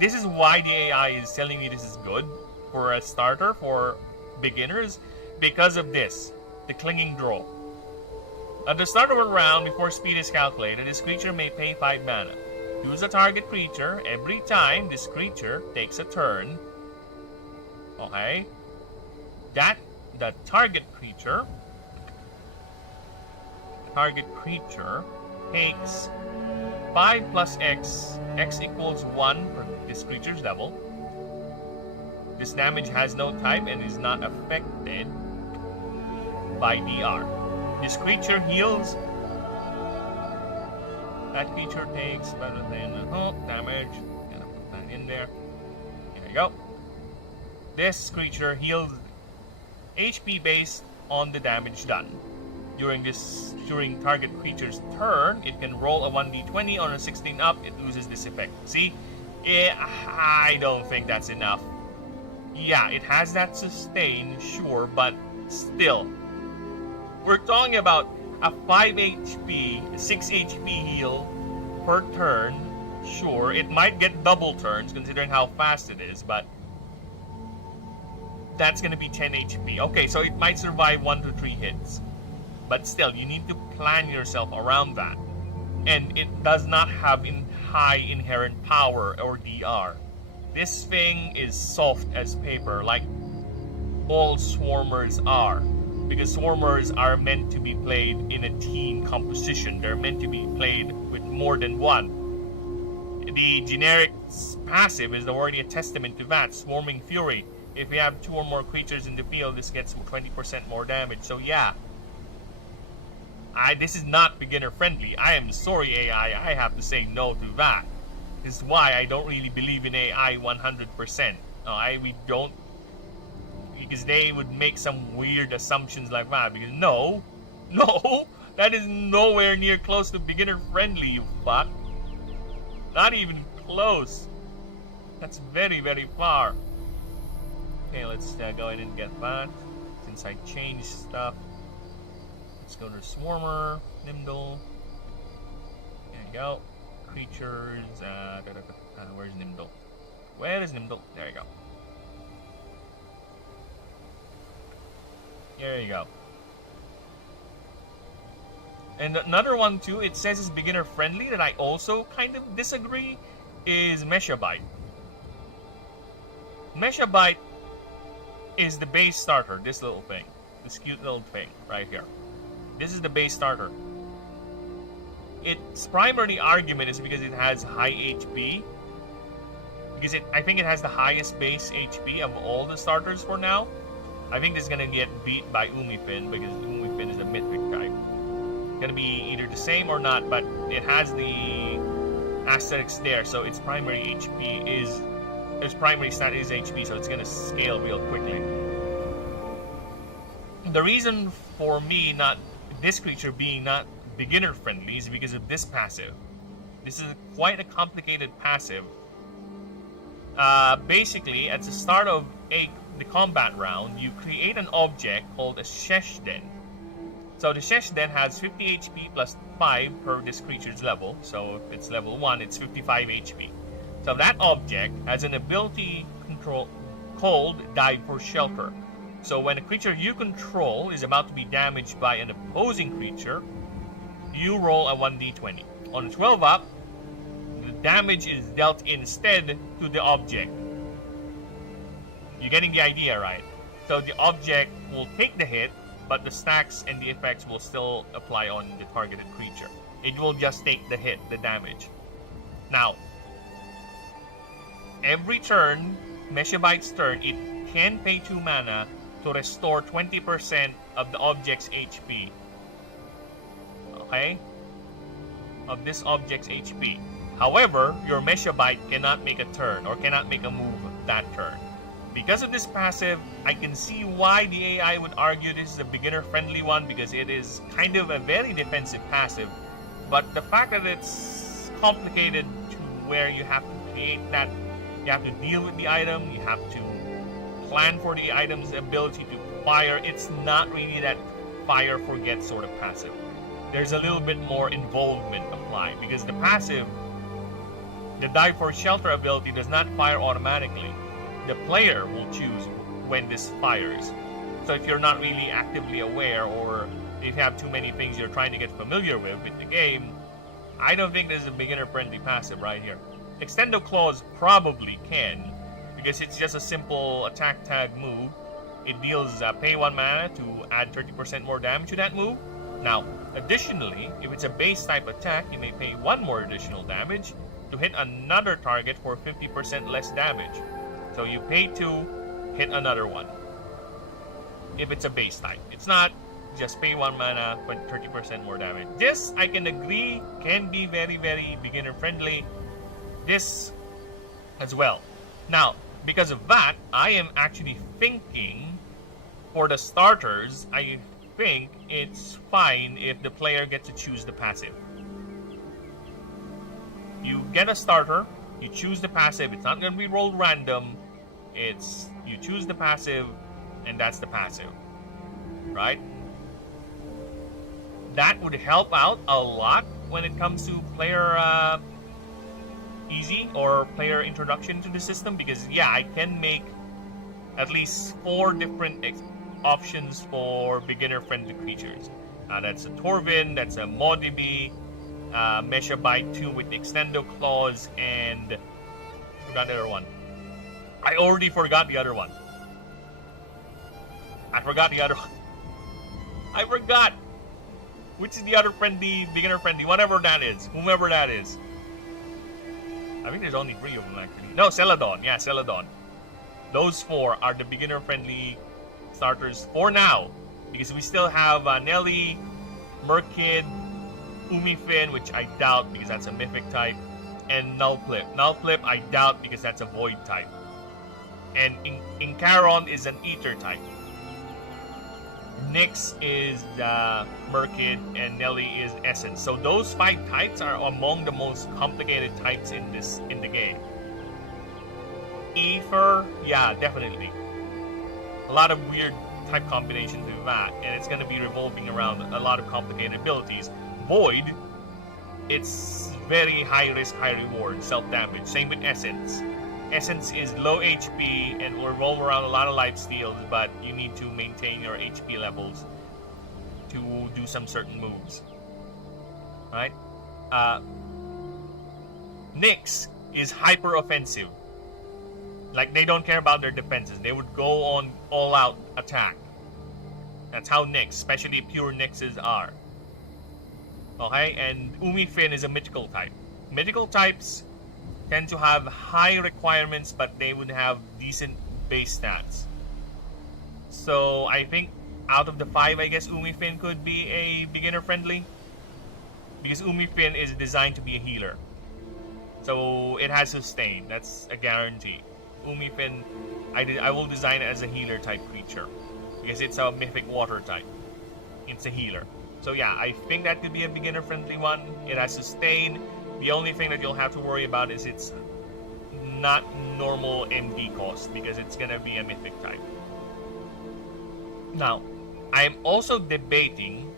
this is why the AI is telling me this is good for a starter, for beginners, because of this, the clinging draw. At the start of a round, before speed is calculated, this creature may pay 5 mana. Choose a target creature every time this creature takes a turn. Okay. The target creature takes 5 plus X. X equals 1 for this creature's level. This damage has no type and is not affected by DR. This creature heals That creature takes better than damage. Gonna put that in there. There you go. This creature heals HP based on the damage done. During target creature's turn, it can roll a 1d20 on a 16 up. It loses this effect. See, I don't think that's enough. Yeah, it has that sustain, sure, but still, we're talking about a 5 HP, 6 HP heal per turn. Sure, it might get double turns considering how fast it is, but that's gonna be 10 HP. Okay, so it might survive 1 to 3 hits. But still, you need to plan yourself around that. And it does not have high inherent power or DR. This thing is soft as paper, like all swarmers are. Because swarmers are meant to be played in a team composition. They're meant to be played with more than one. The generic passive is already a testament to that. Swarming Fury. If you have 2 or more creatures in the field, this gets 20% more damage. So yeah. This is not beginner friendly. I am sorry, AI. I have to say no to that. This is why I don't really believe in AI 100%. We don't, because they would make some weird assumptions like that. Because no, that is nowhere near close to beginner friendly. You fuck. Not even close. That's very, very far. Okay, let's go ahead and get that. Since I changed stuff. Let's go to Swarmer, Nimble. There you go. Creatures. Where's Nimble? Where is Nimble? There you go. There you go. And another one too, it says it's beginner friendly that I also kind of disagree, is Meshabite. Meshabite is the base starter, this little thing. This cute little thing right here. This is the base starter. Its primary argument is because it has high HP. Because I think it has the highest base HP of all the starters for now. I think this is gonna get beat by Umifin because Umifin is a mythic type. Gonna be either the same or not, but it has the asterisks there, so its primary HP is its primary stat is HP, so it's gonna scale real quickly. The reason for me not this creature being not beginner friendly is because of this passive. This is quite a complicated passive. Basically, at the start of the combat round, you create an object called a Sheshden. So the Sheshden has 50 HP plus 5 per this creature's level. So if it's level 1, it's 55 HP. So that object has an ability called Dive for Shelter. So when a creature you control is about to be damaged by an opposing creature, you roll a 1d20. On a 12 up, the damage is dealt instead to the object. You're getting the idea, right? So the object will take the hit, but the stacks and the effects will still apply on the targeted creature. It will just take the hit, the damage. Now, every turn, Meshabite's turn, it can pay 2 mana to restore 20% of the object's HP. Okay? Of this object's HP. However, your Meshabite cannot make a turn or cannot make a move that turn. Because of this passive, I can see why the AI would argue this is a beginner-friendly one because it is kind of a very defensive passive. But the fact that it's complicated to where you have to create that, you have to deal with the item, you have to plan for the item's ability to fire, it's not really that fire forget sort of passive. There's a little bit more involvement applied because the passive, the Dive for Shelter ability does not fire automatically. The player will choose when this fires. So if you're not really actively aware or if you have too many things you're trying to get familiar with the game, I don't think this is a beginner-friendly passive right here. Extendo Claws probably can, because it's just a simple attack tag move. It deals pay 1 mana to add 30% more damage to that move. Now, additionally, if it's a base type attack, you may pay 1 more additional damage to hit another target for 50% less damage. So you pay 2, hit another one. If it's a base type. It's not just pay 1 mana for 30% more damage. This, I can agree, can be very, very beginner friendly. This as well. Now, because of that, I am actually thinking for the starters, I think it's fine if the player gets to choose the passive. You get a starter, you choose the passive, it's not going to be rolled random, it's you choose the passive, and that's the passive, right? That would help out a lot when it comes to player easy or player introduction to the system, because yeah, I can make at least 4 different options for beginner friendly creatures. That's a Torvin, that's a Modibi, Meshabite 2 with Extendo Claws, and forgot the other one. I already forgot the other one. I forgot which is the other friendly, beginner friendly, whatever that is, whomever that is. I think there's only 3 of them actually. No, Celadon. Yeah, Celadon. Those 4 are the beginner friendly starters for now, because we still have Nelly, Merkid, Umifin, which I doubt because that's a mythic type, and Nullplip. Nullplip I doubt because that's a void type. And Incaron is an ether type. Nyx is Merkid, and Nelly is Essence. So those 5 types are among the most complicated types in the game. Ether, yeah, definitely. A lot of weird type combinations with that, and it's going to be revolving around a lot of complicated abilities. Void, it's very high risk, high reward, self-damage. Same with Essence. Essence is low HP and will revolve around a lot of life steals, but you need to maintain your HP levels to do some certain moves. Right? Nyx is hyper offensive. Like, they don't care about their defenses. They would go on all-out attack. That's how Nyx, especially pure Nyxes, are. Okay, and Umifin is a mythical type. Mythical types tend to have high requirements, but they would have decent base stats. So I think out of the 5, I guess Umifin could be a beginner friendly, because Umifin is designed to be a healer. So it has sustain. That's a guarantee. Umifin, I will design it as a healer type creature, because it's a mythic water type. It's a healer. So yeah, I think that could be a beginner friendly one. It has sustain. The only thing that you'll have to worry about is it's not normal MD cost, because it's gonna be a mythic type. Now, I'm also debating,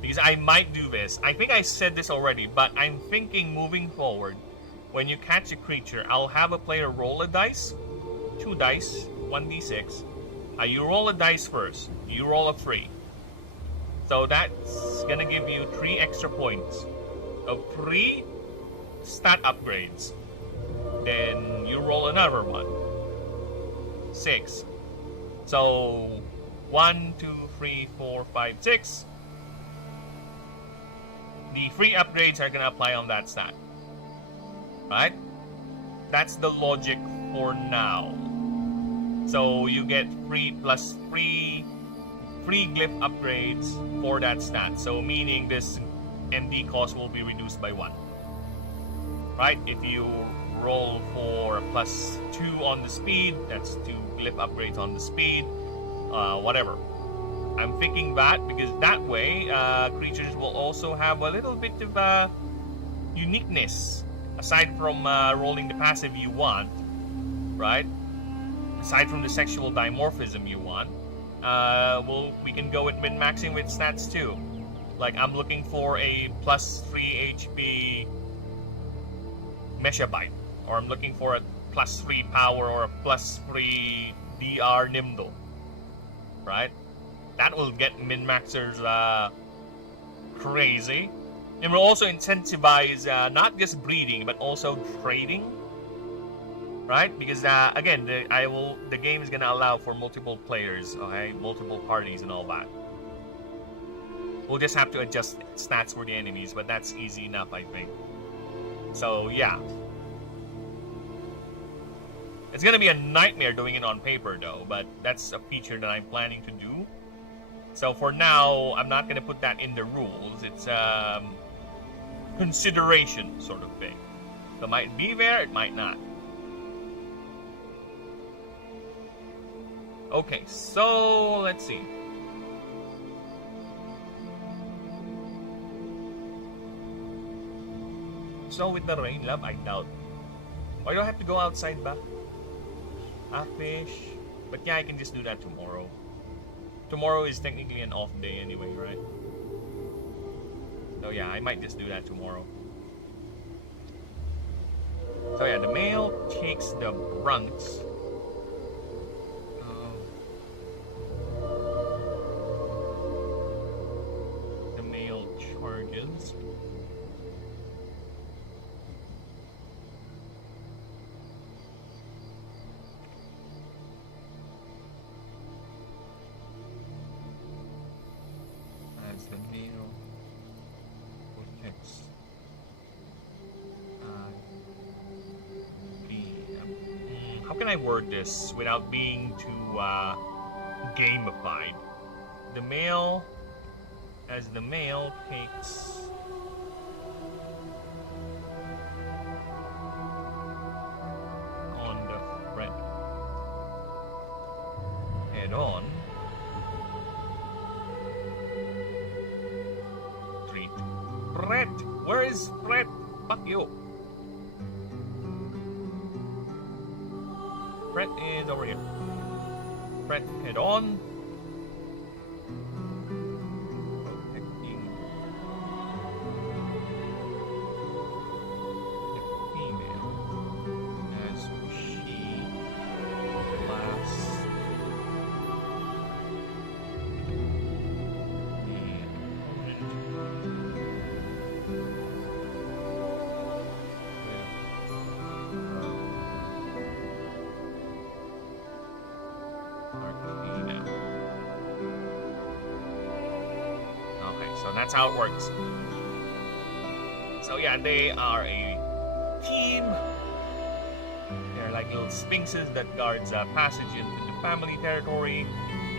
because I might do this. I think I said this already, but I'm thinking moving forward, when you catch a creature, I'll have a player roll a dice, 2 dice, 1d6. You roll a dice first. You roll a 3. So that's gonna give you 3 extra points of 3 stat upgrades. Then you roll another one. 6. So 1, 2, 3, 4, 5, 6. The free upgrades are gonna apply on that stat. Right? That's the logic for now. So you get 3 plus 3 free glyph upgrades for that stat. So meaning this MD cost will be reduced by 1. Right? If you roll for plus 2 on the speed, that's 2 glyph upgrades on the speed. Whatever. I'm thinking that because that way creatures will also have a little bit of uniqueness. Aside from rolling the passive you want, right? Aside from the sexual dimorphism you want, we can go with min-maxing with stats too. Like, I'm looking for a plus 3 HP Meshabite, or I'm looking for a plus 3 power or a plus 3 DR Nimble, right? That will get min-maxers crazy. It will also incentivize not just breeding, but also trading, right? Because again, the game is gonna allow for multiple players, okay, multiple parties and all that. We'll just have to adjust stats for the enemies, but that's easy enough, I think. So yeah, it's gonna be a nightmare doing it on paper though, but that's a feature that I'm planning to do. So for now, I'm not gonna put that in the rules. It's consideration sort of thing. So it might be there, it might not. Okay, so let's see. So with the rain, love, I doubt. Why do I have to go outside ba? Fish. But yeah, I can just do that tomorrow. Tomorrow is technically an off day anyway, right? So yeah, I might just do that tomorrow. So yeah, the male takes the brunt. The male charges. As the male protects. How can I word this without being too gamified? The male, as the male takes on the threat head on, treat threat. Where is threat? Fuck you. Fret is over here. Fret head on. Protecting the female as she laughs. So that's how it works. So yeah, they are a team. They're like little sphinxes that guards passage into the family territory.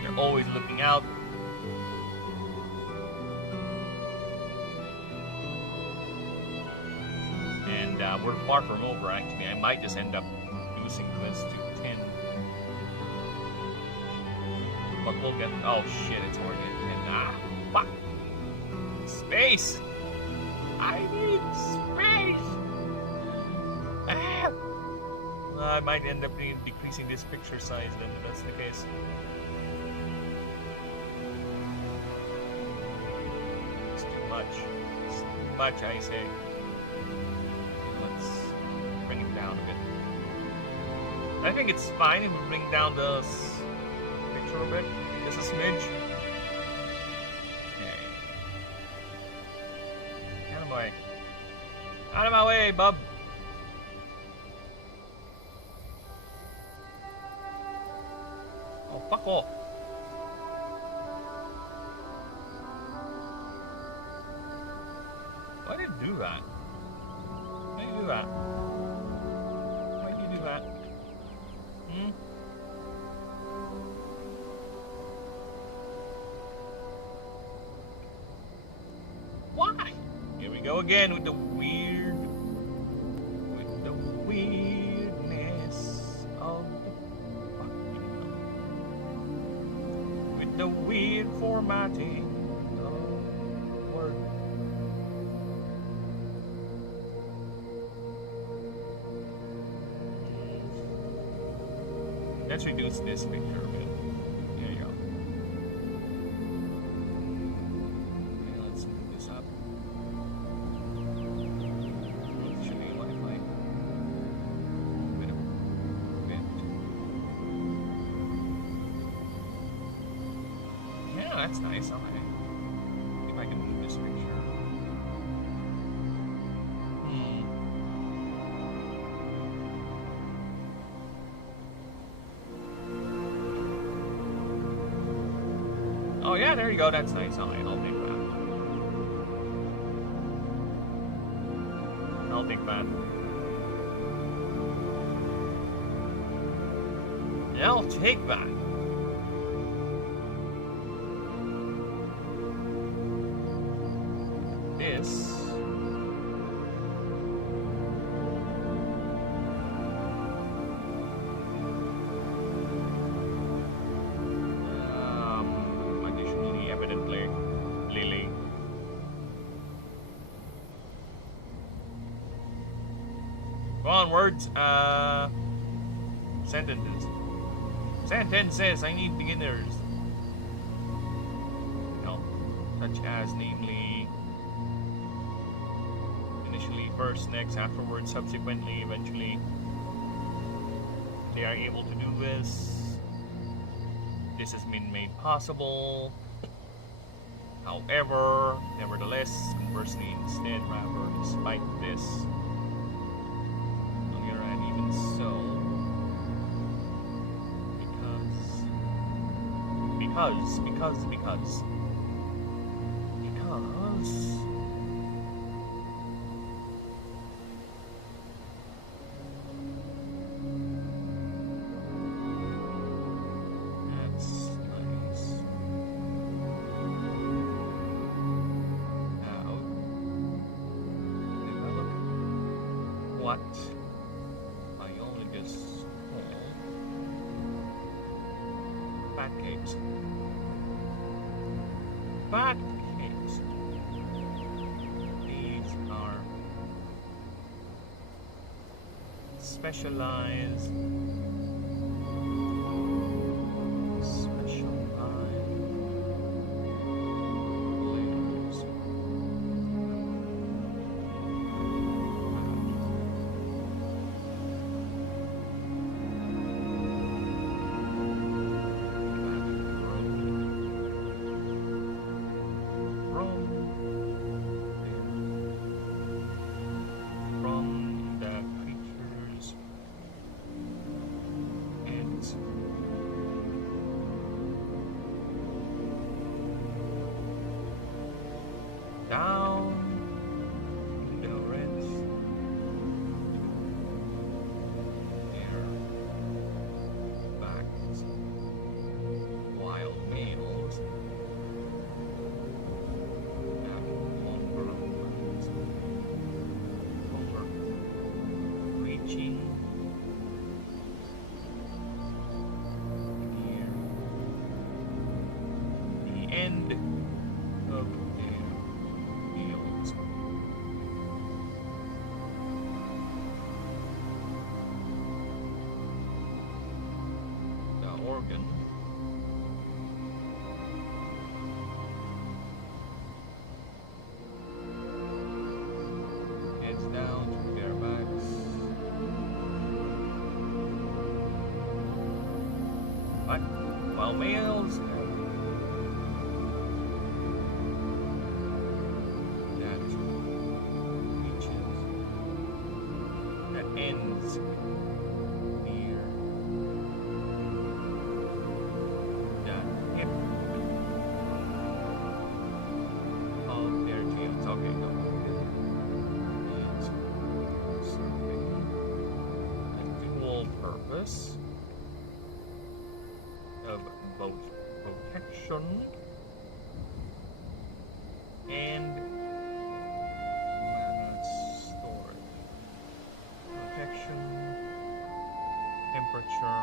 They're always looking out. And we're far from over actually. I might just end up reducing this to 10. But we'll get... Oh shit, it's already at 10. Fuck! Space! I need space! I might end up decreasing this picture size then, if that's the case. It's too much. It's too much, I say. Let's bring it down a bit. I think it's fine if we bring down the picture a bit. Just a smidge. Out of my way, bub. Oh, fuck off. Why did you do that? Why did you do that? Why did you do that? Hmm? Why? Here we go again with the weirdness of the weird formatting of work. Let's reduce this picture a bit. There you go. Okay, let's move this up. That's nice. Okay. See if I can move this picture. Oh yeah, there you go. That's nice. Alright, I'll take that. I'll take that. Yeah, I'll take that. this. Additionally, evidently, Lily. Go on, words. Sentences. Sentences. I need beginners. No, such as namely, initially, first, next, afterwards, subsequently, eventually. They are able to do this. This has been made possible. However, nevertheless, conversely, instead, rather, despite this, on the other hand, even so, because, that's nice. Now, develop what I only just call pancakes. Pancakes. These are specialized layers. From the creatures and down the reds, their backs, wild males, and longer ones, longer reaching near the end of their meals. The organ heads down to their backs. But while males that reaches, that ends near the hip of their tails. Okay, no. It's serving a dual purpose of both protection and storage. Protection, temperature,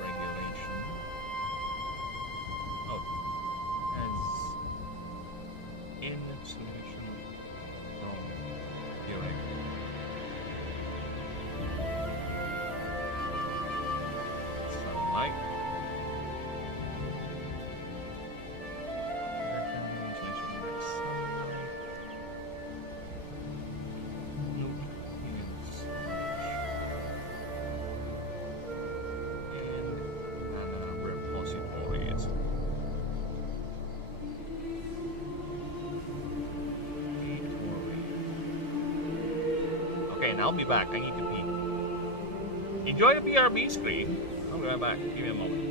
regulation. Oh, as insulation from direct sunlight. Insulation from direct sunlight. Nutrients. And repositories. Okay, now I'll be back. I need to pee. Enjoy the PRB screen. I'll be right back. Give me a moment.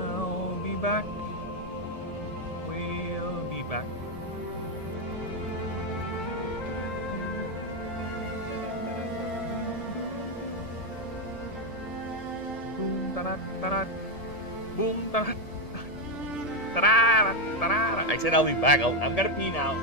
I'll be back. ta-da. Boom, ta-da. Ta-da, ta-da. I said I'll be back. I'm gonna pee now.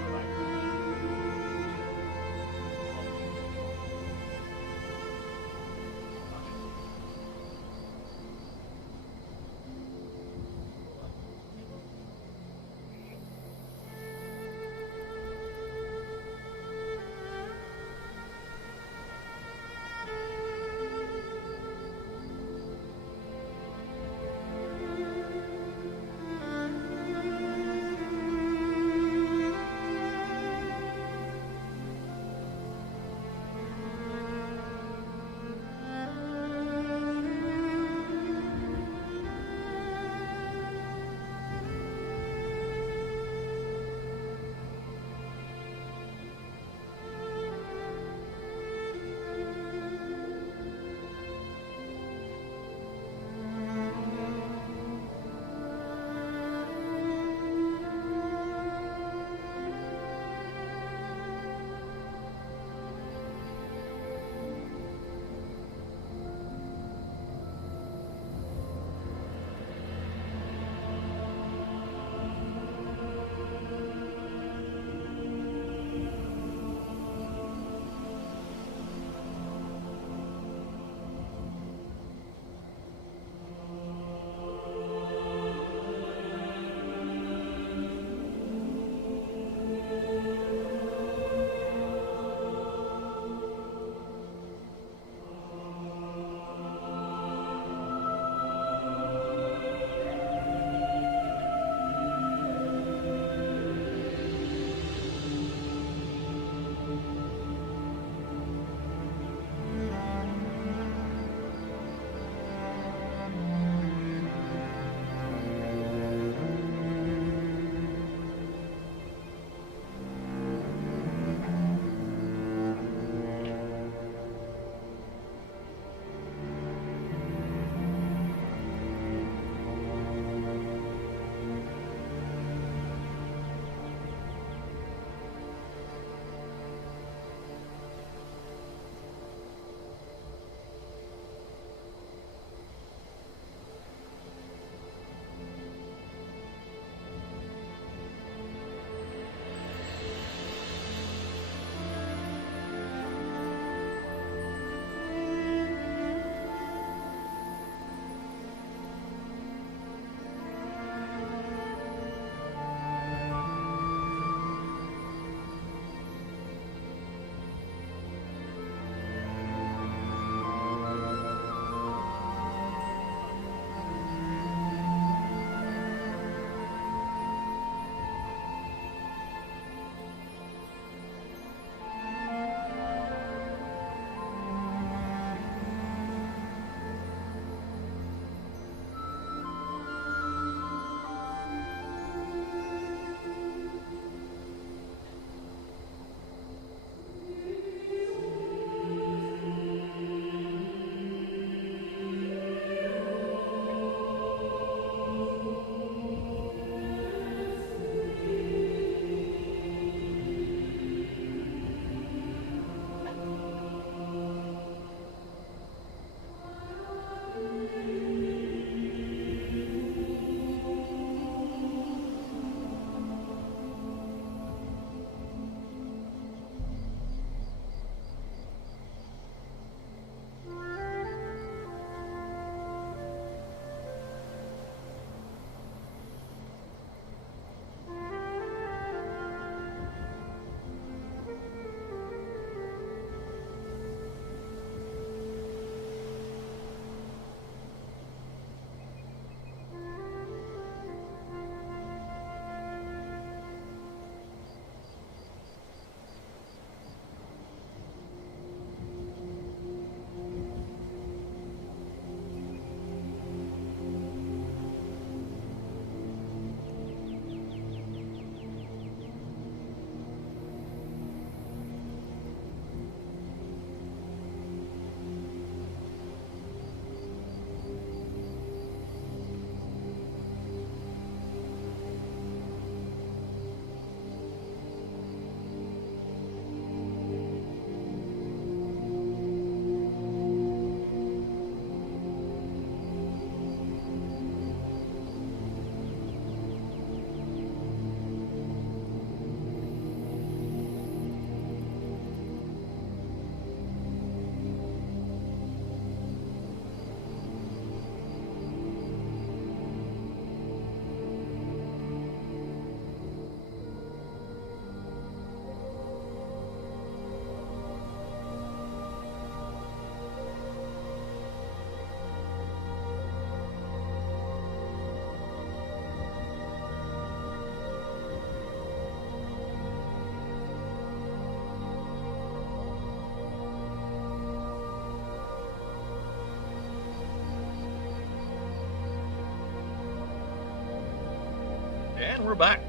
And we're back.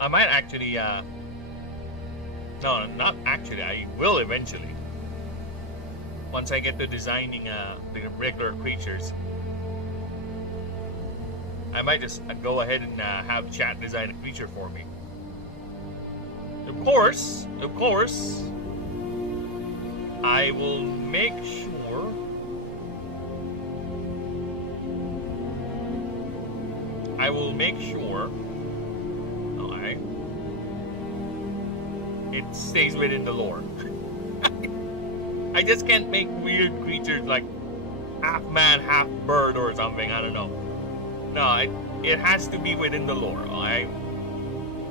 I might actually, no, not actually, I will eventually. Once I get to designing the regular creatures. I might just go ahead and have chat design a creature for me. Of course, I will make sure alright, it stays within the lore. I just can't make weird creatures like half man, half bird or something, I don't know. No, it has to be within the lore, alright?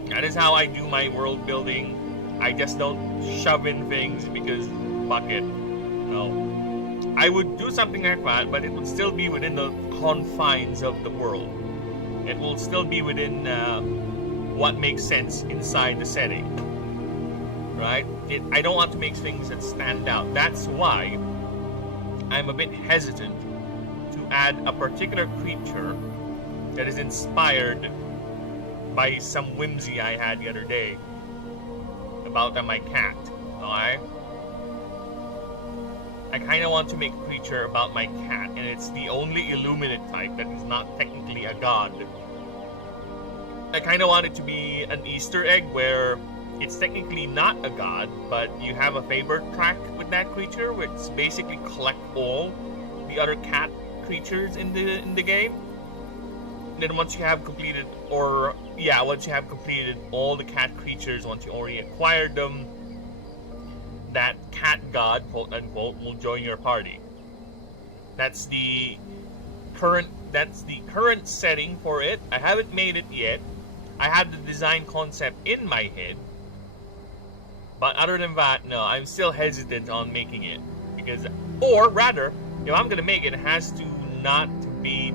That is how I do my world building. I just don't shove in things because fuck it. No. I would do something like that, but it would still be within the confines of the world. It will still be within what makes sense inside the setting. Right? I don't want to make things that stand out. That's why I'm a bit hesitant to add a particular creature that is inspired by some whimsy I had the other day about my cat. Alright? I kind of want to make a creature about my cat, and it's the only Illuminate type that is not technically a god. I kind of want it to be an Easter egg where it's technically not a god, but you have a favor track with that creature, which basically collect all the other cat creatures in the game. And then once you have completed all the cat creatures, once you already acquired them, that cat god, quote unquote, will join your party. That's the current setting for it. I haven't made it yet. I have the design concept in my head. But other than that, no, I'm still hesitant on making it. Or rather, if I'm gonna make it, it has to not be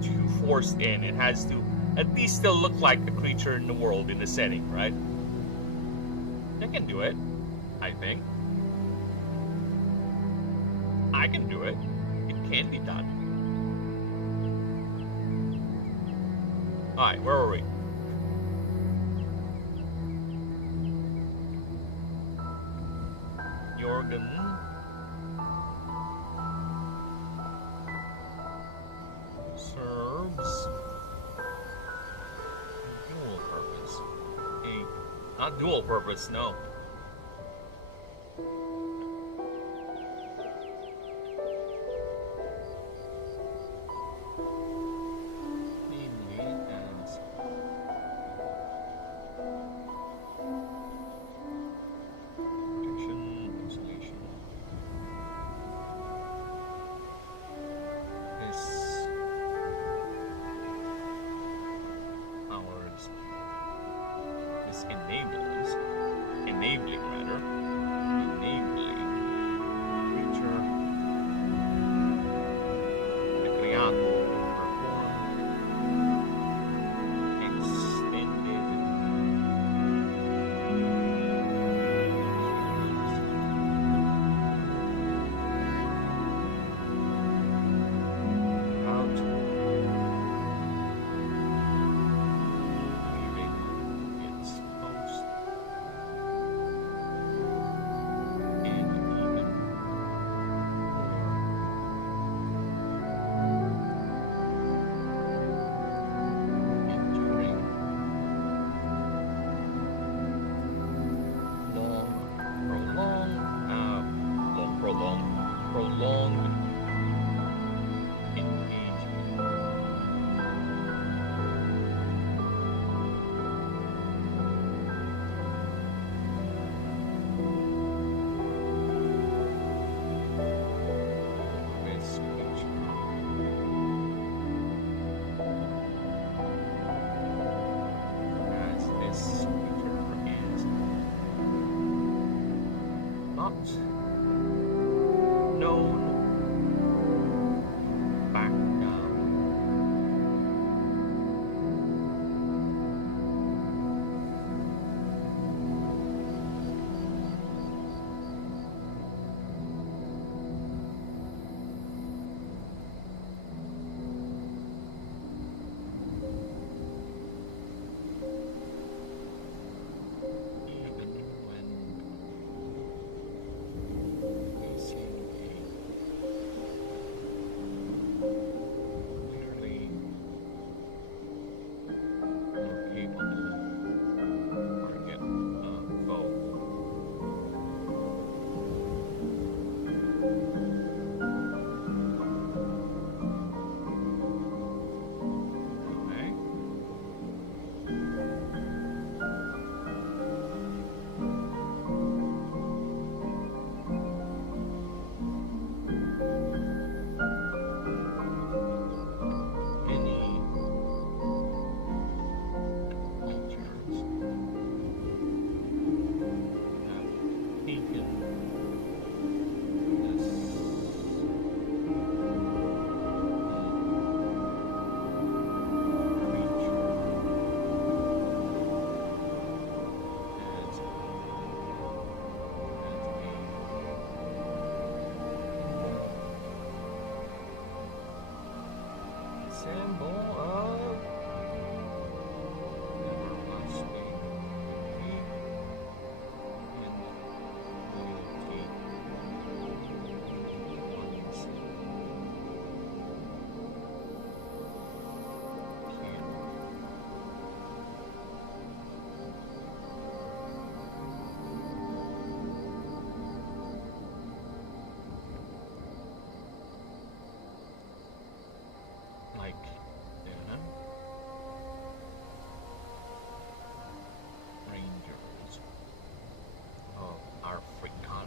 too forced in. It has to at least still look like a creature in the world, in the setting, right? I can do it, I think. I can do it. It can be done. Alright, where were we? Jorgen. Serves. Dual purpose. Not dual purpose, no.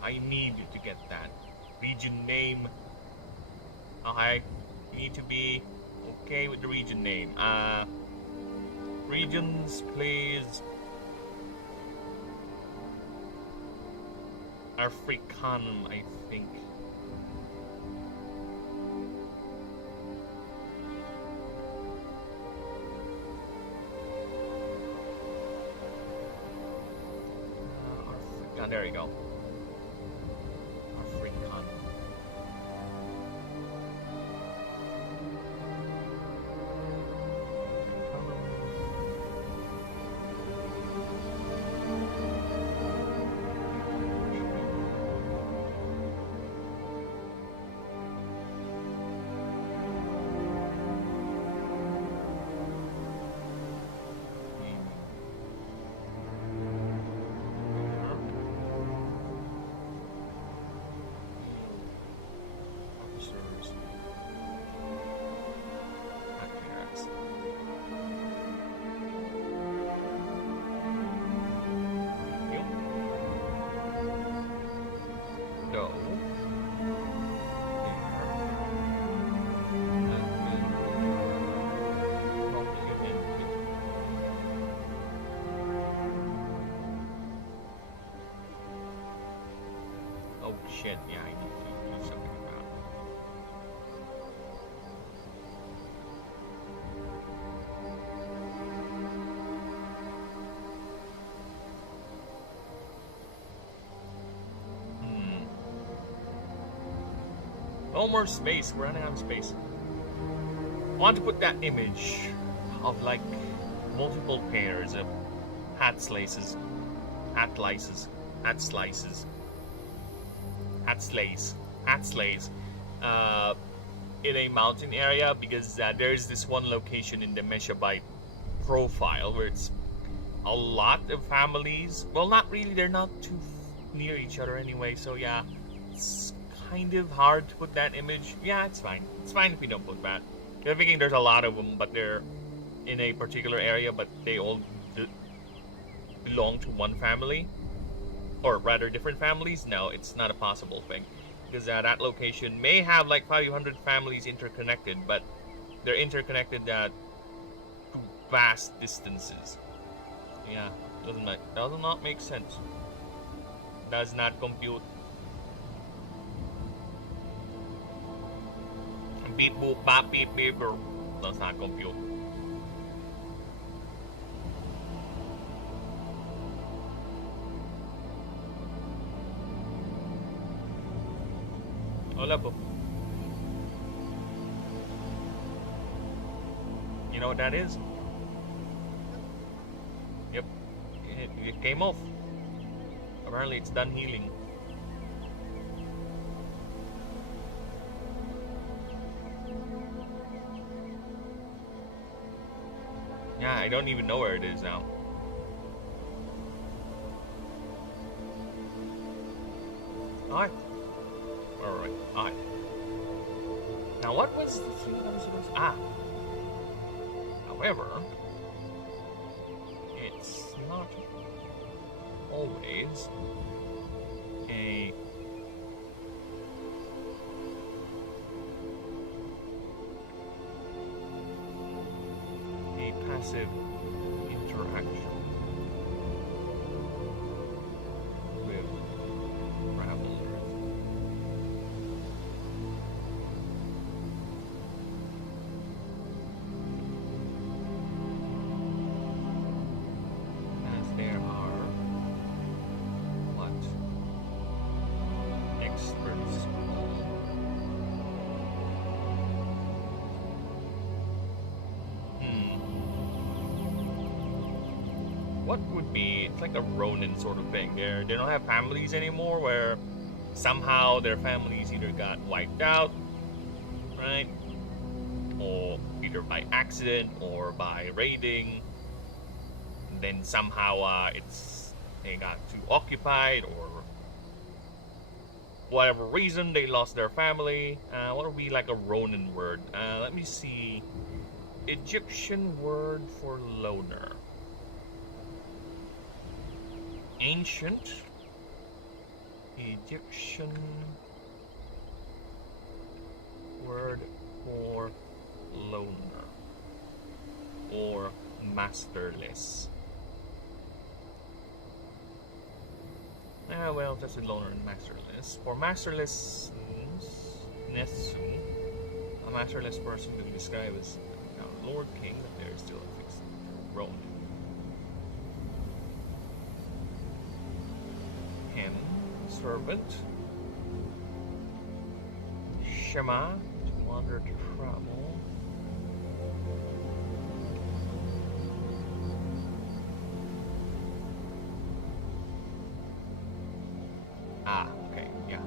I need to get that. Region name. Okay. You need to be okay with the region name. Regions, please. Africanum, I think. There you go. African. Shit, yeah, I need to do something about it. No more space, we're running out of space. I want to put that image of like multiple pairs of hat slices, hat slices, hat slices. Hat slays in a mountain area, because there's this one location in the Meshabyte profile where it's a lot of families. Well, not really, they're not too near each other anyway, so yeah, it's kind of hard to put that image. Yeah, it's fine. It's fine if we don't put that. I'm thinking there's a lot of them, but they're in a particular area, but they all belong to one family. Or rather different families. No, it's not a possible thing, because that location may have like 500 families interconnected, but they're interconnected at vast distances. Yeah, does not make sense. Does not compute. Beep boop bop beep beep. Does not compute. Wala po. You know what that is? Yep. It came off. Apparently it's done healing. Yeah, I don't even know where it is now. Alright. Alright, alright. Now what was the thing I was supposed to... However, it's not always a passive interaction with travelers. As there are what experts call what would be, it's like a Ronin sort of thing. They don't have families anymore, where somehow their families either got wiped out, right? Or either by accident or by raiding. And then somehow they got too occupied, or whatever reason they lost their family. What would be like a Ronin word? Let me see. Egyptian word for loner. Ancient. Egyptian word for loner or masterless. Well, just a loner and masterless. For masterlessness, a masterless person could be described as a Lord King, but there is still a fixed throne. Hen, servant. Shema, to wander, to travel. Ah, okay, yeah.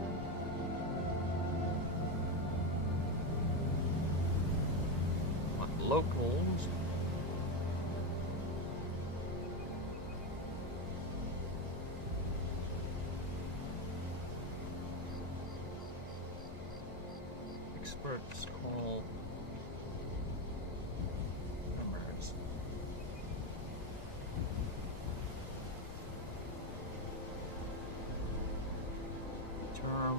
Locals. Experts call numbers. Term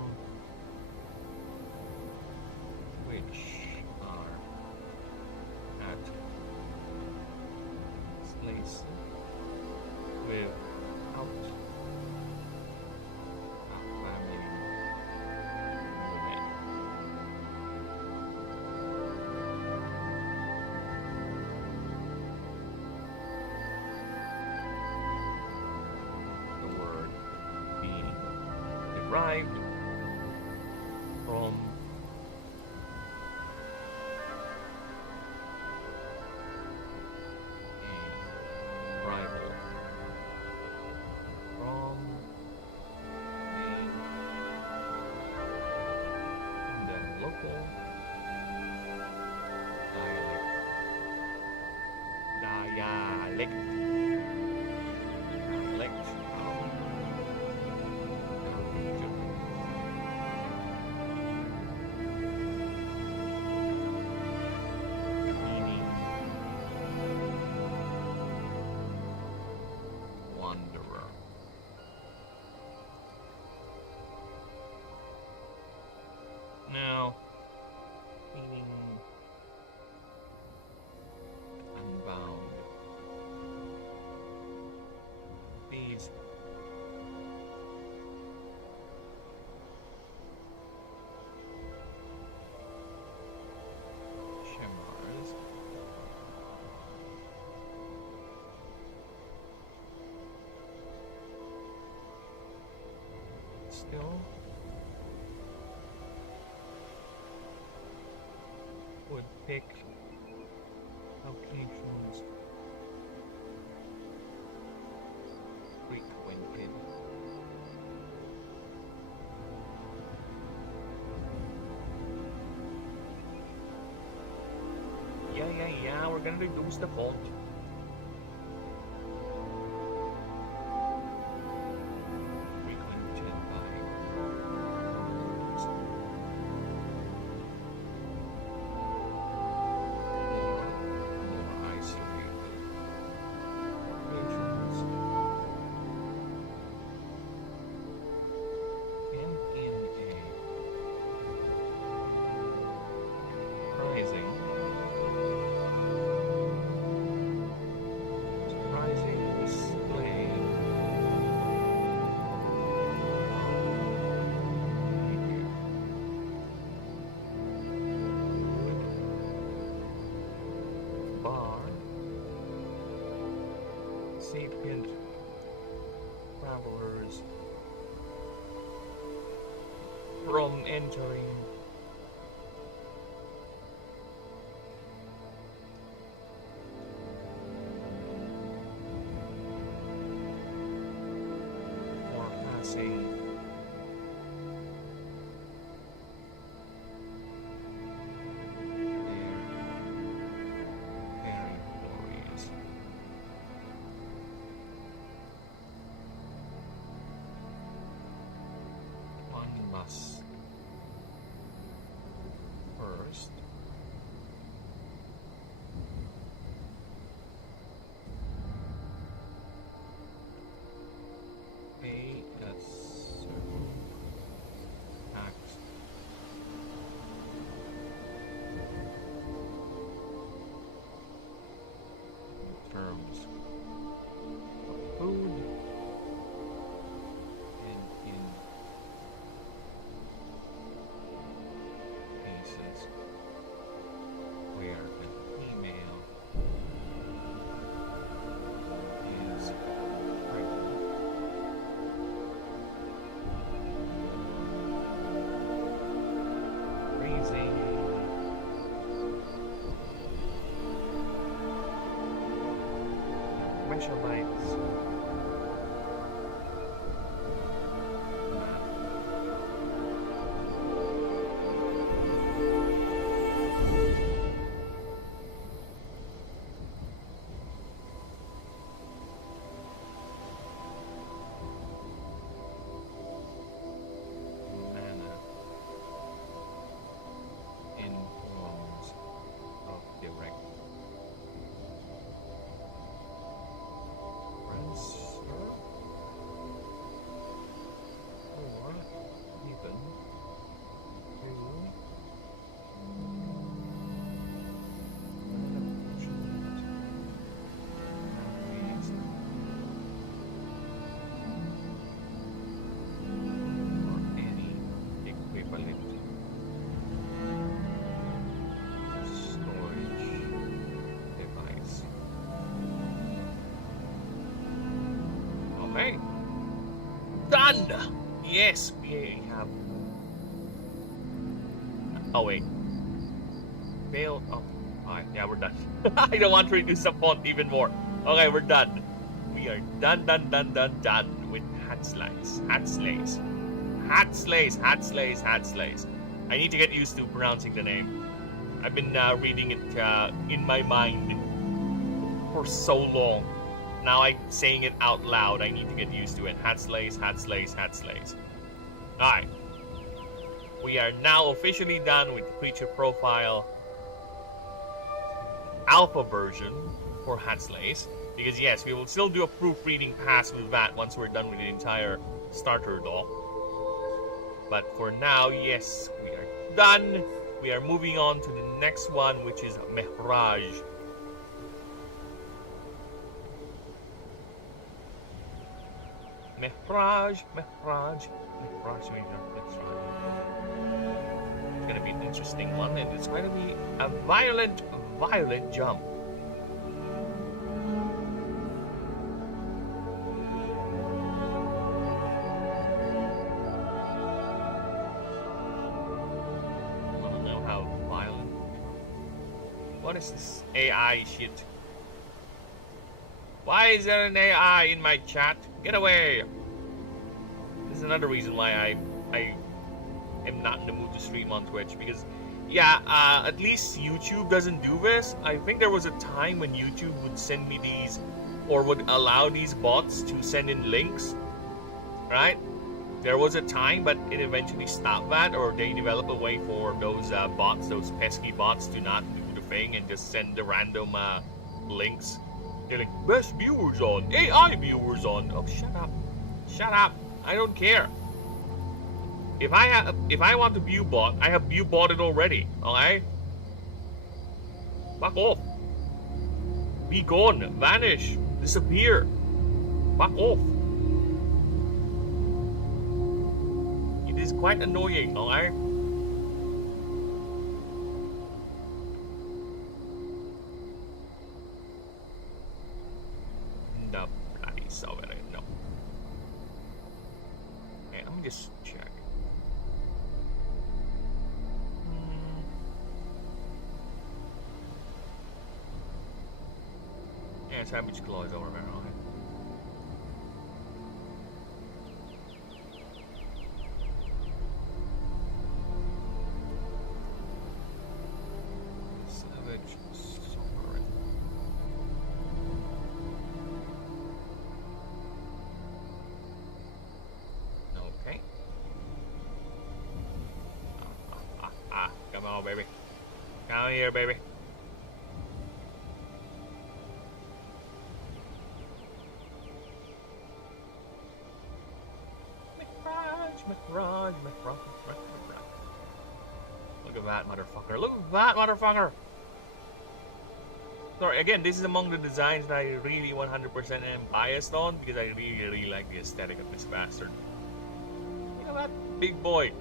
which are at place without a family woman. The word being derived from a rival, from the local dialect of the region. Meaning wanderer. Now, meaning unbound. These shemars still would pick locations frequented. Yeah, we're gonna reduce the font. Frequented by locals. Or more isolated locations. And in a surprising display bar sapient travelers from entering or passing very glorious. One must first pay a terms of food and in cases where the female is pregnant. Raising measurements manner in forms of direct transfer or even through management raised or any equivalent storage device. Okay. Done! Yes, we have. Oh, wait. Failed. Oh, alright. Yeah, we're done. I don't want to reduce the font even more. Okay, we're done. We are done with hat slays. Hat slays. Hat slays. Hat slays. Hat slays. I need to get used to pronouncing the name. I've been reading it in my mind for so long. Now I'm saying it out loud. I need to get used to it. Hat slays, hat slays, hat slays. Alright. We are now officially done with the creature profile alpha version for hat slays. Because yes, we will still do a proofreading pass with that once we're done with the entire starter doc. But for now, yes, we are done. We are moving on to the next one, which is Mehraj. Mehraj. That's right. It's gonna be an interesting one, and it's going to be a violent jump. I wanna know how violent. What is this AI shit? Why is there an AI in my chat? Get away! This is another reason why I am not in the mood to stream on Twitch, because yeah, at least YouTube doesn't do this. I think there was a time when YouTube would send me these, or would allow these bots to send in links, right? There was a time, but it eventually stopped that, or they developed a way for those bots, those pesky bots, to not do the thing and just send the random links. They're like, best viewers on, AI viewers on. Oh, shut up. Shut up. I don't care. If I want to view bot, I have view botted already. Okay? Fuck off. Be gone. Vanish. Disappear. Fuck off. It is quite annoying, okay? The bloody sovereign. No. Okay, let me just check. Yeah, Savage Claw is over there, okay. Savage Sovereign. Okay. Come on, baby. Come here, baby. McRaj. Look at that motherfucker. Look at that motherfucker. Sorry, again, this is among the designs that I really 100% am biased on because I really, really like the aesthetic of this bastard. Look at that big boy.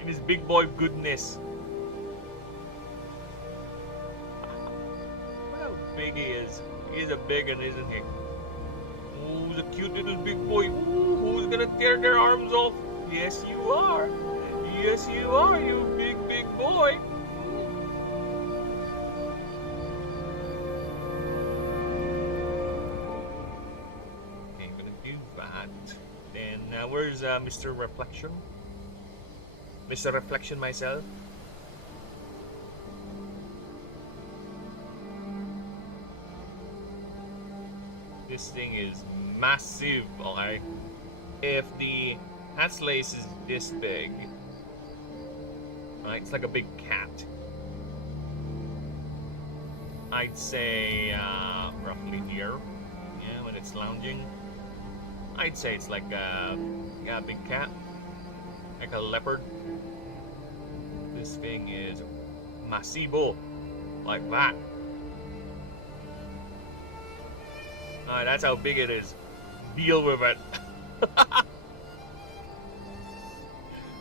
In his big boy goodness. Look how big he is. He is a big one, isn't he? Ooh, he's a cute little big boy. Ooh, who's gonna tear their arms off? Yes, you are. Yes, you are, you big, big boy. Okay, I'm gonna do that. Then, where's Mr. Reflection? Mr. Reflection myself? This thing is massive, alright? If the hat lace is this big, right, it's like a big cat. I'd say roughly here, yeah, when it's lounging. I'd say it's like a big cat, like a leopard. This thing is massivo, like that. Alright, that's how big it is. Deal with it.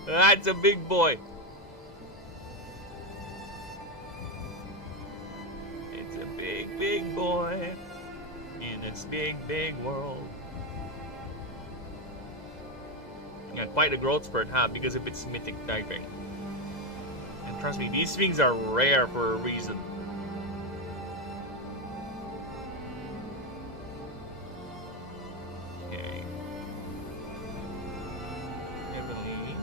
That's a big boy. It's a big, big boy in this big, big world. And fight a growth spurt, huh? Because of its mythic typing. And trust me, these things are rare for a reason. Okay. Heavenly.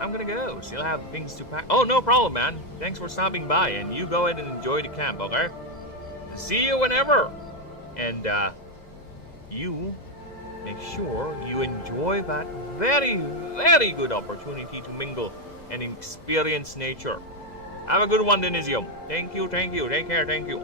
I'm gonna go. Still have things to pack. Oh, no problem, man. Thanks for stopping by, and you go ahead and enjoy the camp, okay? See you whenever. And you make sure you enjoy that very, very good opportunity to mingle and experience nature. Have a good one, Denisium. Thank you, thank you. Take care, thank you.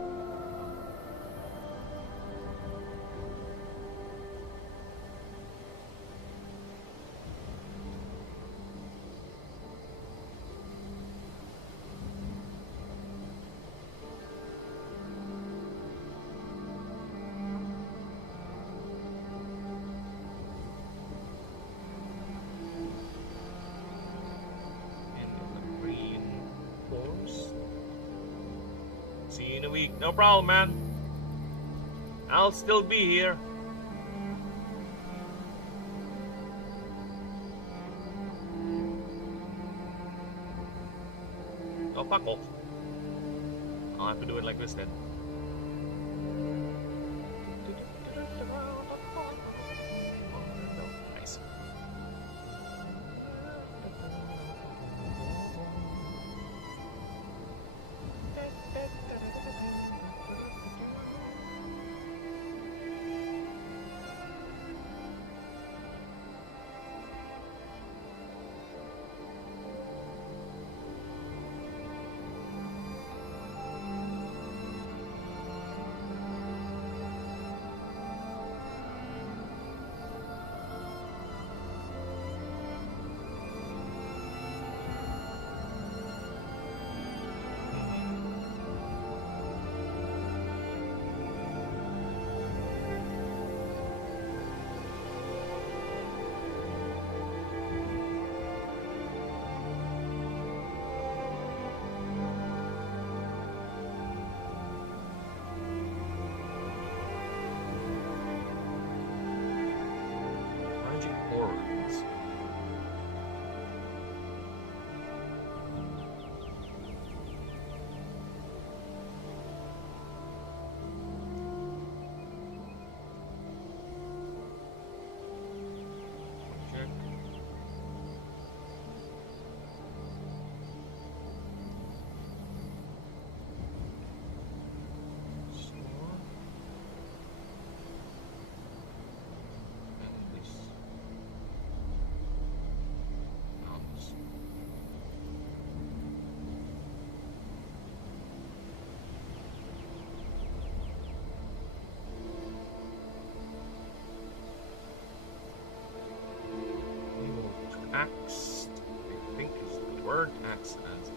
See you in a week. No problem, man. I'll still be here. Oh, fuck off. I'll have to do it like this then. Nice. taxed. I think we're taxed as a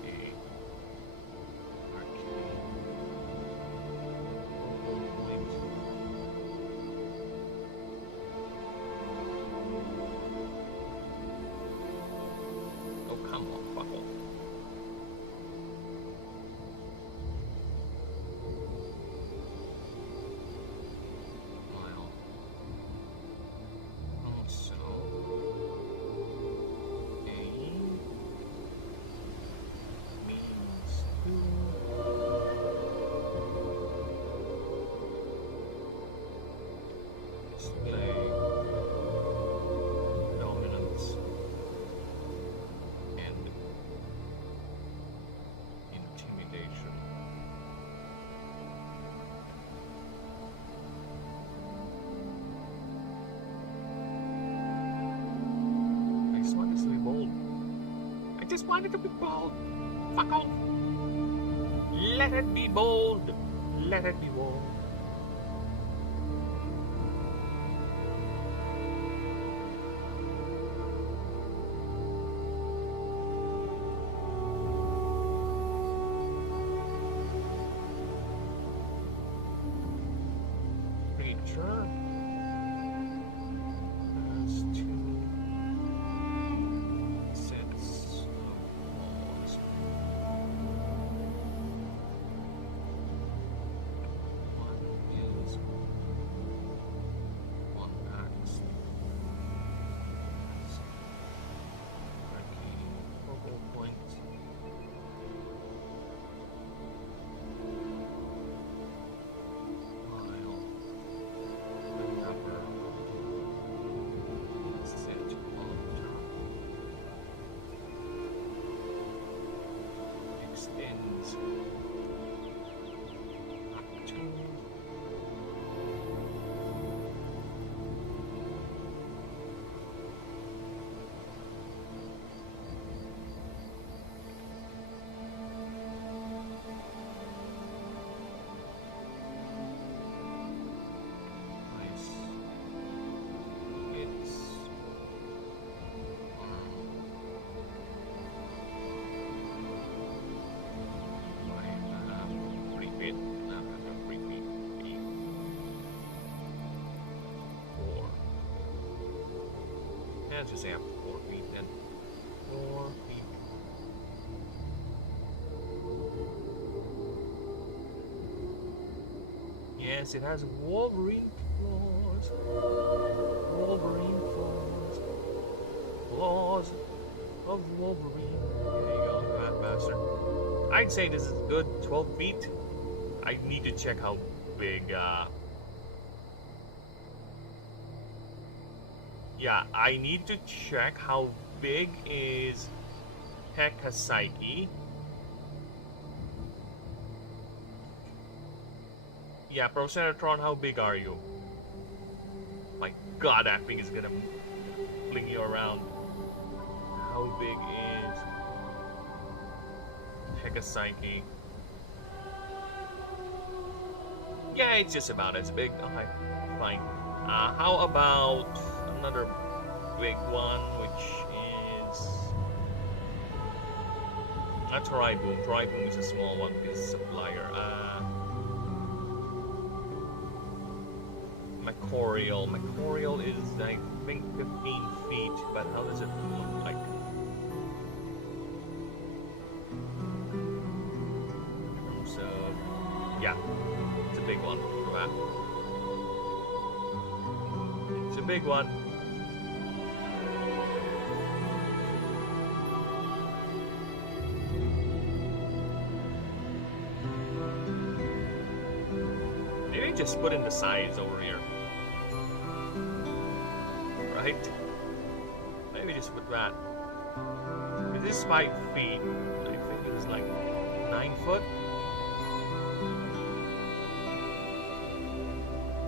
arcade. Point. Oh, come on, fuck off. Well, also, A means display dominance and intimidation. I just want this to be bold. I just want it to be bold. Fuck off. Let it be bold. Let it be bold. Creature has two sets of walls. One is one axe. Arcane focal point. Mile. Number. Set on top. Extends up to nice. It's pretty bit. Pretty big. 4. Let's just say up to 4 feet then. 4 feet. Yes, it has Wolverine claws. Wolverine claws. Claws of Wolverine. There you go, that bastard. I'd say this is good. 12 feet. I need to check how big, yeah, I need to check how big is Hekaspsyche. Yeah, Procenatron, how big are you? My god, that thing is gonna fling you around. How big is Hekaspsyche? Yeah, it's just about as big. Okay, fine. How about another big one, which is a Triboom. Triboom is a small one because it's a flyer. Macorial. Macorial is, I think, 15 feet, but how does it look like? So, yeah, it's a big one. It's a big one. Maybe just put in the size over here. Right? Maybe just put that. This is 5 feet. I think it's like 9 foot.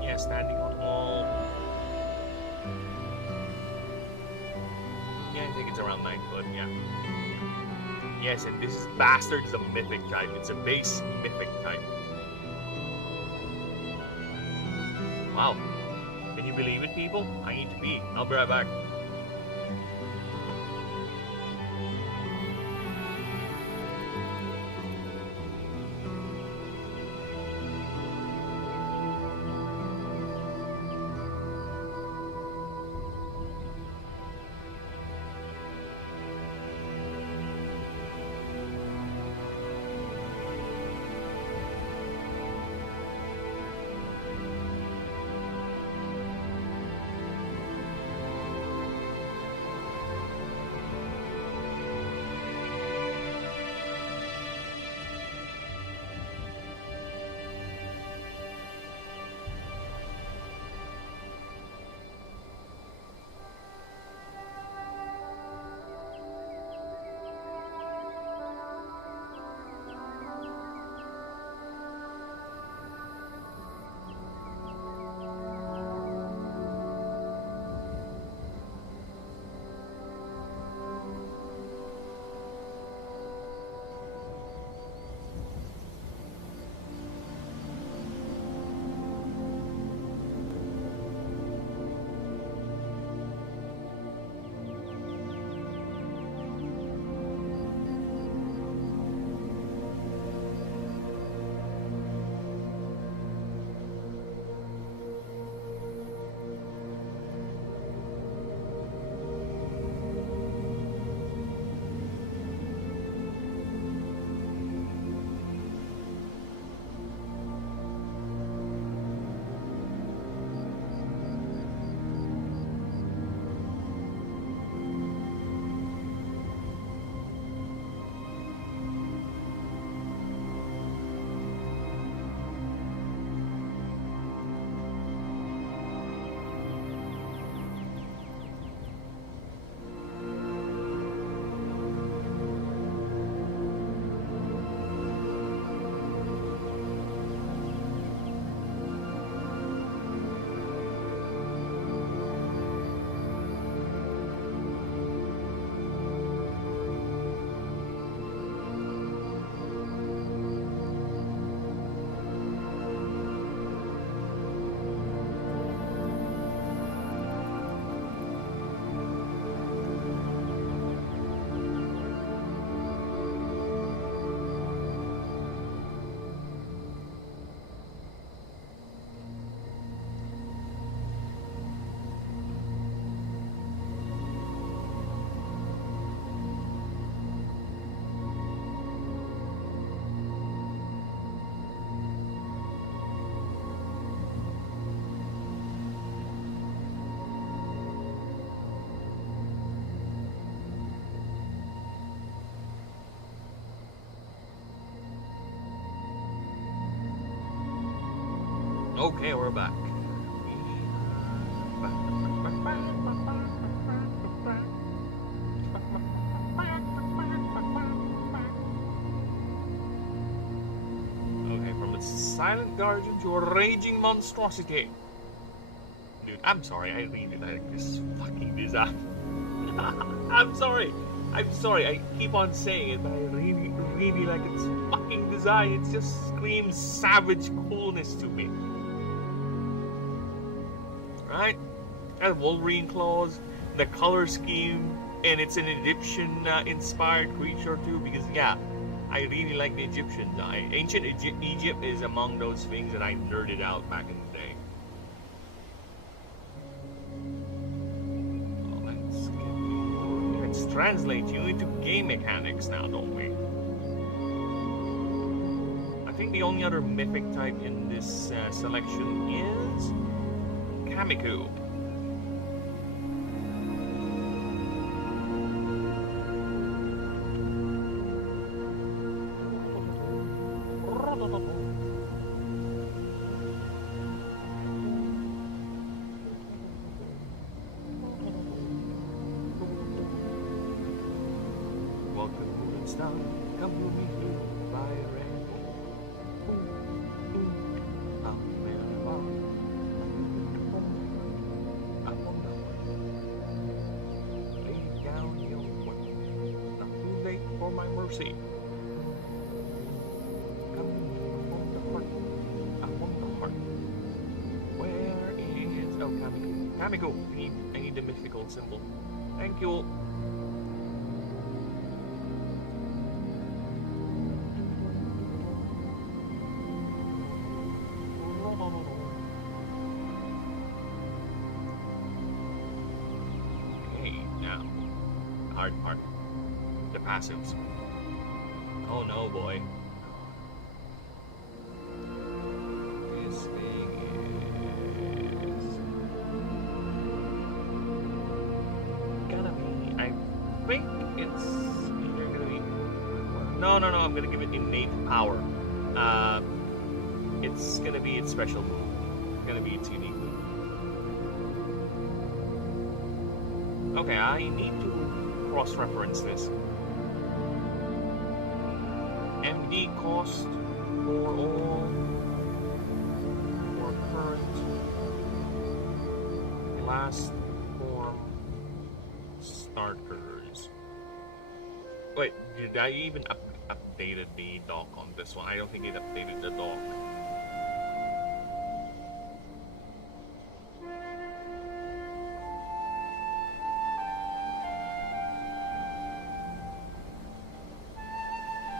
Yeah, standing on all. Yeah, I think it's around 9 foot, yeah. Yes, and this bastard is a mythic type. It's a base mythic type. Wow. Can you believe it, people? I need to pee. I'll be right back. Okay, we're back. Okay, from its silent guardian to a raging monstrosity. Dude, I'm sorry, I really like this fucking design. I'm sorry. I'm sorry, I keep on saying it, but I really, really like its fucking design. It just screams savage coolness to me. Right? That Wolverine claws, the color scheme, and it's an Egyptian inspired creature too, because yeah, I really like the Egyptians. Ancient Egypt is among those things that I nerded out back in the day. Let's translate you into game mechanics now, don't we? I think the only other mythic type in this selection is Kamiku. Kamiku. I need the mythical symbol. Thank you. Okay, now the hard part. The passives. Oh no, boy. This thing is gonna be. I think it's either gonna be. No. I'm gonna give it innate power. It's gonna be its special move. It's gonna be its unique move. Okay, I need to cross-reference this. MD cost for all for current last form starters. Wait, did I even updated the dock on this one? I don't think it updated the dock.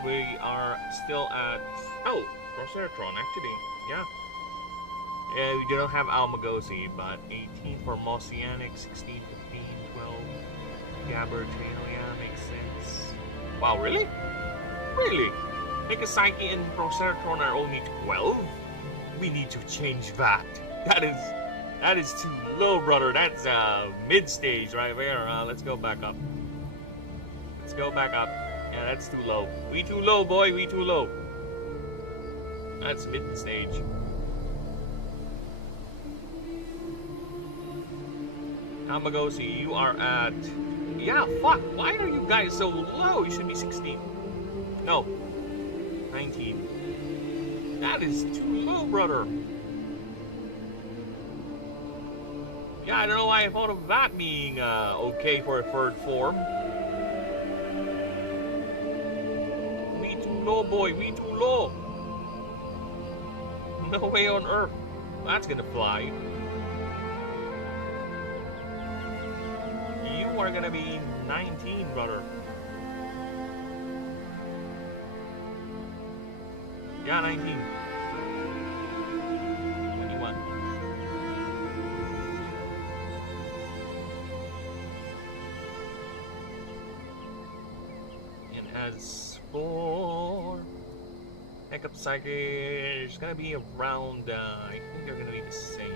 We are still at Proceratron actually, yeah. We don't have Almagosi, but 18 for Mossianic, 16, 15, 12. Gabbard, yeah, makes sense. Wow, really? Really? Make a Psyche and Proceratron are only 12? We need to change that. That is too low, brother. That's mid-stage right there. Let's go back up. Let's go back up. Yeah, that's too low. We too low, boy. We too low. That's mid-stage. Amagosi, you are at... Yeah, fuck. Why are you guys so low? You should be 16. No. 19. That is too low, brother. Yeah, I don't know why I thought of that being okay for a third form. We too low, boy. We too low. No way on earth. That's gonna fly. You are gonna be 19, brother. Yeah, 19. 21. And as for Hiccup Psychic, it's gonna be around, I think they're gonna be the same.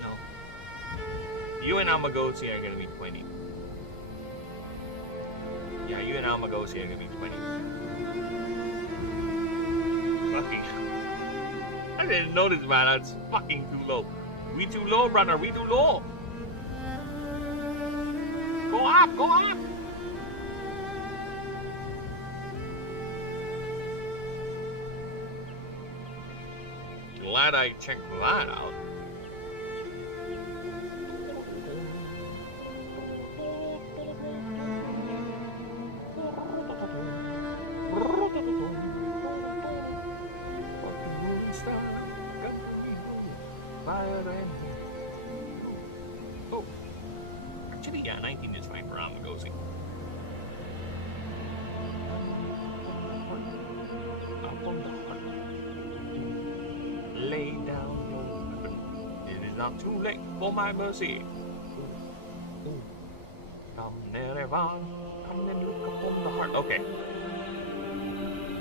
No. You and Amagosi are gonna be 20. Yeah, you and Almagosi are gonna be 20. fucking. I didn't notice, man. That's fucking too low. We too low, brother. We too low. Go up. Go up. Glad I checked that out. Oh, actually, yeah, 19 is fine for Amagosi. Up on the heart. Lay down your weapon. It is not too late for my mercy. Come never, come and look upon the heart. Okay.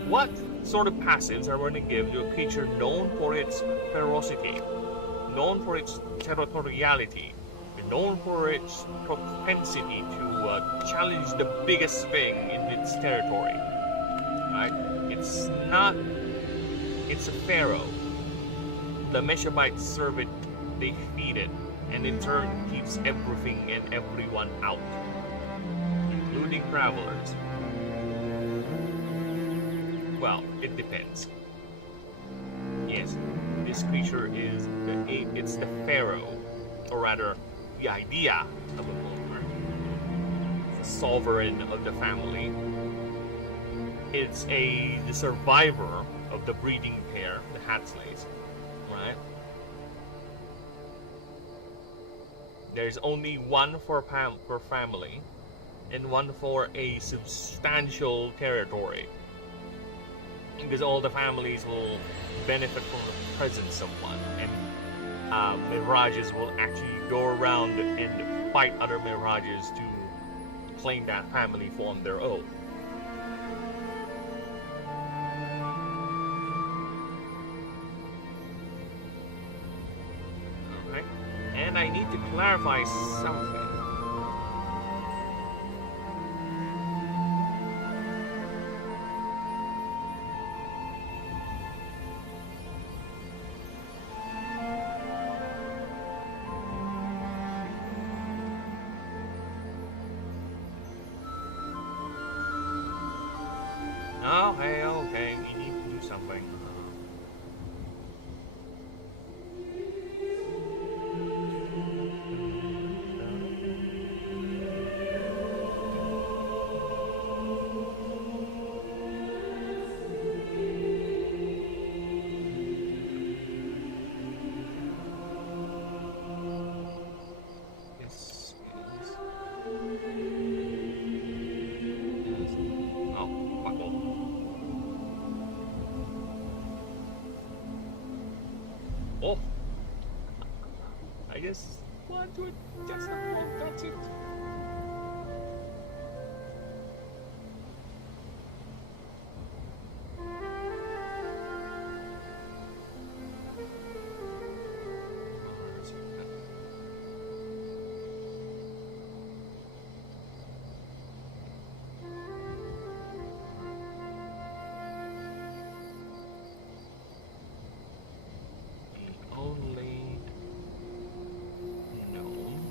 What sort of passives are we going to give to a creature known for its ferocity, known for its territoriality, known for its propensity to challenge the biggest thing in its territory? Right? It's not. It's a pharaoh. The Meshabites serve it, they feed it, and in turn keeps everything and everyone out, including travelers. Well, it depends. Yes, this creature is it's the pharaoh, or rather, the idea of a monarch, the sovereign of the family. It's the survivor of the breeding pair, the Hatslays, right? There's only one per family, and one for a substantial territory. Because all the families will benefit from the presence of one, and mirages will actually go around and fight other mirages to claim that family on their own. Okay, and I need to clarify something. Okay, we need to do something. This is... Oh, fuck off. Oh, I guess one, two, just that's it. Only known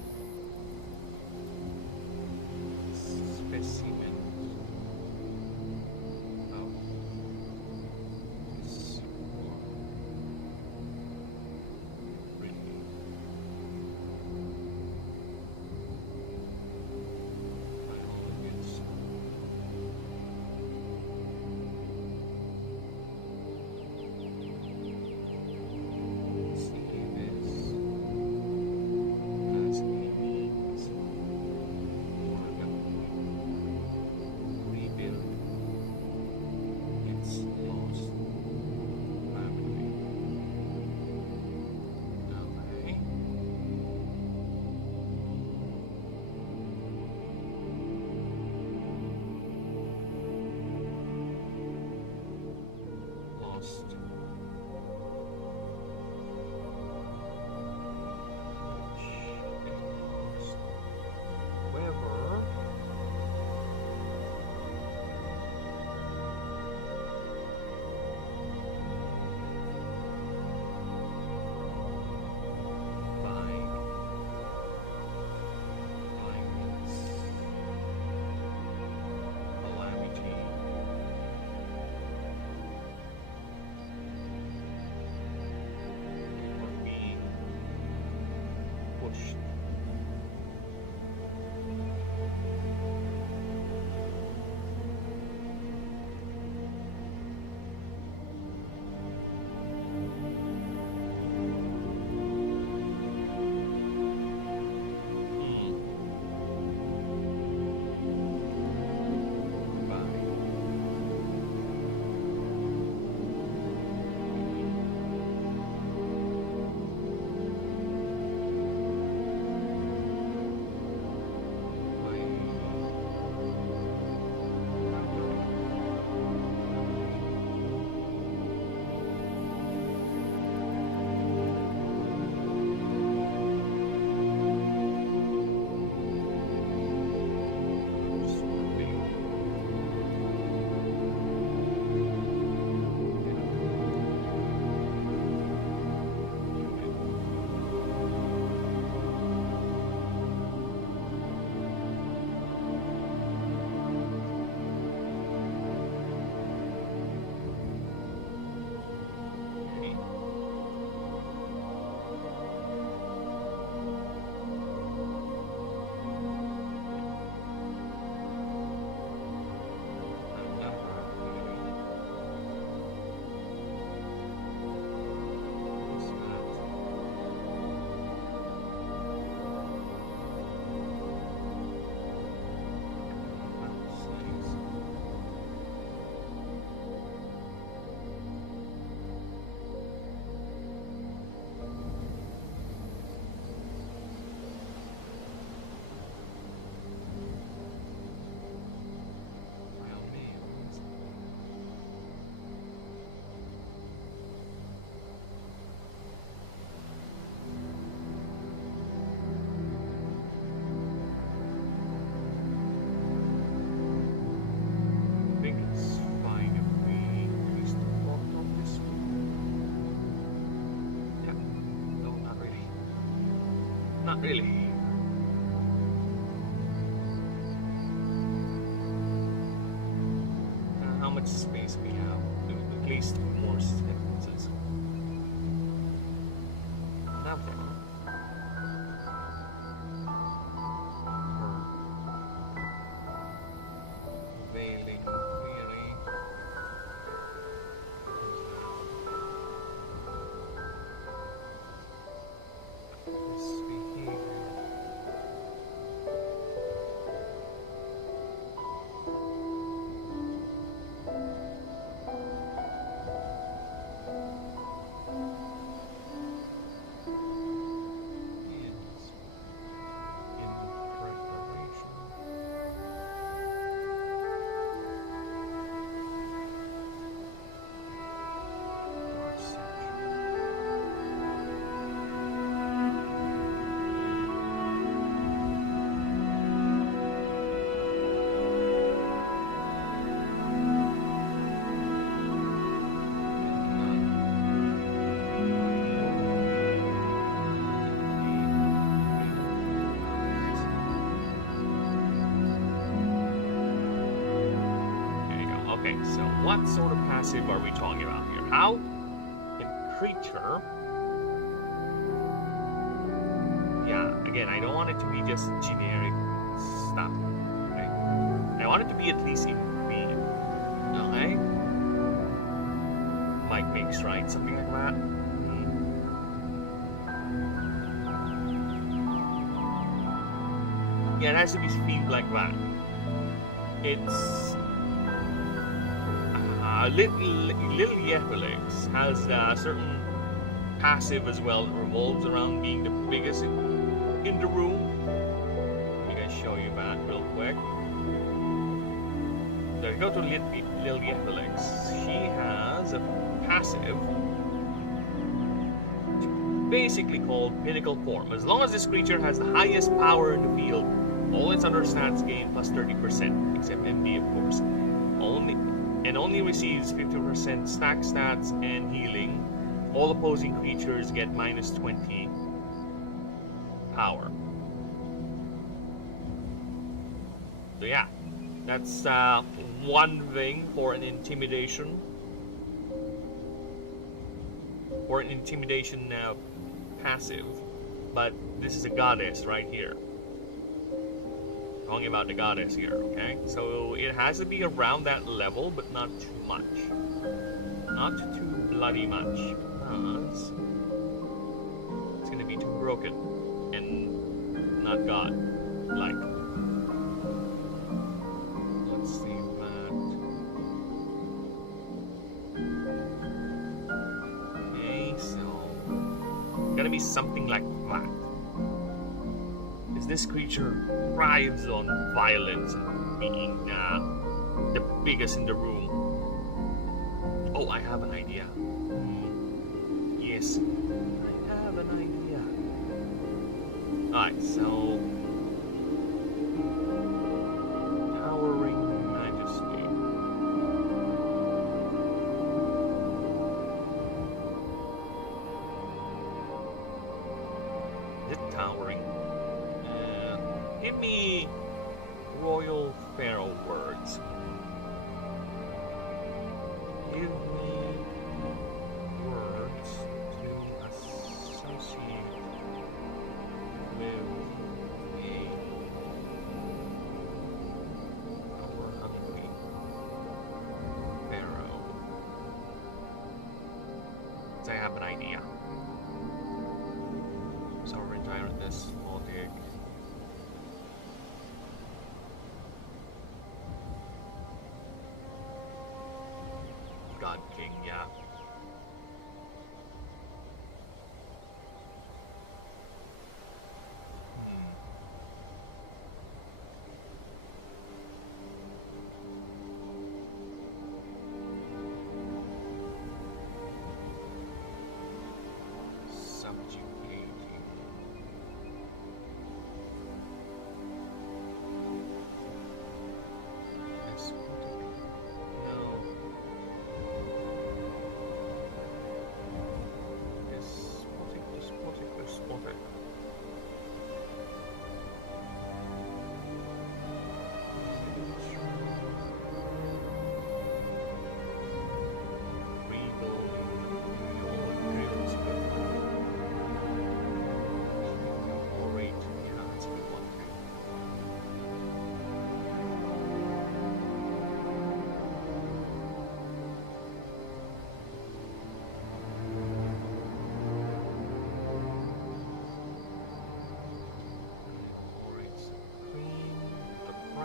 Really? How much space we have? At least 2 more sentences. Never. Veiling query. This behavior. Is in preparation. There you go. Okay, so what sort of passive are we talking about here? How can creature... Yeah, again, I don't want it to be just generic stuff. Okay? I want it to be at least ingredient. Okay? Mike makes right, something like that. Yeah, it has to be themed like that. It's Little Yepelix has a certain passive as well that revolves around being the biggest in the room. I'm gonna show you that real quick. So we go to Little Yepelix. She has a passive basically called Pinnacle Form. As long as this creature has the highest power in the field, all its other stats gain plus 30%, except MD of course. Only receives 50% stack stats and healing. All opposing creatures get minus 20 power. So yeah, that's one thing for an intimidation. Or an intimidation passive. But this is a goddess right here. Talking about the goddess here, okay? So it has to be around that level, but not too much. Not too bloody much, because it's gonna be too broken and not god-like. Let's see that. Okay, so it's gonna be something like that. This creature thrives on violence and being the biggest in the room. Oh, I have an idea. Yes, I have an idea. Alright, so... Towering Majesty. Is it towering? Give me Royal Pharaoh words. Give me words to associate with a power-hungry pharaoh. So I have an idea. Sovereign Tyrantess, small dig. God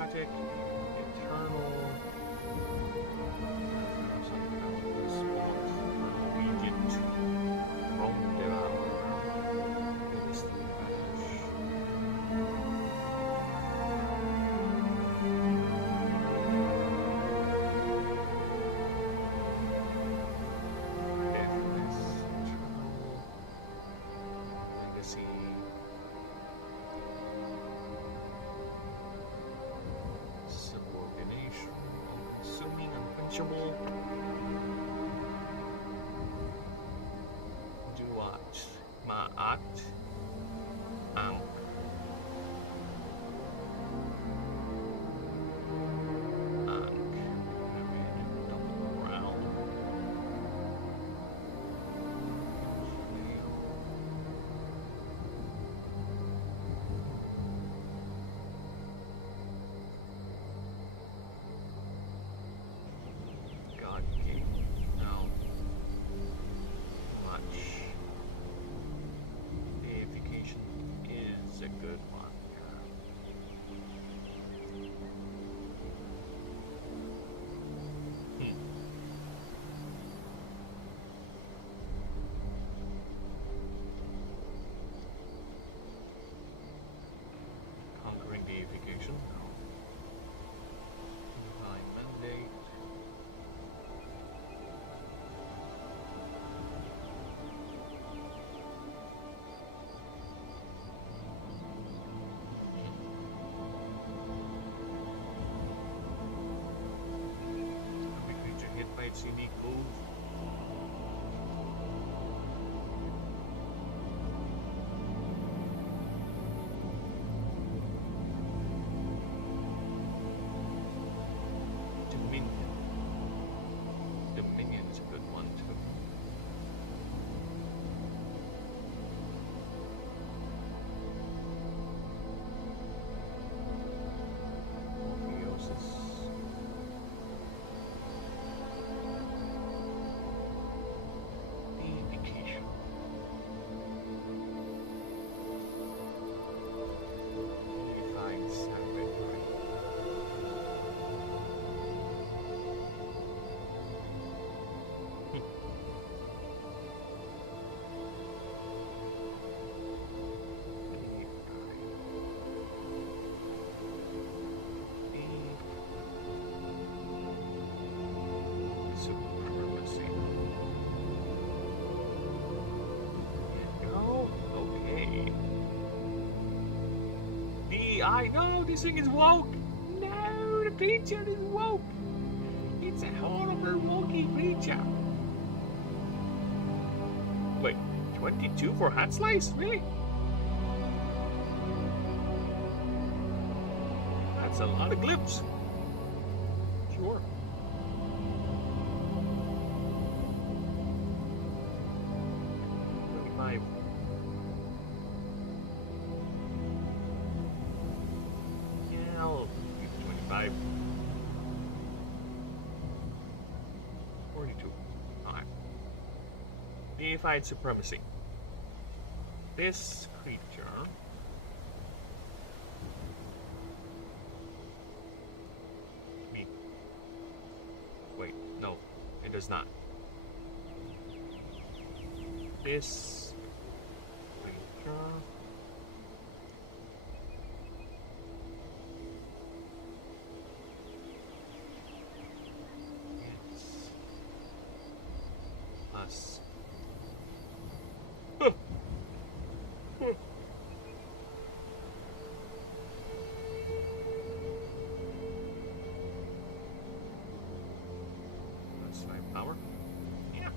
magic, eternal. Regent, Rome Devourer, Mystic Bash. Deafness, Eternal, Legacy. Subordination, All-Consuming, Unquenchable. Duat, Ma'at, Ankh. Ankh. Double around. God King. No. Much. Deification is a good one. Conquering deification. No. Divine mandate. Every creature hit by its unique move. Dominion. Dominion is a good one too. Morpheosis. Deification. Deified savagery. Supremacy. Oh, okay. No, this thing is woke. No, the creature is woke. It's a horrible wokey creature. Wait, 22 for hat slice? Really? That's a lot of glyphs. Sure. $35. Yeah, I'll give it 25. 42. Alright. Deified supremacy. This creature wait, no, it does not. This creature is plus plus 5 power. Yeah.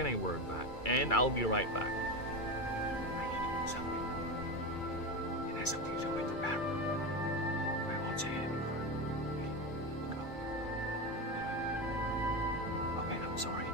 second I work back, and I'll be right back. I need to do something. It has something to do with the barrel. I won't say it anymore. Okay, go. Okay, I'm sorry.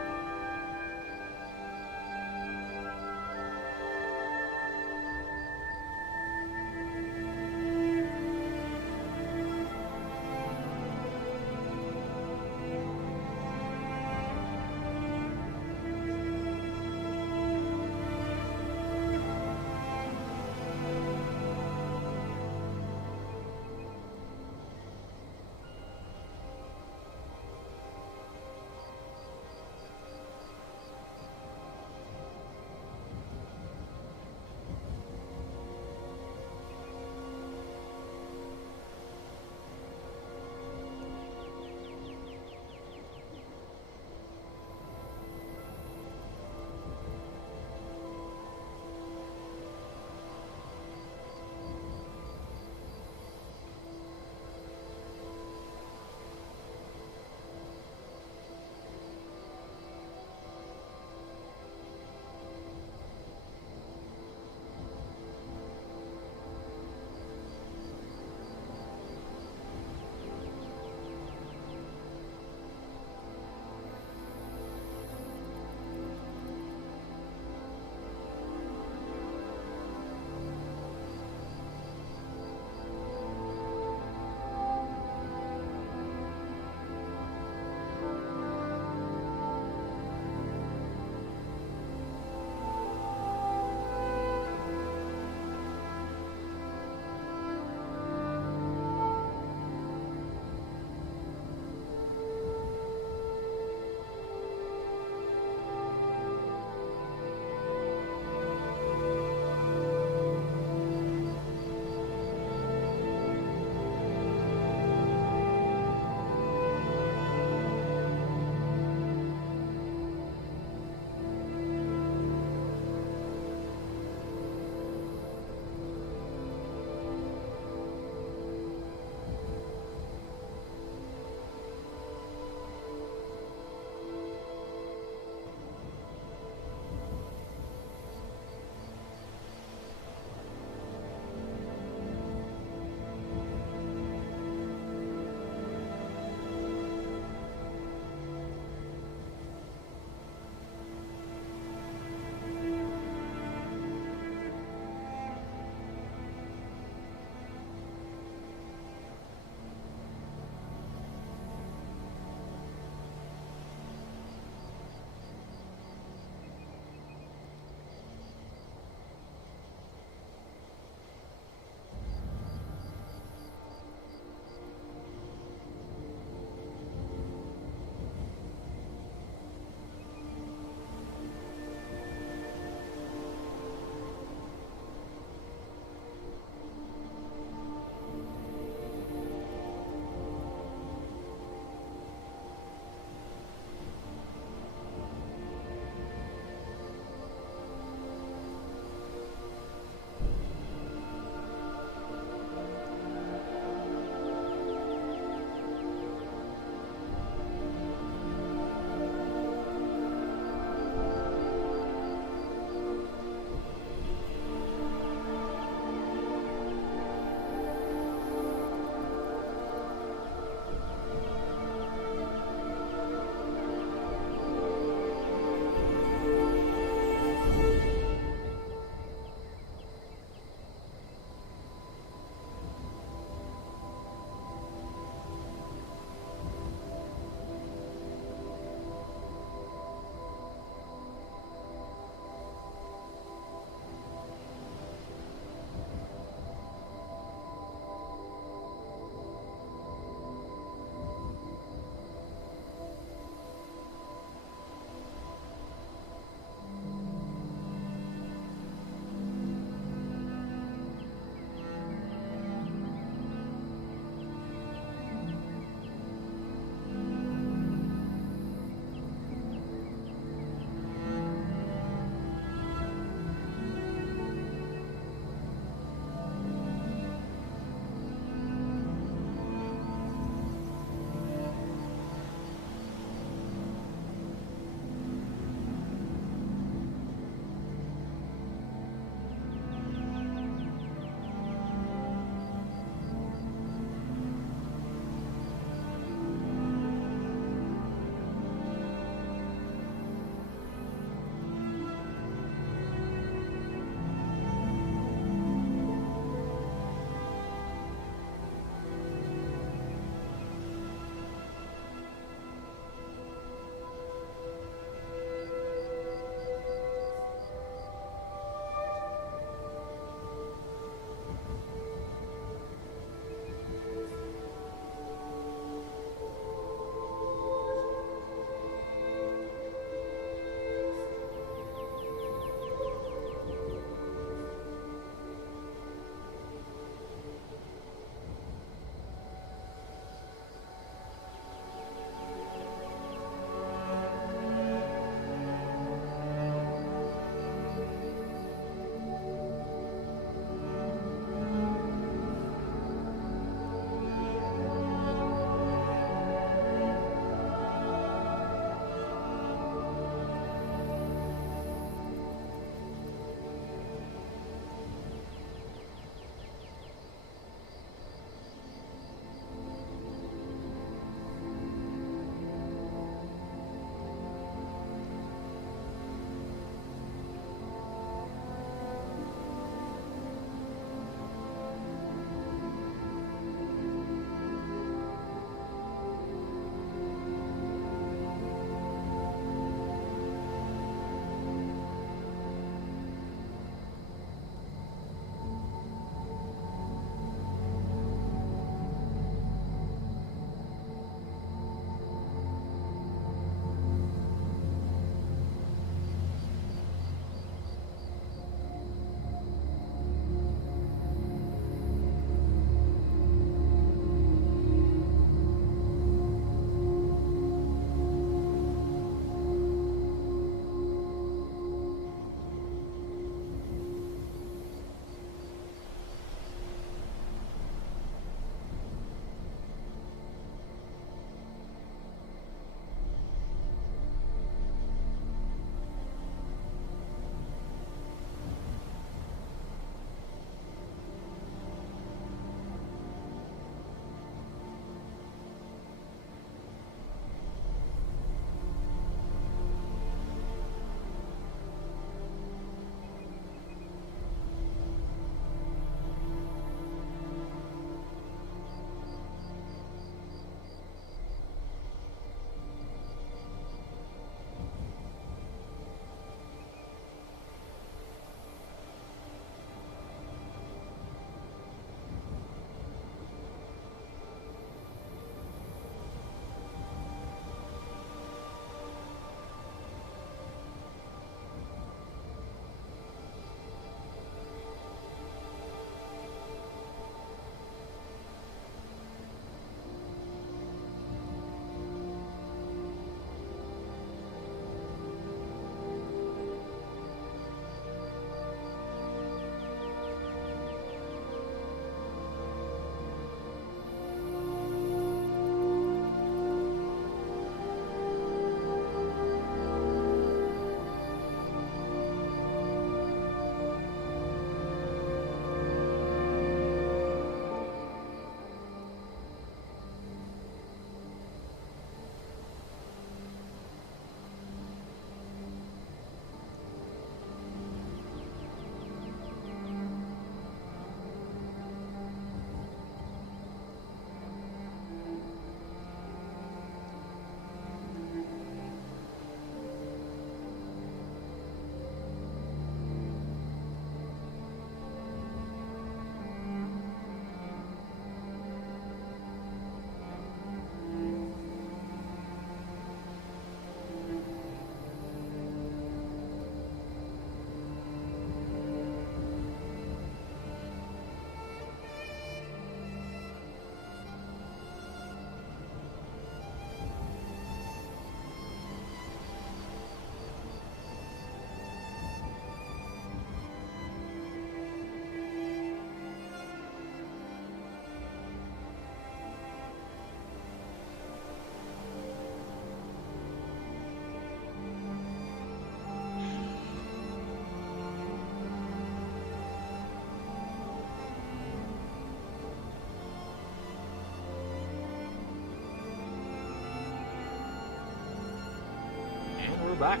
back.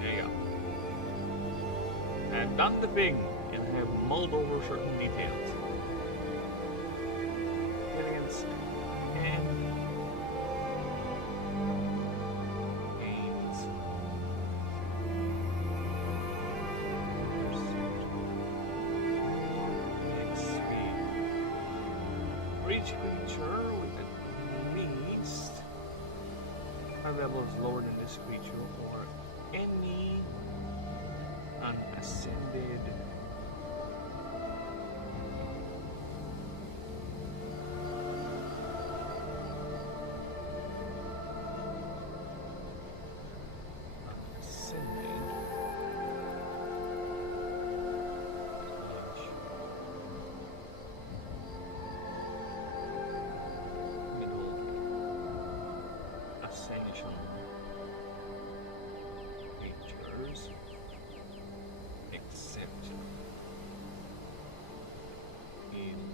There you go. And done the thing, and have mulled over certain details. Aliens and gains. For each creature with at least 5 levels lower than this creature or any unascended ascension creatures except illuminate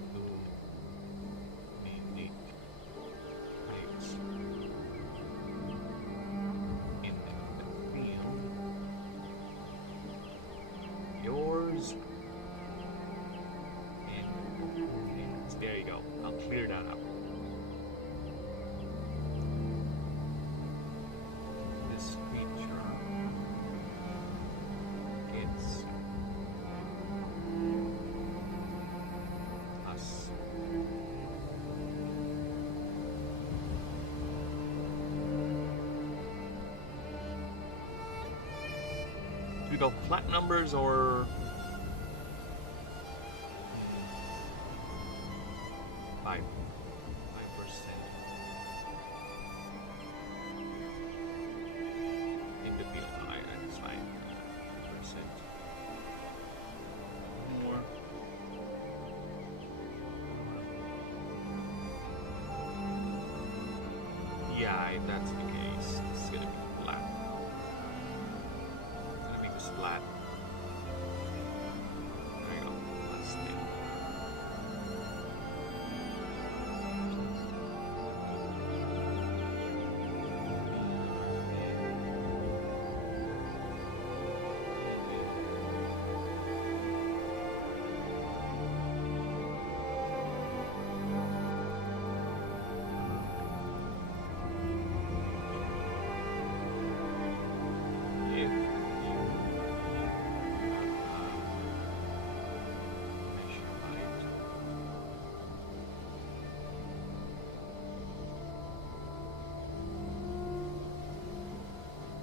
heights in the field. Yours and opponents. There you go. I'll clear that up. This creature gets us. Do we go flat numbers or 5%? In the field, that's fine. 5%. More. Yeah, if that's the case, it's gonna be flat. It's gonna make this flat. There you go. That's it. If you measure height,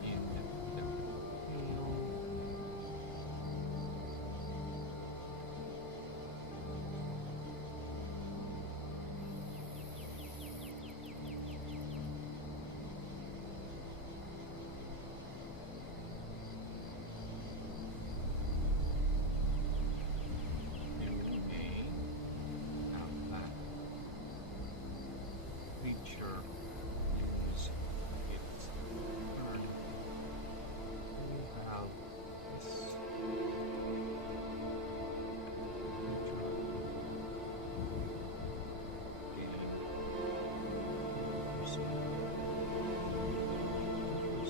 in the creature is its turn. We have this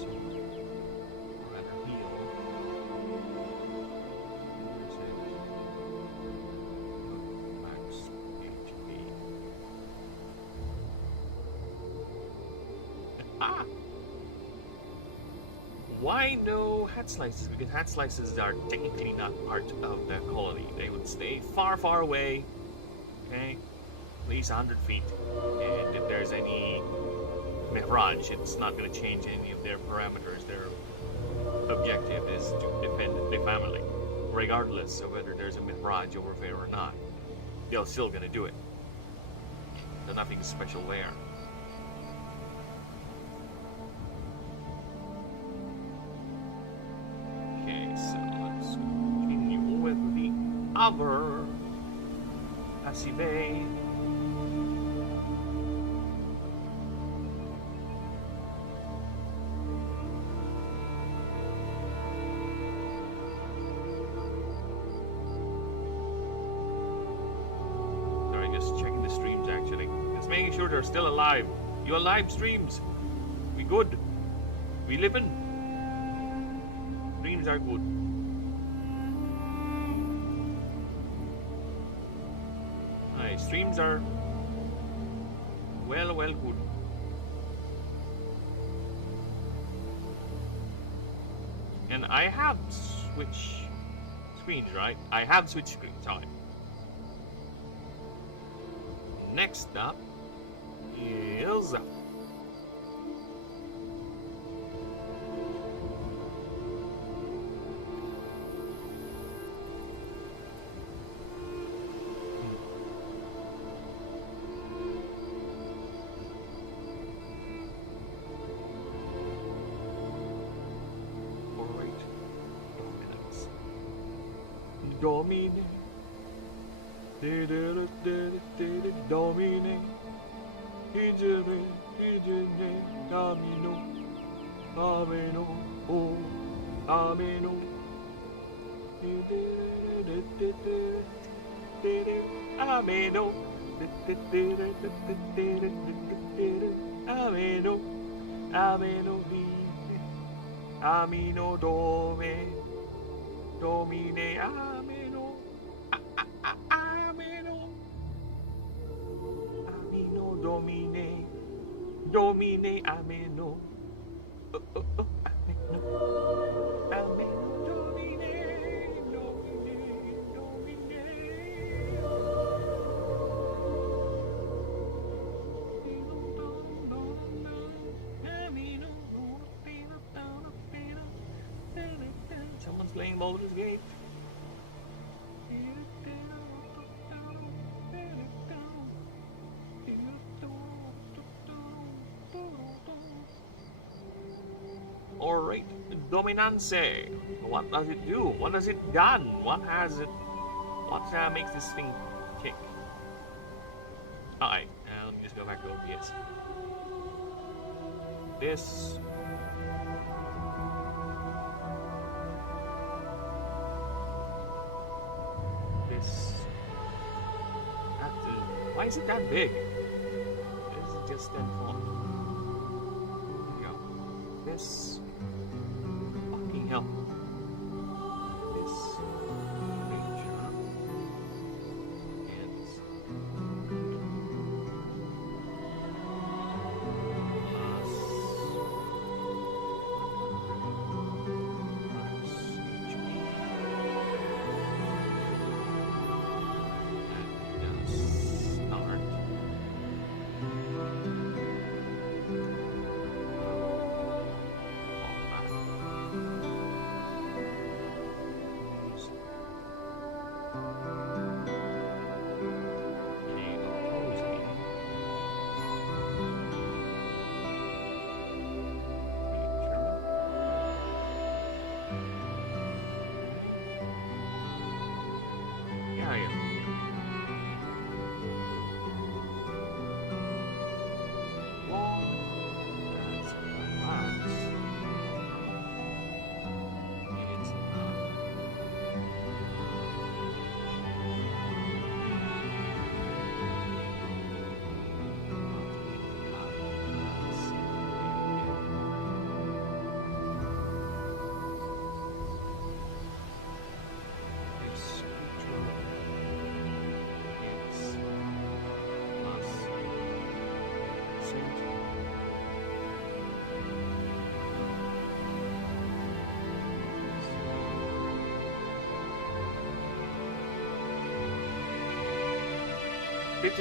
or rather heal. Max HP. Ah! Why no hat slices? Because hat slices are technically not part of the colony. They would stay far, far away. Okay? At least 100 feet. And if there's any mirage, it's not going to change any of their parameters. Their objective is to defend the family, regardless of whether there's a mirage over there or not. They're still going to do it. There's nothing special there. Okay, so let's continue with the other passive. Sorry, just checking the streams actually. Just making sure they're still alive. You alive streams? We good. We live in. Dreams are good. Nice. Dreams are well good. And I have switch screens, right? I have switch screens on it. Next up is Domine. Domine. Amino. Ameno. Oh. Ameno. Ameno. Ameno. Ameno. Amino dome. Domine ameno, ameno, amino domine, domine ameno, ameno, ameno domine, domine, domine. Someone's playing Baldur's Gate. Alright, Dominance. What does it do? What has it done? What makes this thing kick? Alright, let me just go back to OBS. This why is it that big? This is just that font. There we go. This fucking hell. This creature is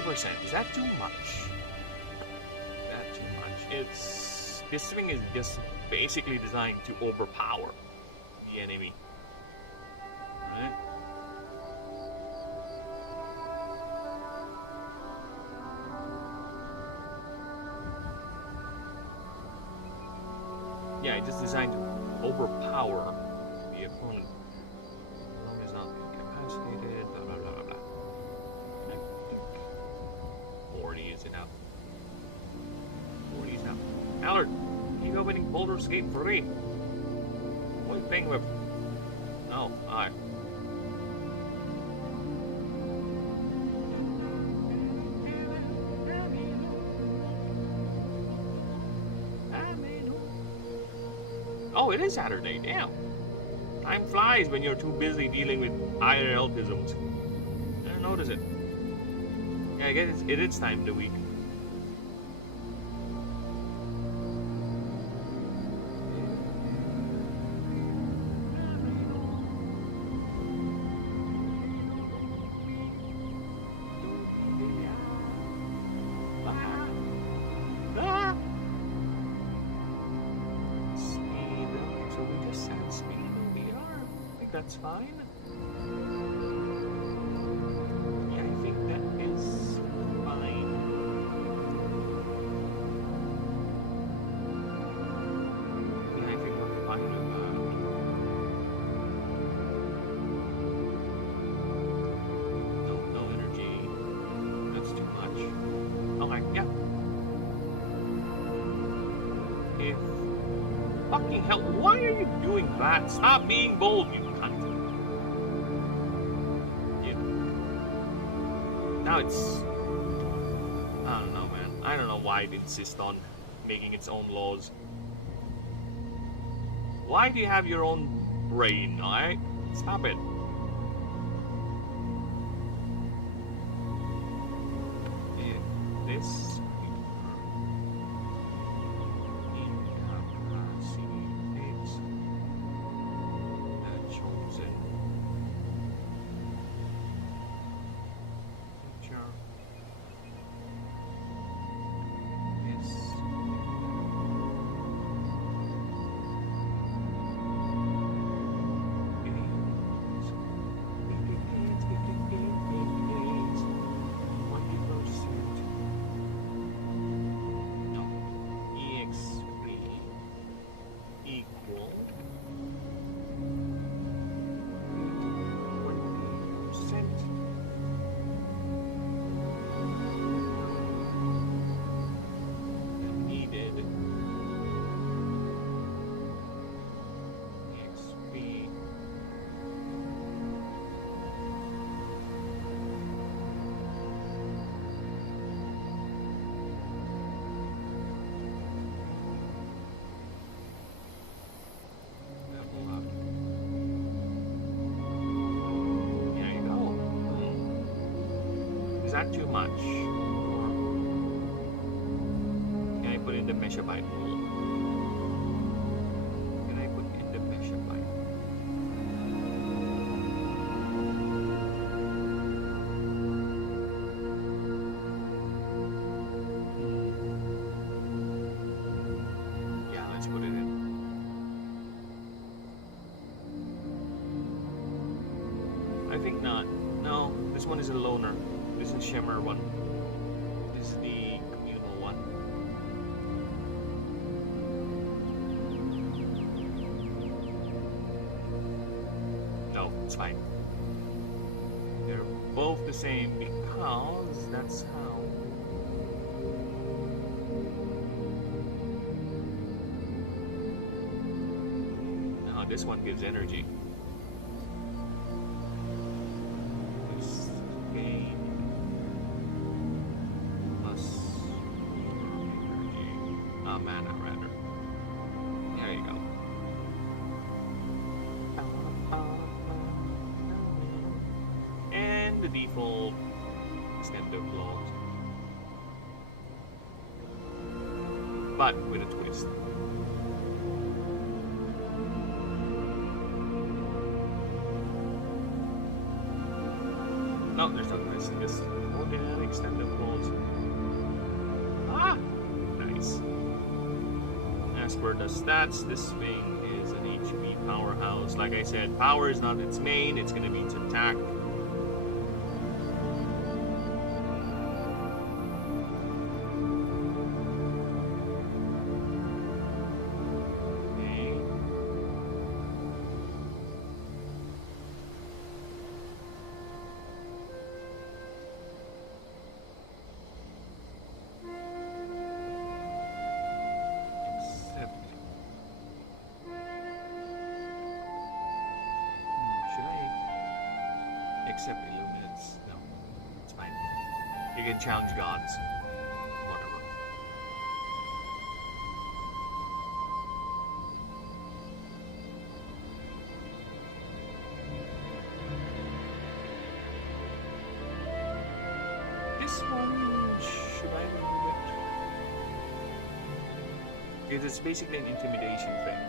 %. Is that too much? That too much. This thing is just basically designed to overpower the enemy. Right? Yeah, it's just designed to overpower the opponent. As long as not incapacitated, blah blah blah blah blah. 40 is enough. 40 is enough. Allard, keep opening Baldur's Gate for free. What are you paying with? No, alright. Oh, it is Saturday. Damn. Time flies when you're too busy dealing with IRL-tisms. I didn't notice it. Yeah, I guess it is time of the week. That's fine. Yeah, I think that is fine. Yeah, I think we're fine with that. No energy. That's too much. Okay, yeah. If fucking hell, why are you doing that? Stop being bold, you cunt. Now it's... I don't know, man. I don't know why it insists on making its own laws. Why do you have your own brain, alright? Stop it. If this... Is that too much? Or can I put in the megabyte hole? Can I put in the megabyte? Yeah, let's put it in. I think not. No, this one is a loner. This is Shimmer one. This is the communal one. No, it's fine. They're both the same because that's how. No, this one gives energy. This gain. Mana rather. There you go. And the default extended blows. But with a twist. No, there's no twist. Just organic extended blows. Ah! Nice. As per the stats, this thing is an HP powerhouse. Like I said, power is not its main, it's gonna be its attack. Okay. Except Illuminates. No, it's fine. You can challenge gods. Whatever. It's basically an intimidation thing.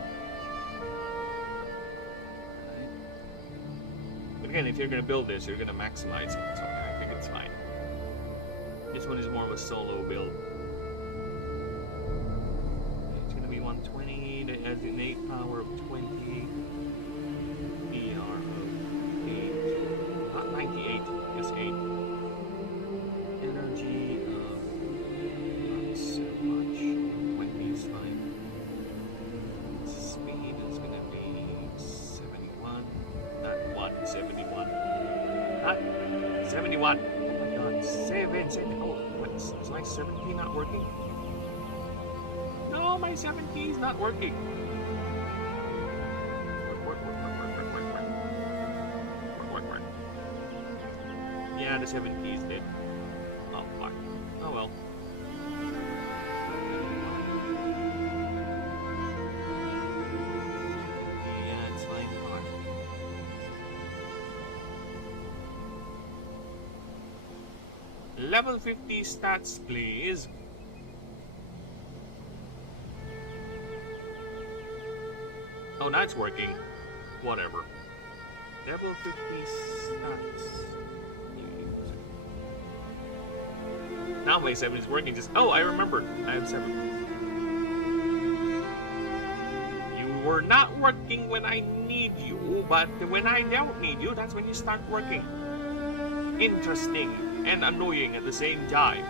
Right? But again, if you're gonna build this, you're gonna maximize it, so I think it's fine. This one is more of a solo build. It's gonna be 120, that has an 8 power of 20, ER of 8, not 98, just 8. Energy of not so much, 20 is fine. Speed is gonna be 71, not 171. Not 71! Oh my god, 7. Oh, what's my 70 not working? No, my 70 is not working. Work. Yeah, the 70 is dead. Oh, fuck. Oh well. Yeah, it's fine. Fuck. Level 50 stats, please. Oh, that's working. Whatever. Level 50 stats. Now my 7 is working. Just I remembered. I have 7. You were not working when I need you, but when I don't need you, that's when you start working. Interesting and annoying at the same time.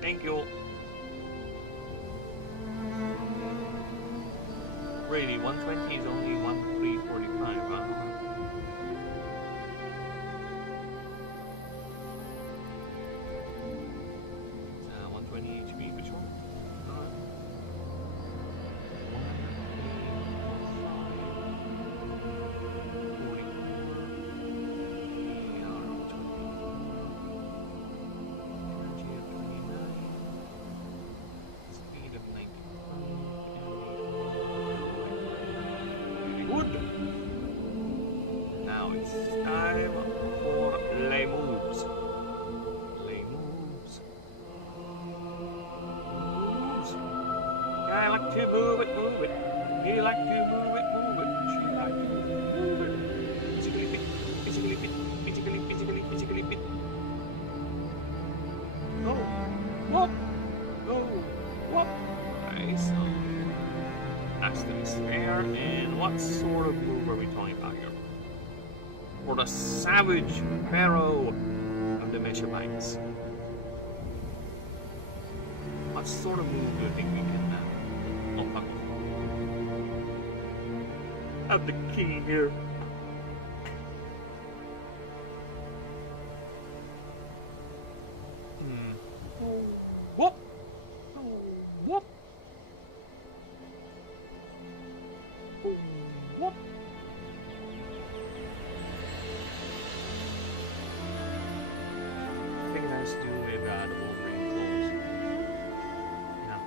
Thank you. Really, 120 is only 1345, huh? 120 HP, which one? Time for lay moves. Lay moves. I like to move it. You like to move it. She like to move it. Physically fit. Physically fit. Oh, what? Oh, what? Okay, so that's the spare. And what sort of move are we talking about here? For the savage pharaoh of the Meshabites. What sort of move do you think we can oh fuck. Have the king here. Oh, whoop! Oh, whoop! Oh, whoop! I think it has to do with the Wolverine clothes. Yeah.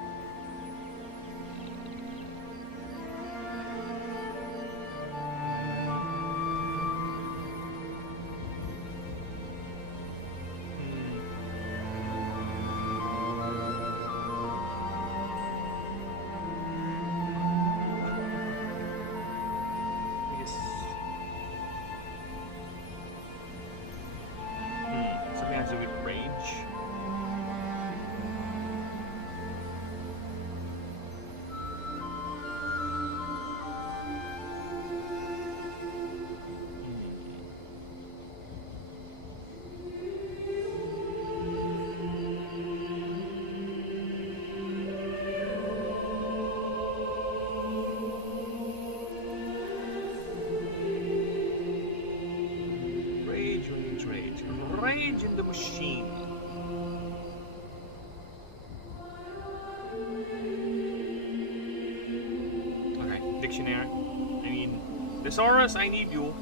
Yes. Something has to do with rage. Rage in the machine. Okay, dictionary. I mean, Thesaurus, I need you.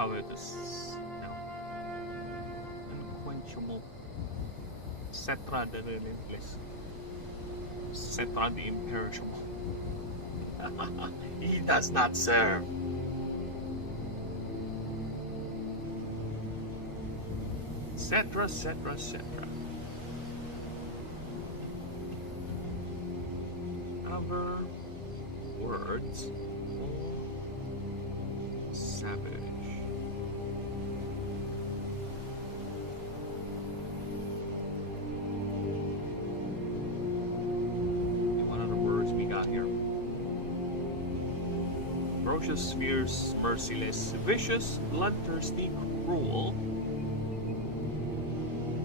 covetous. No. Unquenchable. Cetra the relentless. Cetra the imperishable. He does not serve. Cetra, cetra, cetra. Other words. Savage. And what other words we got here? Ferocious, fierce, merciless, vicious, bloodthirsty, cruel,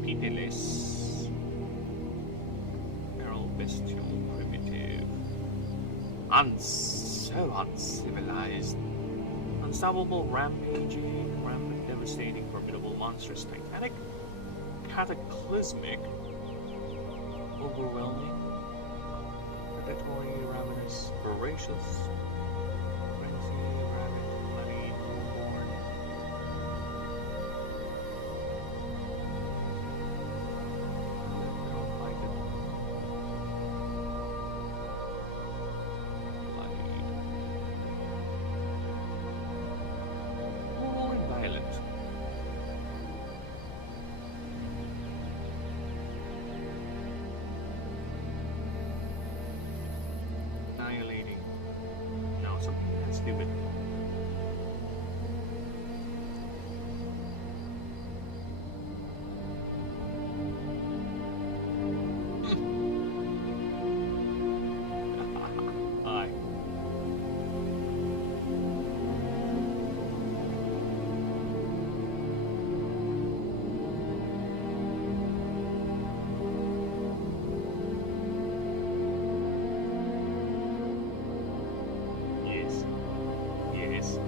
pitiless, feral, bestial, primitive, so uncivilized, unstoppable, rampaging, rampant, devastating, formidable, monstrous, titanic, cataclysmic, overwhelming, predatory, ravenous, voracious, frenzy, rabid, bloody, born. Annihilating. No, something that's stupid. Hi. Yes. Yes.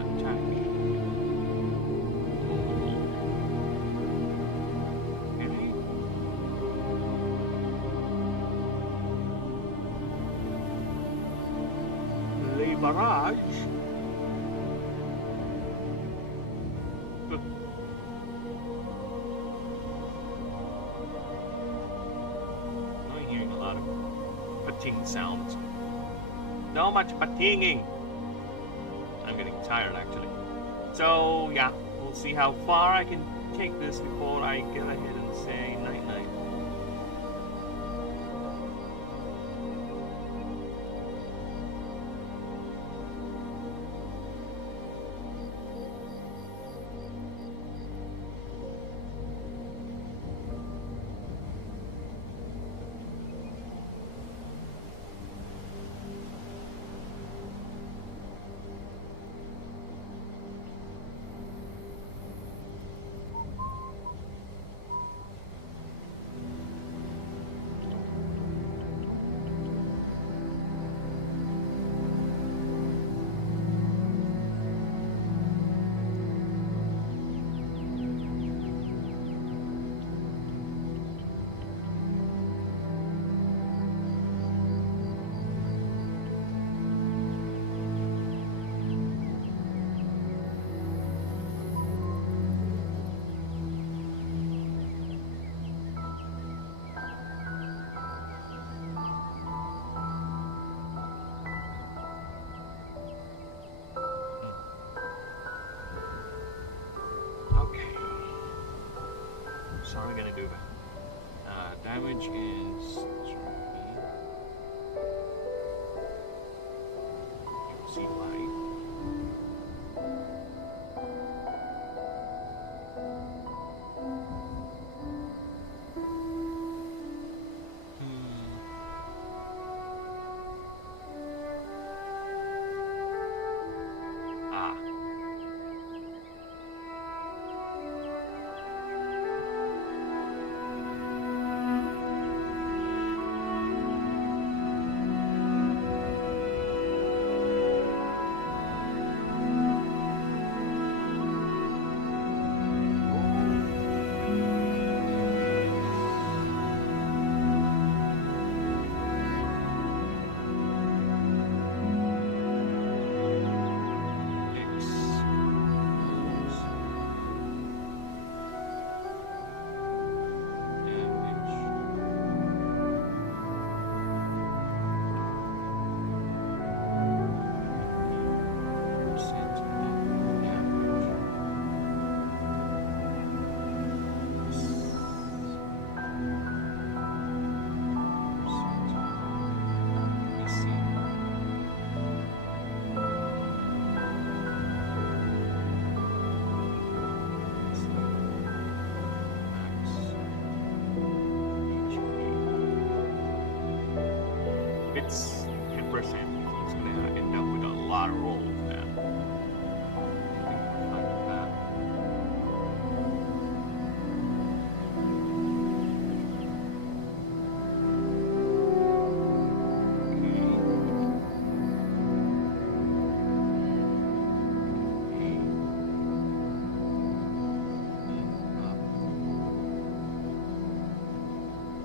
Attack. Okay. Le barrage. I'm hearing a lot of pating sounds. So much patinging. I'm getting tired actually. So yeah, we'll see how far I can take this before I get ahead and say night night. Okay. So we're gonna do that. Damage is 3. You'll see why. Ah. it's 10%, it's gonna end up with a lot of rolls, man.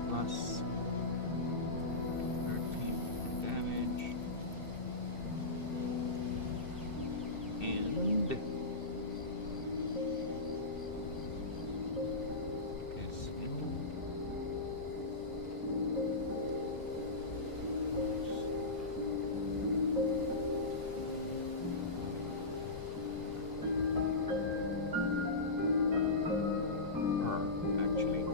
Plus 13 damage. And guess actually.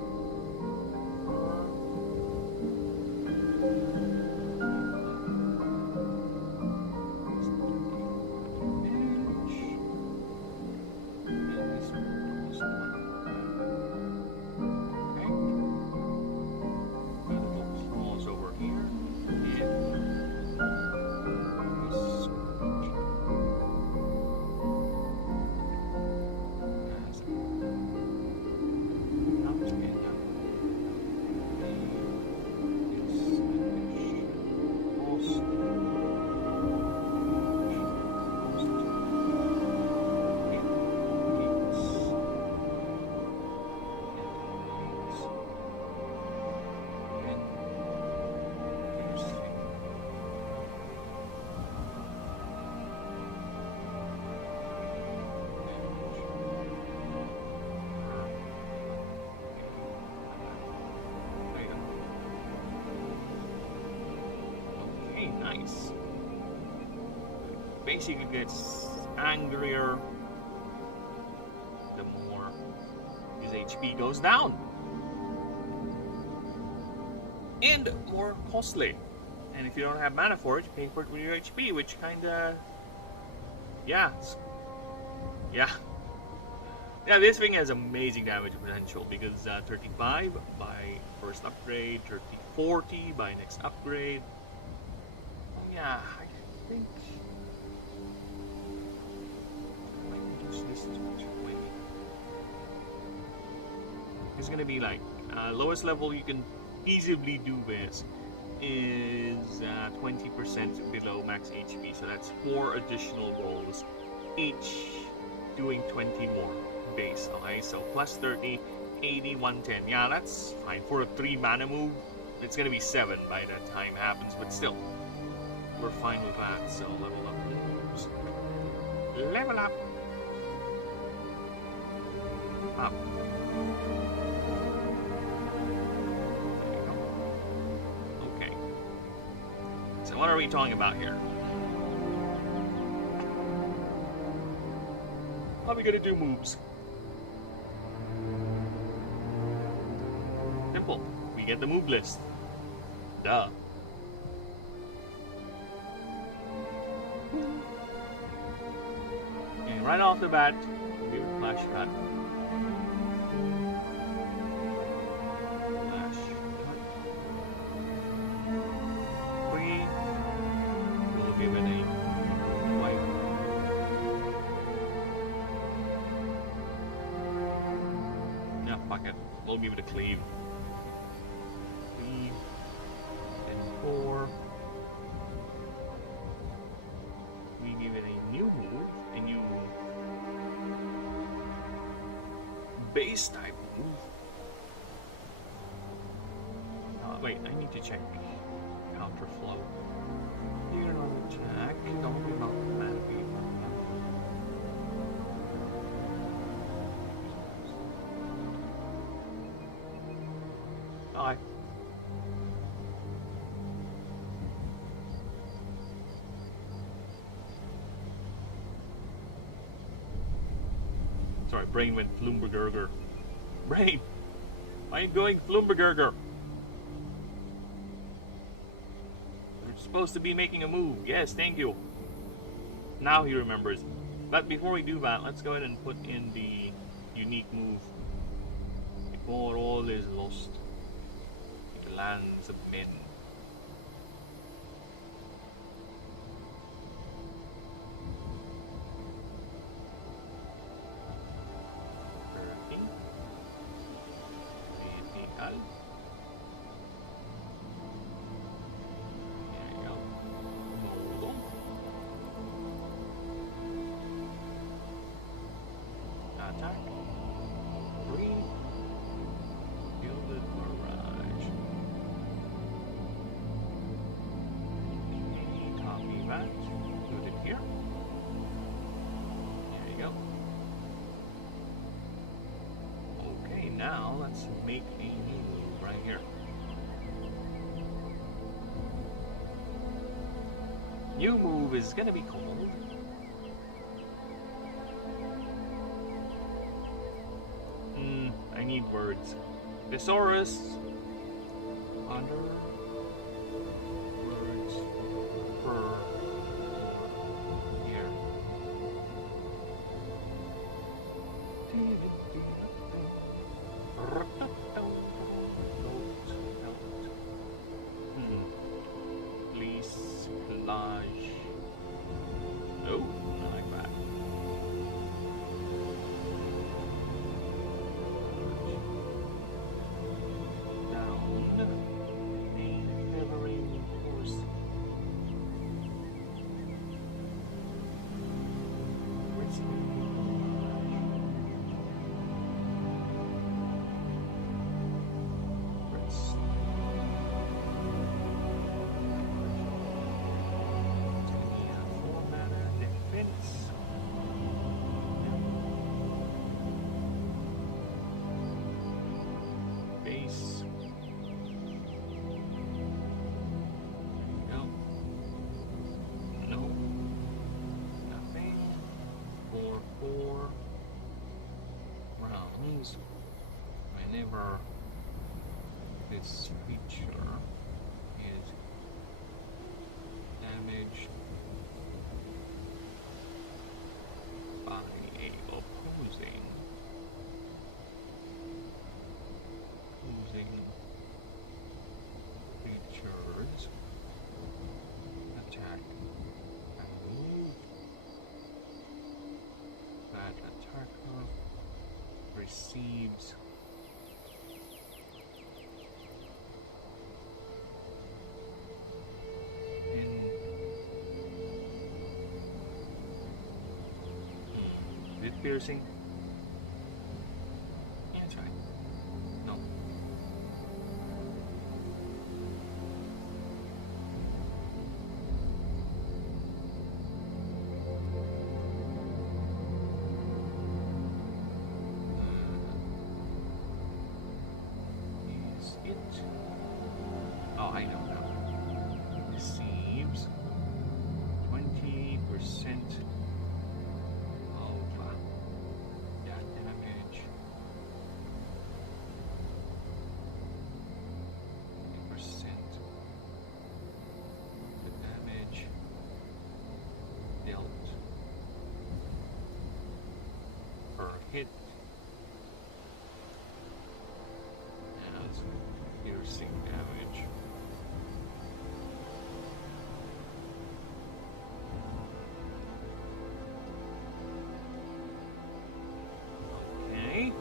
Over here. Nice. Basically gets angrier the more his HP goes down. And more costly. And if you don't have mana for it, you pay for it with your HP, which kinda... Yeah. Yeah, this thing has amazing damage potential because 35 by first upgrade, 40 by next upgrade. Yeah, I think I might reduce this to 20. It's gonna be like lowest level you can easily do this is 20% below max HP, so that's 4 additional rolls, each doing 20 more base. Okay, so plus 30, 80, 110. Yeah, that's fine for a 3 mana move. It's gonna be 7 by the time happens, but still. We're fine with that, so level up moves. Level up! Up. There you go. Okay. So what are we talking about here? How are we gonna do moves? Simple. We get the move list. Duh. And right off the bat, we will flash that. Flash cut. 3. We'll give it a wipe. Yeah, fuck it. We'll give it a cleave. Cleave. And 4. We give it a new move, a new base type move. Wait, I need to check counter flow. Here on attack, don't be about mana beam. Alright. Sorry, brain went Flumbergerger. Brain! Why are you going Flumbergerger? You're supposed to be making a move. Yes, thank you. Now he remembers. But before we do that, let's go ahead and put in the unique move. Before all is lost, it lands a pin. There you go. Hold on. Attack. 3. Gilded Barrage. Copy that. Put it here. There you go. Okay, now let's make a new move right here. New move is gonna be called I need words. Thesaurus under words per year. Please collage. No, not like that. Down a quivering horse. Base. No. No. Nothing. 4 rounds. Whenever this feature is damaged by a opposing creatures attack and move, that attacker receives is it piercing? Yeah, that's right. No. Is it? Oh, I know now. Receives 20% of that damage. 20% the damage dealt per hit as piercing damage. Okay.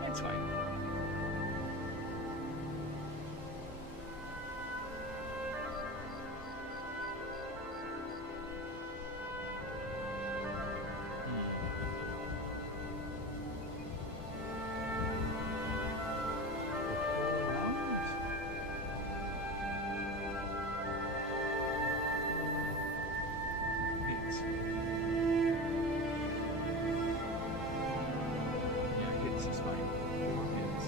That's fine. Hits is fine. 4 hits.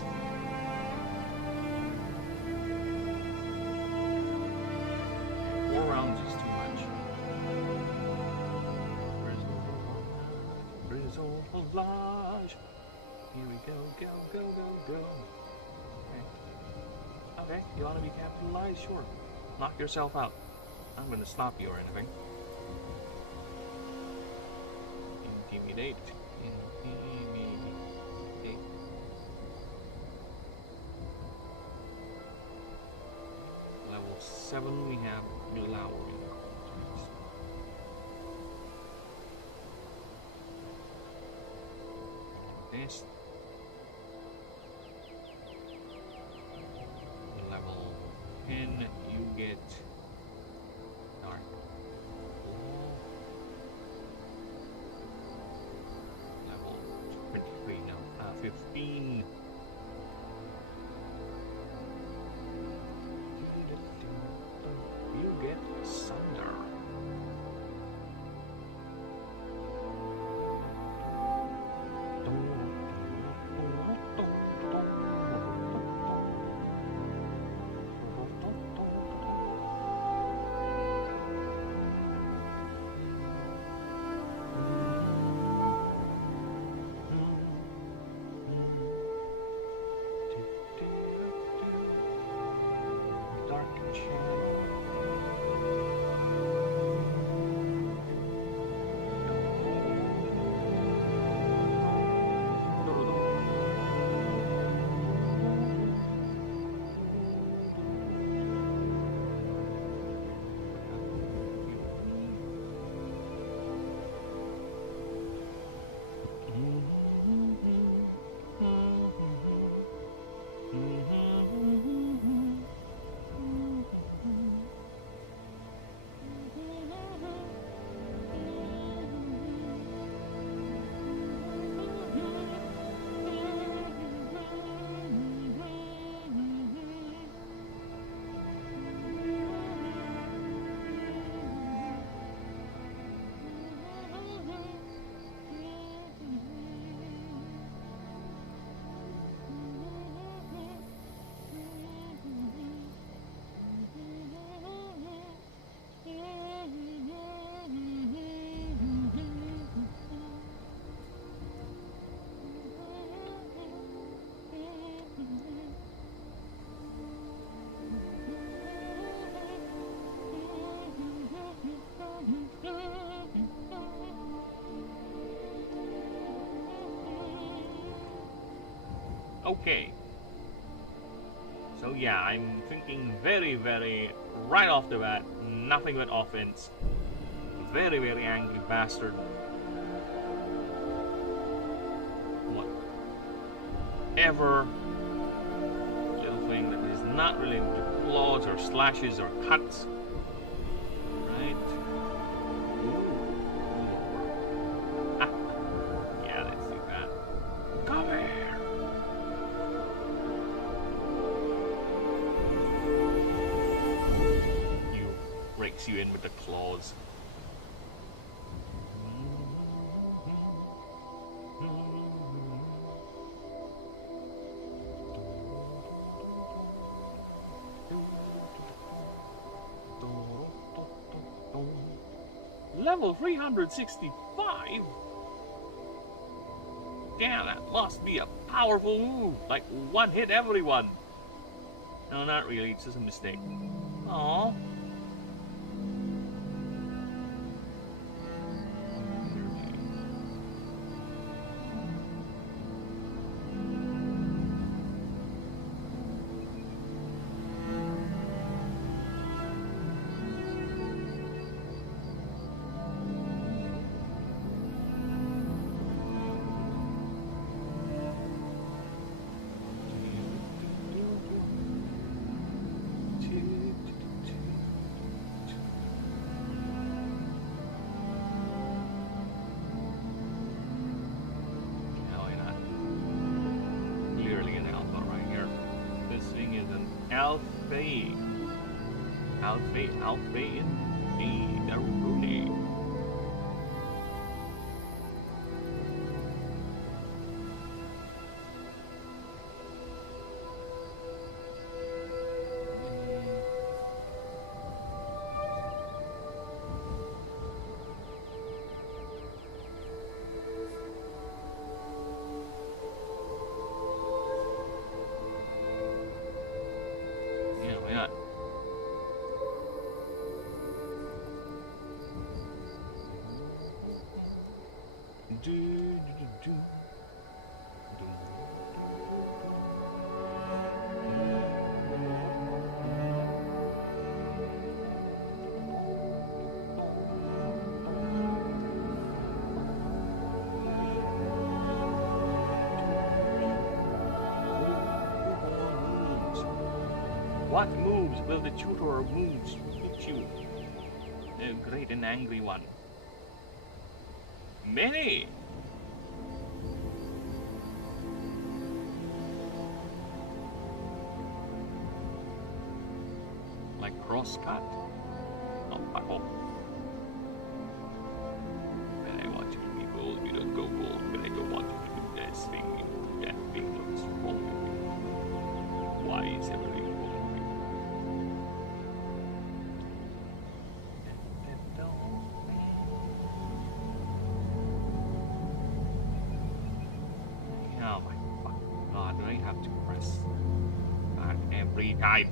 Four rounds is too much. Bristlage. Here we go, go, go, go, go. Okay. Okay, you want to be capitalized? Sure. Knock yourself out. I'm going to stop you or anything. Intimidate. Intimidate. chest. Level 10, you get dark claw. Level 23, no, 15. You get Sunder. Dark Okay. So yeah, I'm thinking very right off the bat, nothing but offense. Very angry bastard. Whatever little thing that is not related to claws or slashes or cuts. Right? Ah. Yeah, let's do that. Come here. Rakes you in with the claws. Level 365? Damn, that must be a powerful move. Like one hit everyone. No, not really. It's just a mistake. Aww. Alfie indeed, a Rooney. Yeah, why not? What moves will the tutor moves put you? A great and angry one. Many! Like crosscut? Oh, fuck off. But I want you to be bold, you don't go bold, but I don't want you to do that thing, that thing looks wrong with you. Why is everything wrong with you? Oh my fucking god, do I have to press that every time?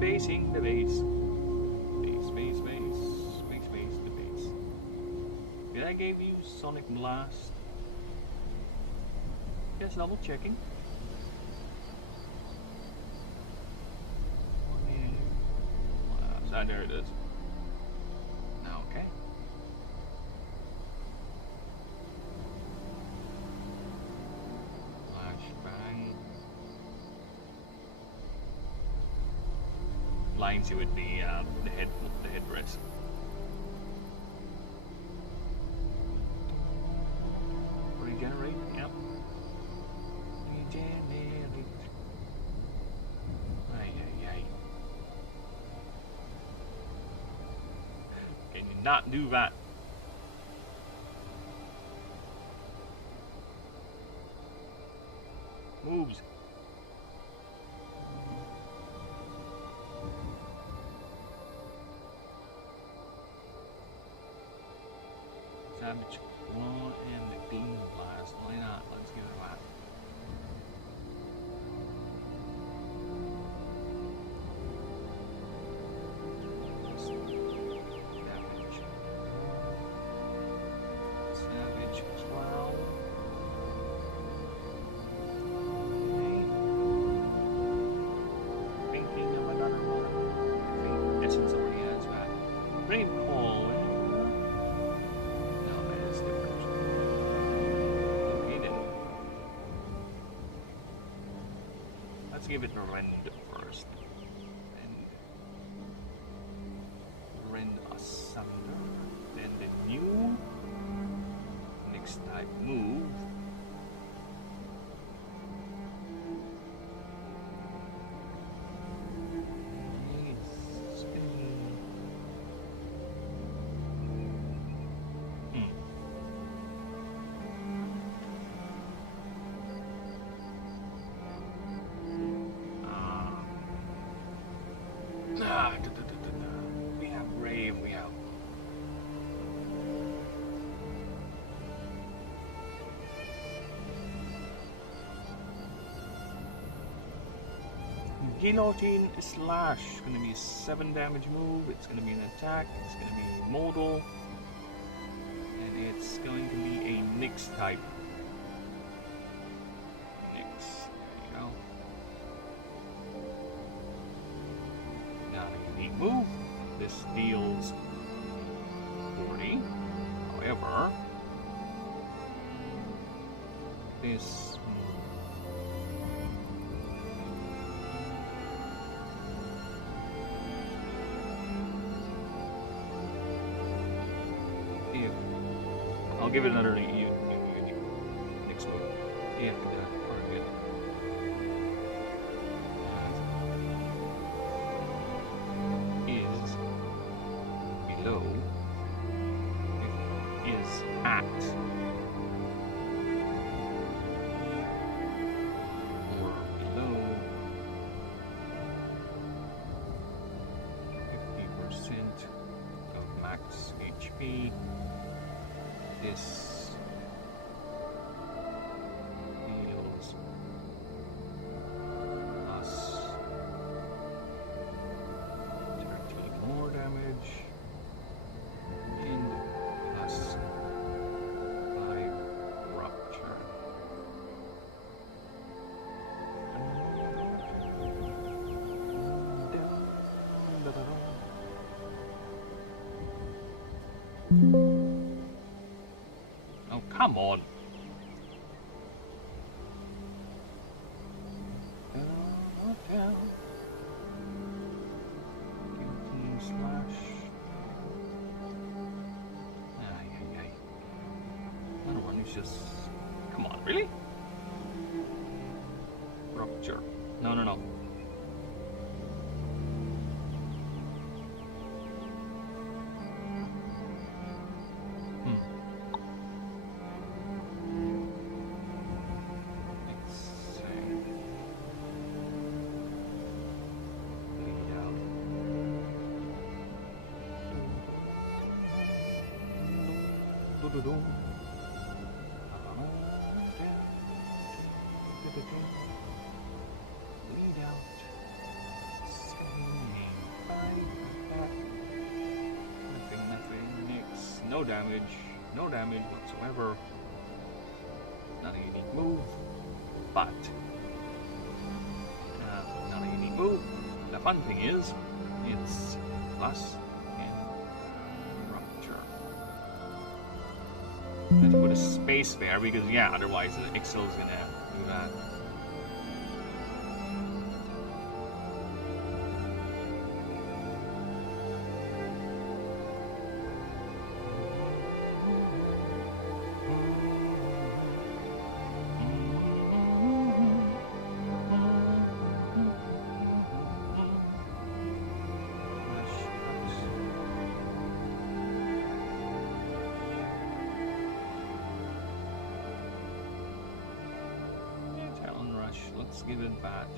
Basing the base. Base, the base. Did I give you Sonic Blast? Just double checking. There it is. Now, okay. Flashbang. Lines you with the headrest. Regenerate, yep. Regenerate. Ay. Can you not do that? Moves. Savage Claw and the Beam Blast. Why not? Let's give it a shot. Savage Claw. Okay. Thinking of another one. I think Essence already has that. Brave Call. Let's give it a rend first. And rend asunder. Then the new next type move. We have Brave, we have Guillotine Slash. It's gonna be a 7 damage move, it's gonna be an attack, it's gonna be modal, and it's going to be a Nyx type. Nyx, there you go. Now the unique move. This deals 40. However, this I'll give it another unique next move. Yeah, target is below. It is at or below 50% of max HP. This deals us 13 more damage and plus 5 rupture. Oh, come on. Down. Continue slash. Ay. Another one is just. Come on, really? Rupture. No. Lead out. Nothing. Nix. No damage whatsoever. Not a unique move, but not a unique move. The fun thing is, it's plus and rupture. I have to put a space there because, yeah, otherwise the Ixil is gonna do that. Let's give it that.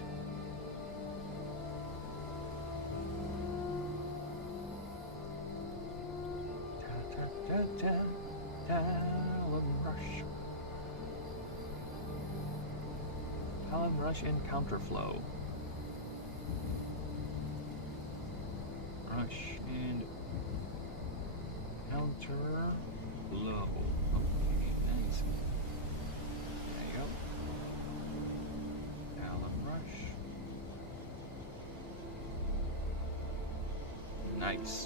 Talon Rush and Counterflow. Rush and Counterflow. Okay, nice. There you go. Nice.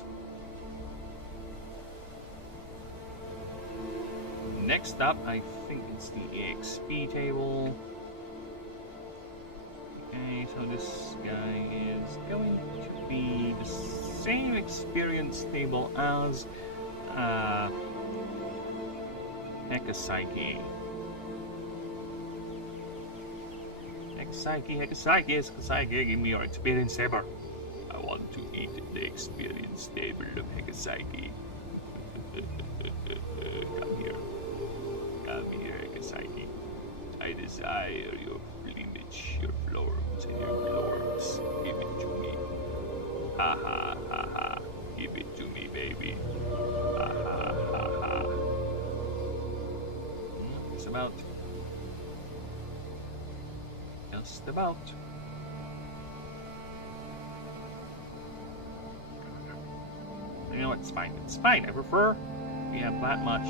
Next up, I think it's the EXP table. Okay, so this guy is going to be the same experience table as Hekasaki. Hekasaki, give me your experience table. I want to eat the experience table of Hekasaki. Come here, Hekasaki. I desire your plumage, your florums, and your glorms. Give it to me. Ha ha ha ha. Give it to me, baby. Ha ha ha ha. It's about. Just about. You know, it's fine. It's fine. I prefer we have that much.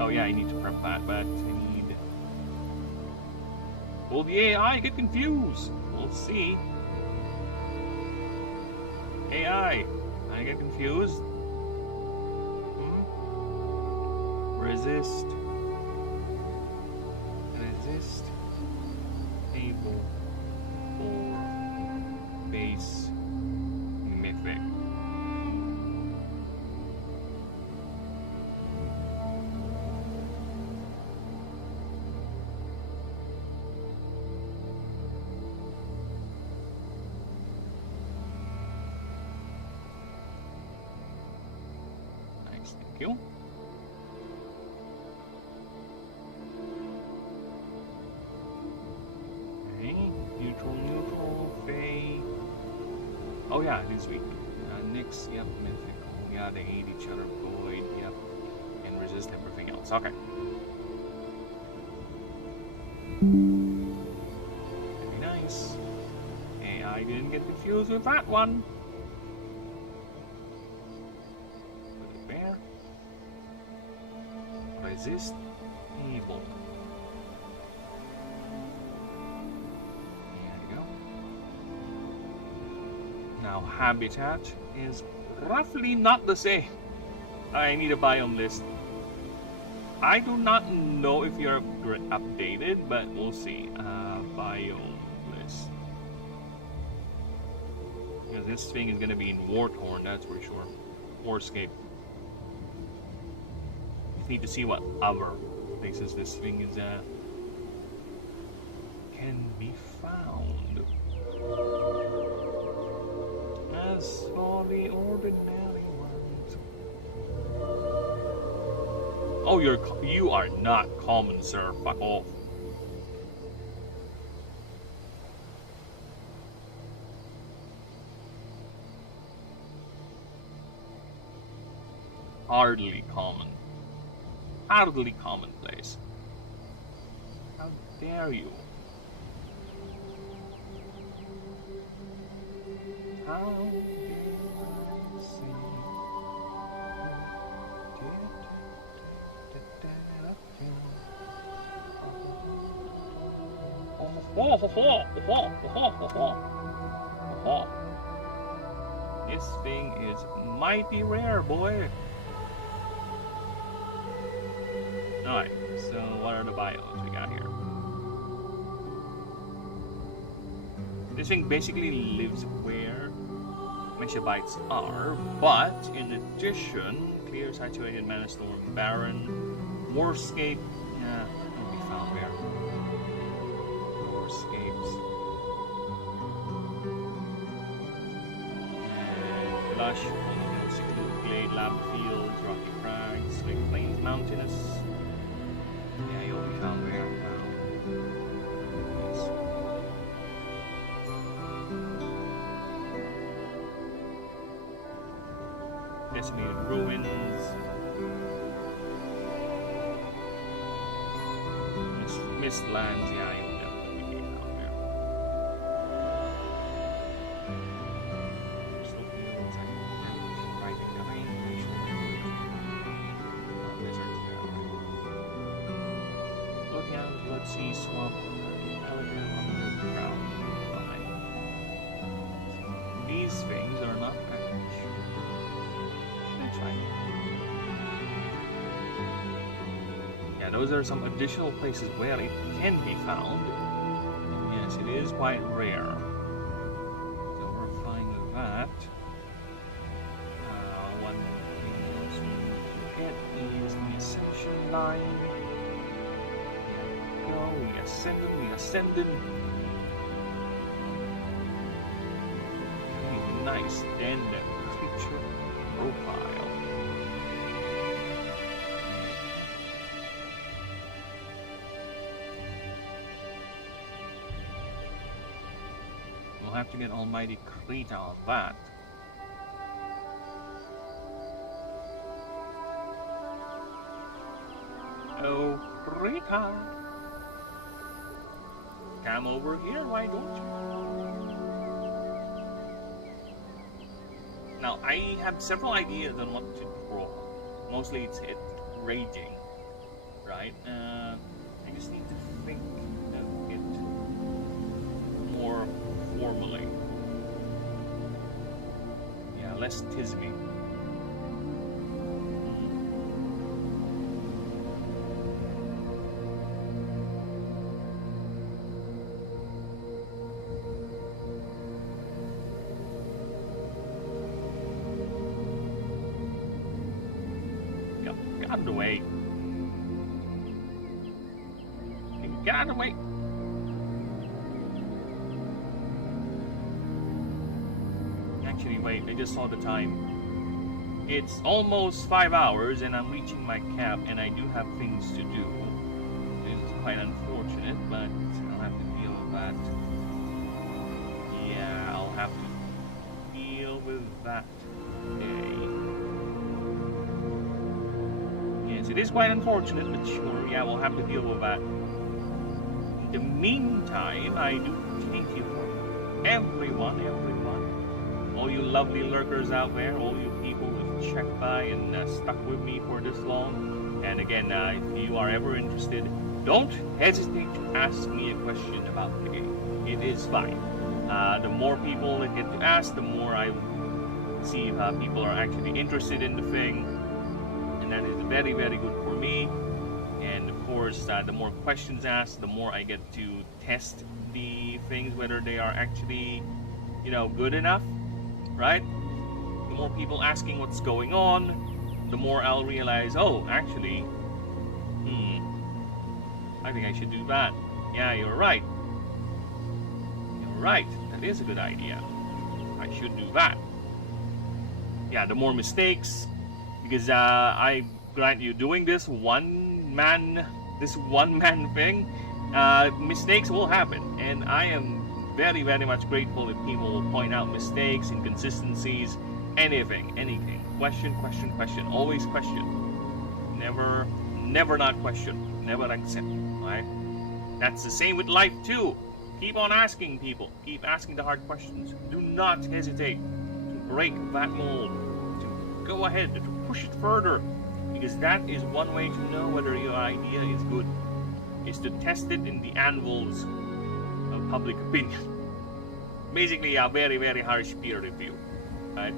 Oh yeah, I need to prep that, but I need. Well, the AI get confused. We'll see. AI, I get confused. Resist. Able. For base mythic. Nice, thank you. Neutral, Fey. Oh yeah, it is weak. Nyx, yep, mythical. Yeah, they hate each other. Void, yep. And resist everything else. Okay. Very nice. Hey, I didn't get confused with that one. Put it there. Resist evil. Now, habitat is roughly not the same. I need a biome list. I do not know if you're updated, but we'll see. Biome list. Because this thing is going to be in Warthorn, that's for sure. Warscape. Just need to see what other places this thing is can be found. As for the ordinary ones. Oh, you are not common, sir. Fuck off. Hardly common. Hardly commonplace. How dare you? How dare you say This thing is mighty rare, boy. Alright, so what are the biomes we got here? This thing basically lives where Meshabites are, but in addition, clear, saturated, mana storm, barren, warscape, yeah, it'll be found where? Warscapes. And lush, secluded glade, lava fields, rocky crags, slick plains, mountainous. Yeah, you'll be found where now. Yes. Decimated ruins. Mist lands, yeah, you'll definitely be found there. Slow fields, rising terrain, deserts, looking out the Blood Sea swamp, elegant underground behind. These things are not packaged. That's fine. Yeah, those are some additional places where it can be found. Yes, it is quite rare. So we're fine with that. One thing else we get is the Ascension line. We ascended. Nice, then picture profile. We'll have to get Almighty Krita on that. Oh, Krita! Come over here, why don't you? Now, I have several ideas on what to draw. Mostly it's it raging, right? I just need to think of it more formally. Yeah, less Tisby. Out of the way. Get out of the way. Actually, wait, I just saw the time. It's almost 5 hours and I'm reaching my cap and I do have things to do. It's quite unfortunate, but I'll have to deal with that. Yeah, I'll have to deal with that today. It is quite unfortunate, but sure, yeah, we'll have to deal with that. In the meantime, I do thank you for everyone, all you lovely lurkers out there, all you people who've checked by and stuck with me for this long. And again, if you are ever interested, don't hesitate to ask me a question about the game. It is fine. The more people that get to ask, the more I see if people are actually interested in the thing, and that is very, very good for me. And of course, the more questions asked, the more I get to test the things, whether they are actually, good enough, right? The more people asking what's going on, the more I'll realize, oh, actually, I think I should do that. Yeah, you're right. You're right. That is a good idea. I should do that. Yeah, the more mistakes, because I grant you, doing this one man thing, mistakes will happen, and I am very, very much grateful if people will point out mistakes, inconsistencies, anything. Question, always question. Never not question. Never accept, right? That's the same with life too. Keep on asking people. Keep asking the hard questions. Do not hesitate to break that mold, to go ahead, to push it further, because that is one way to know whether your idea is good, is to test it in the anvils of public opinion. Basically, a very, very harsh peer review, right?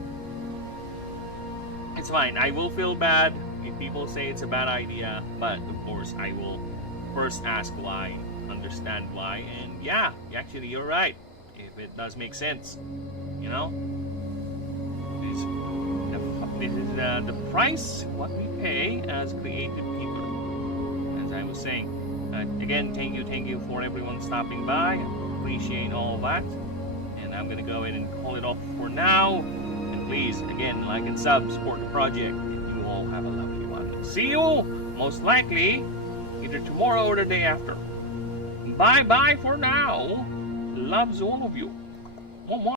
It's fine. I will feel bad if people say it's a bad idea, but of course I will first ask why, understand why, and yeah, actually you're right. If it does make sense, this is the price what we pay as creative people. As I was saying, again, thank you for everyone stopping by. Appreciate all that, and I'm gonna go ahead and call it off for now. And please, again, like and sub, support the project, and you all have a lovely one. See you most likely either tomorrow or the day after. Bye bye for now. Loves all of you. Mwah, mwah.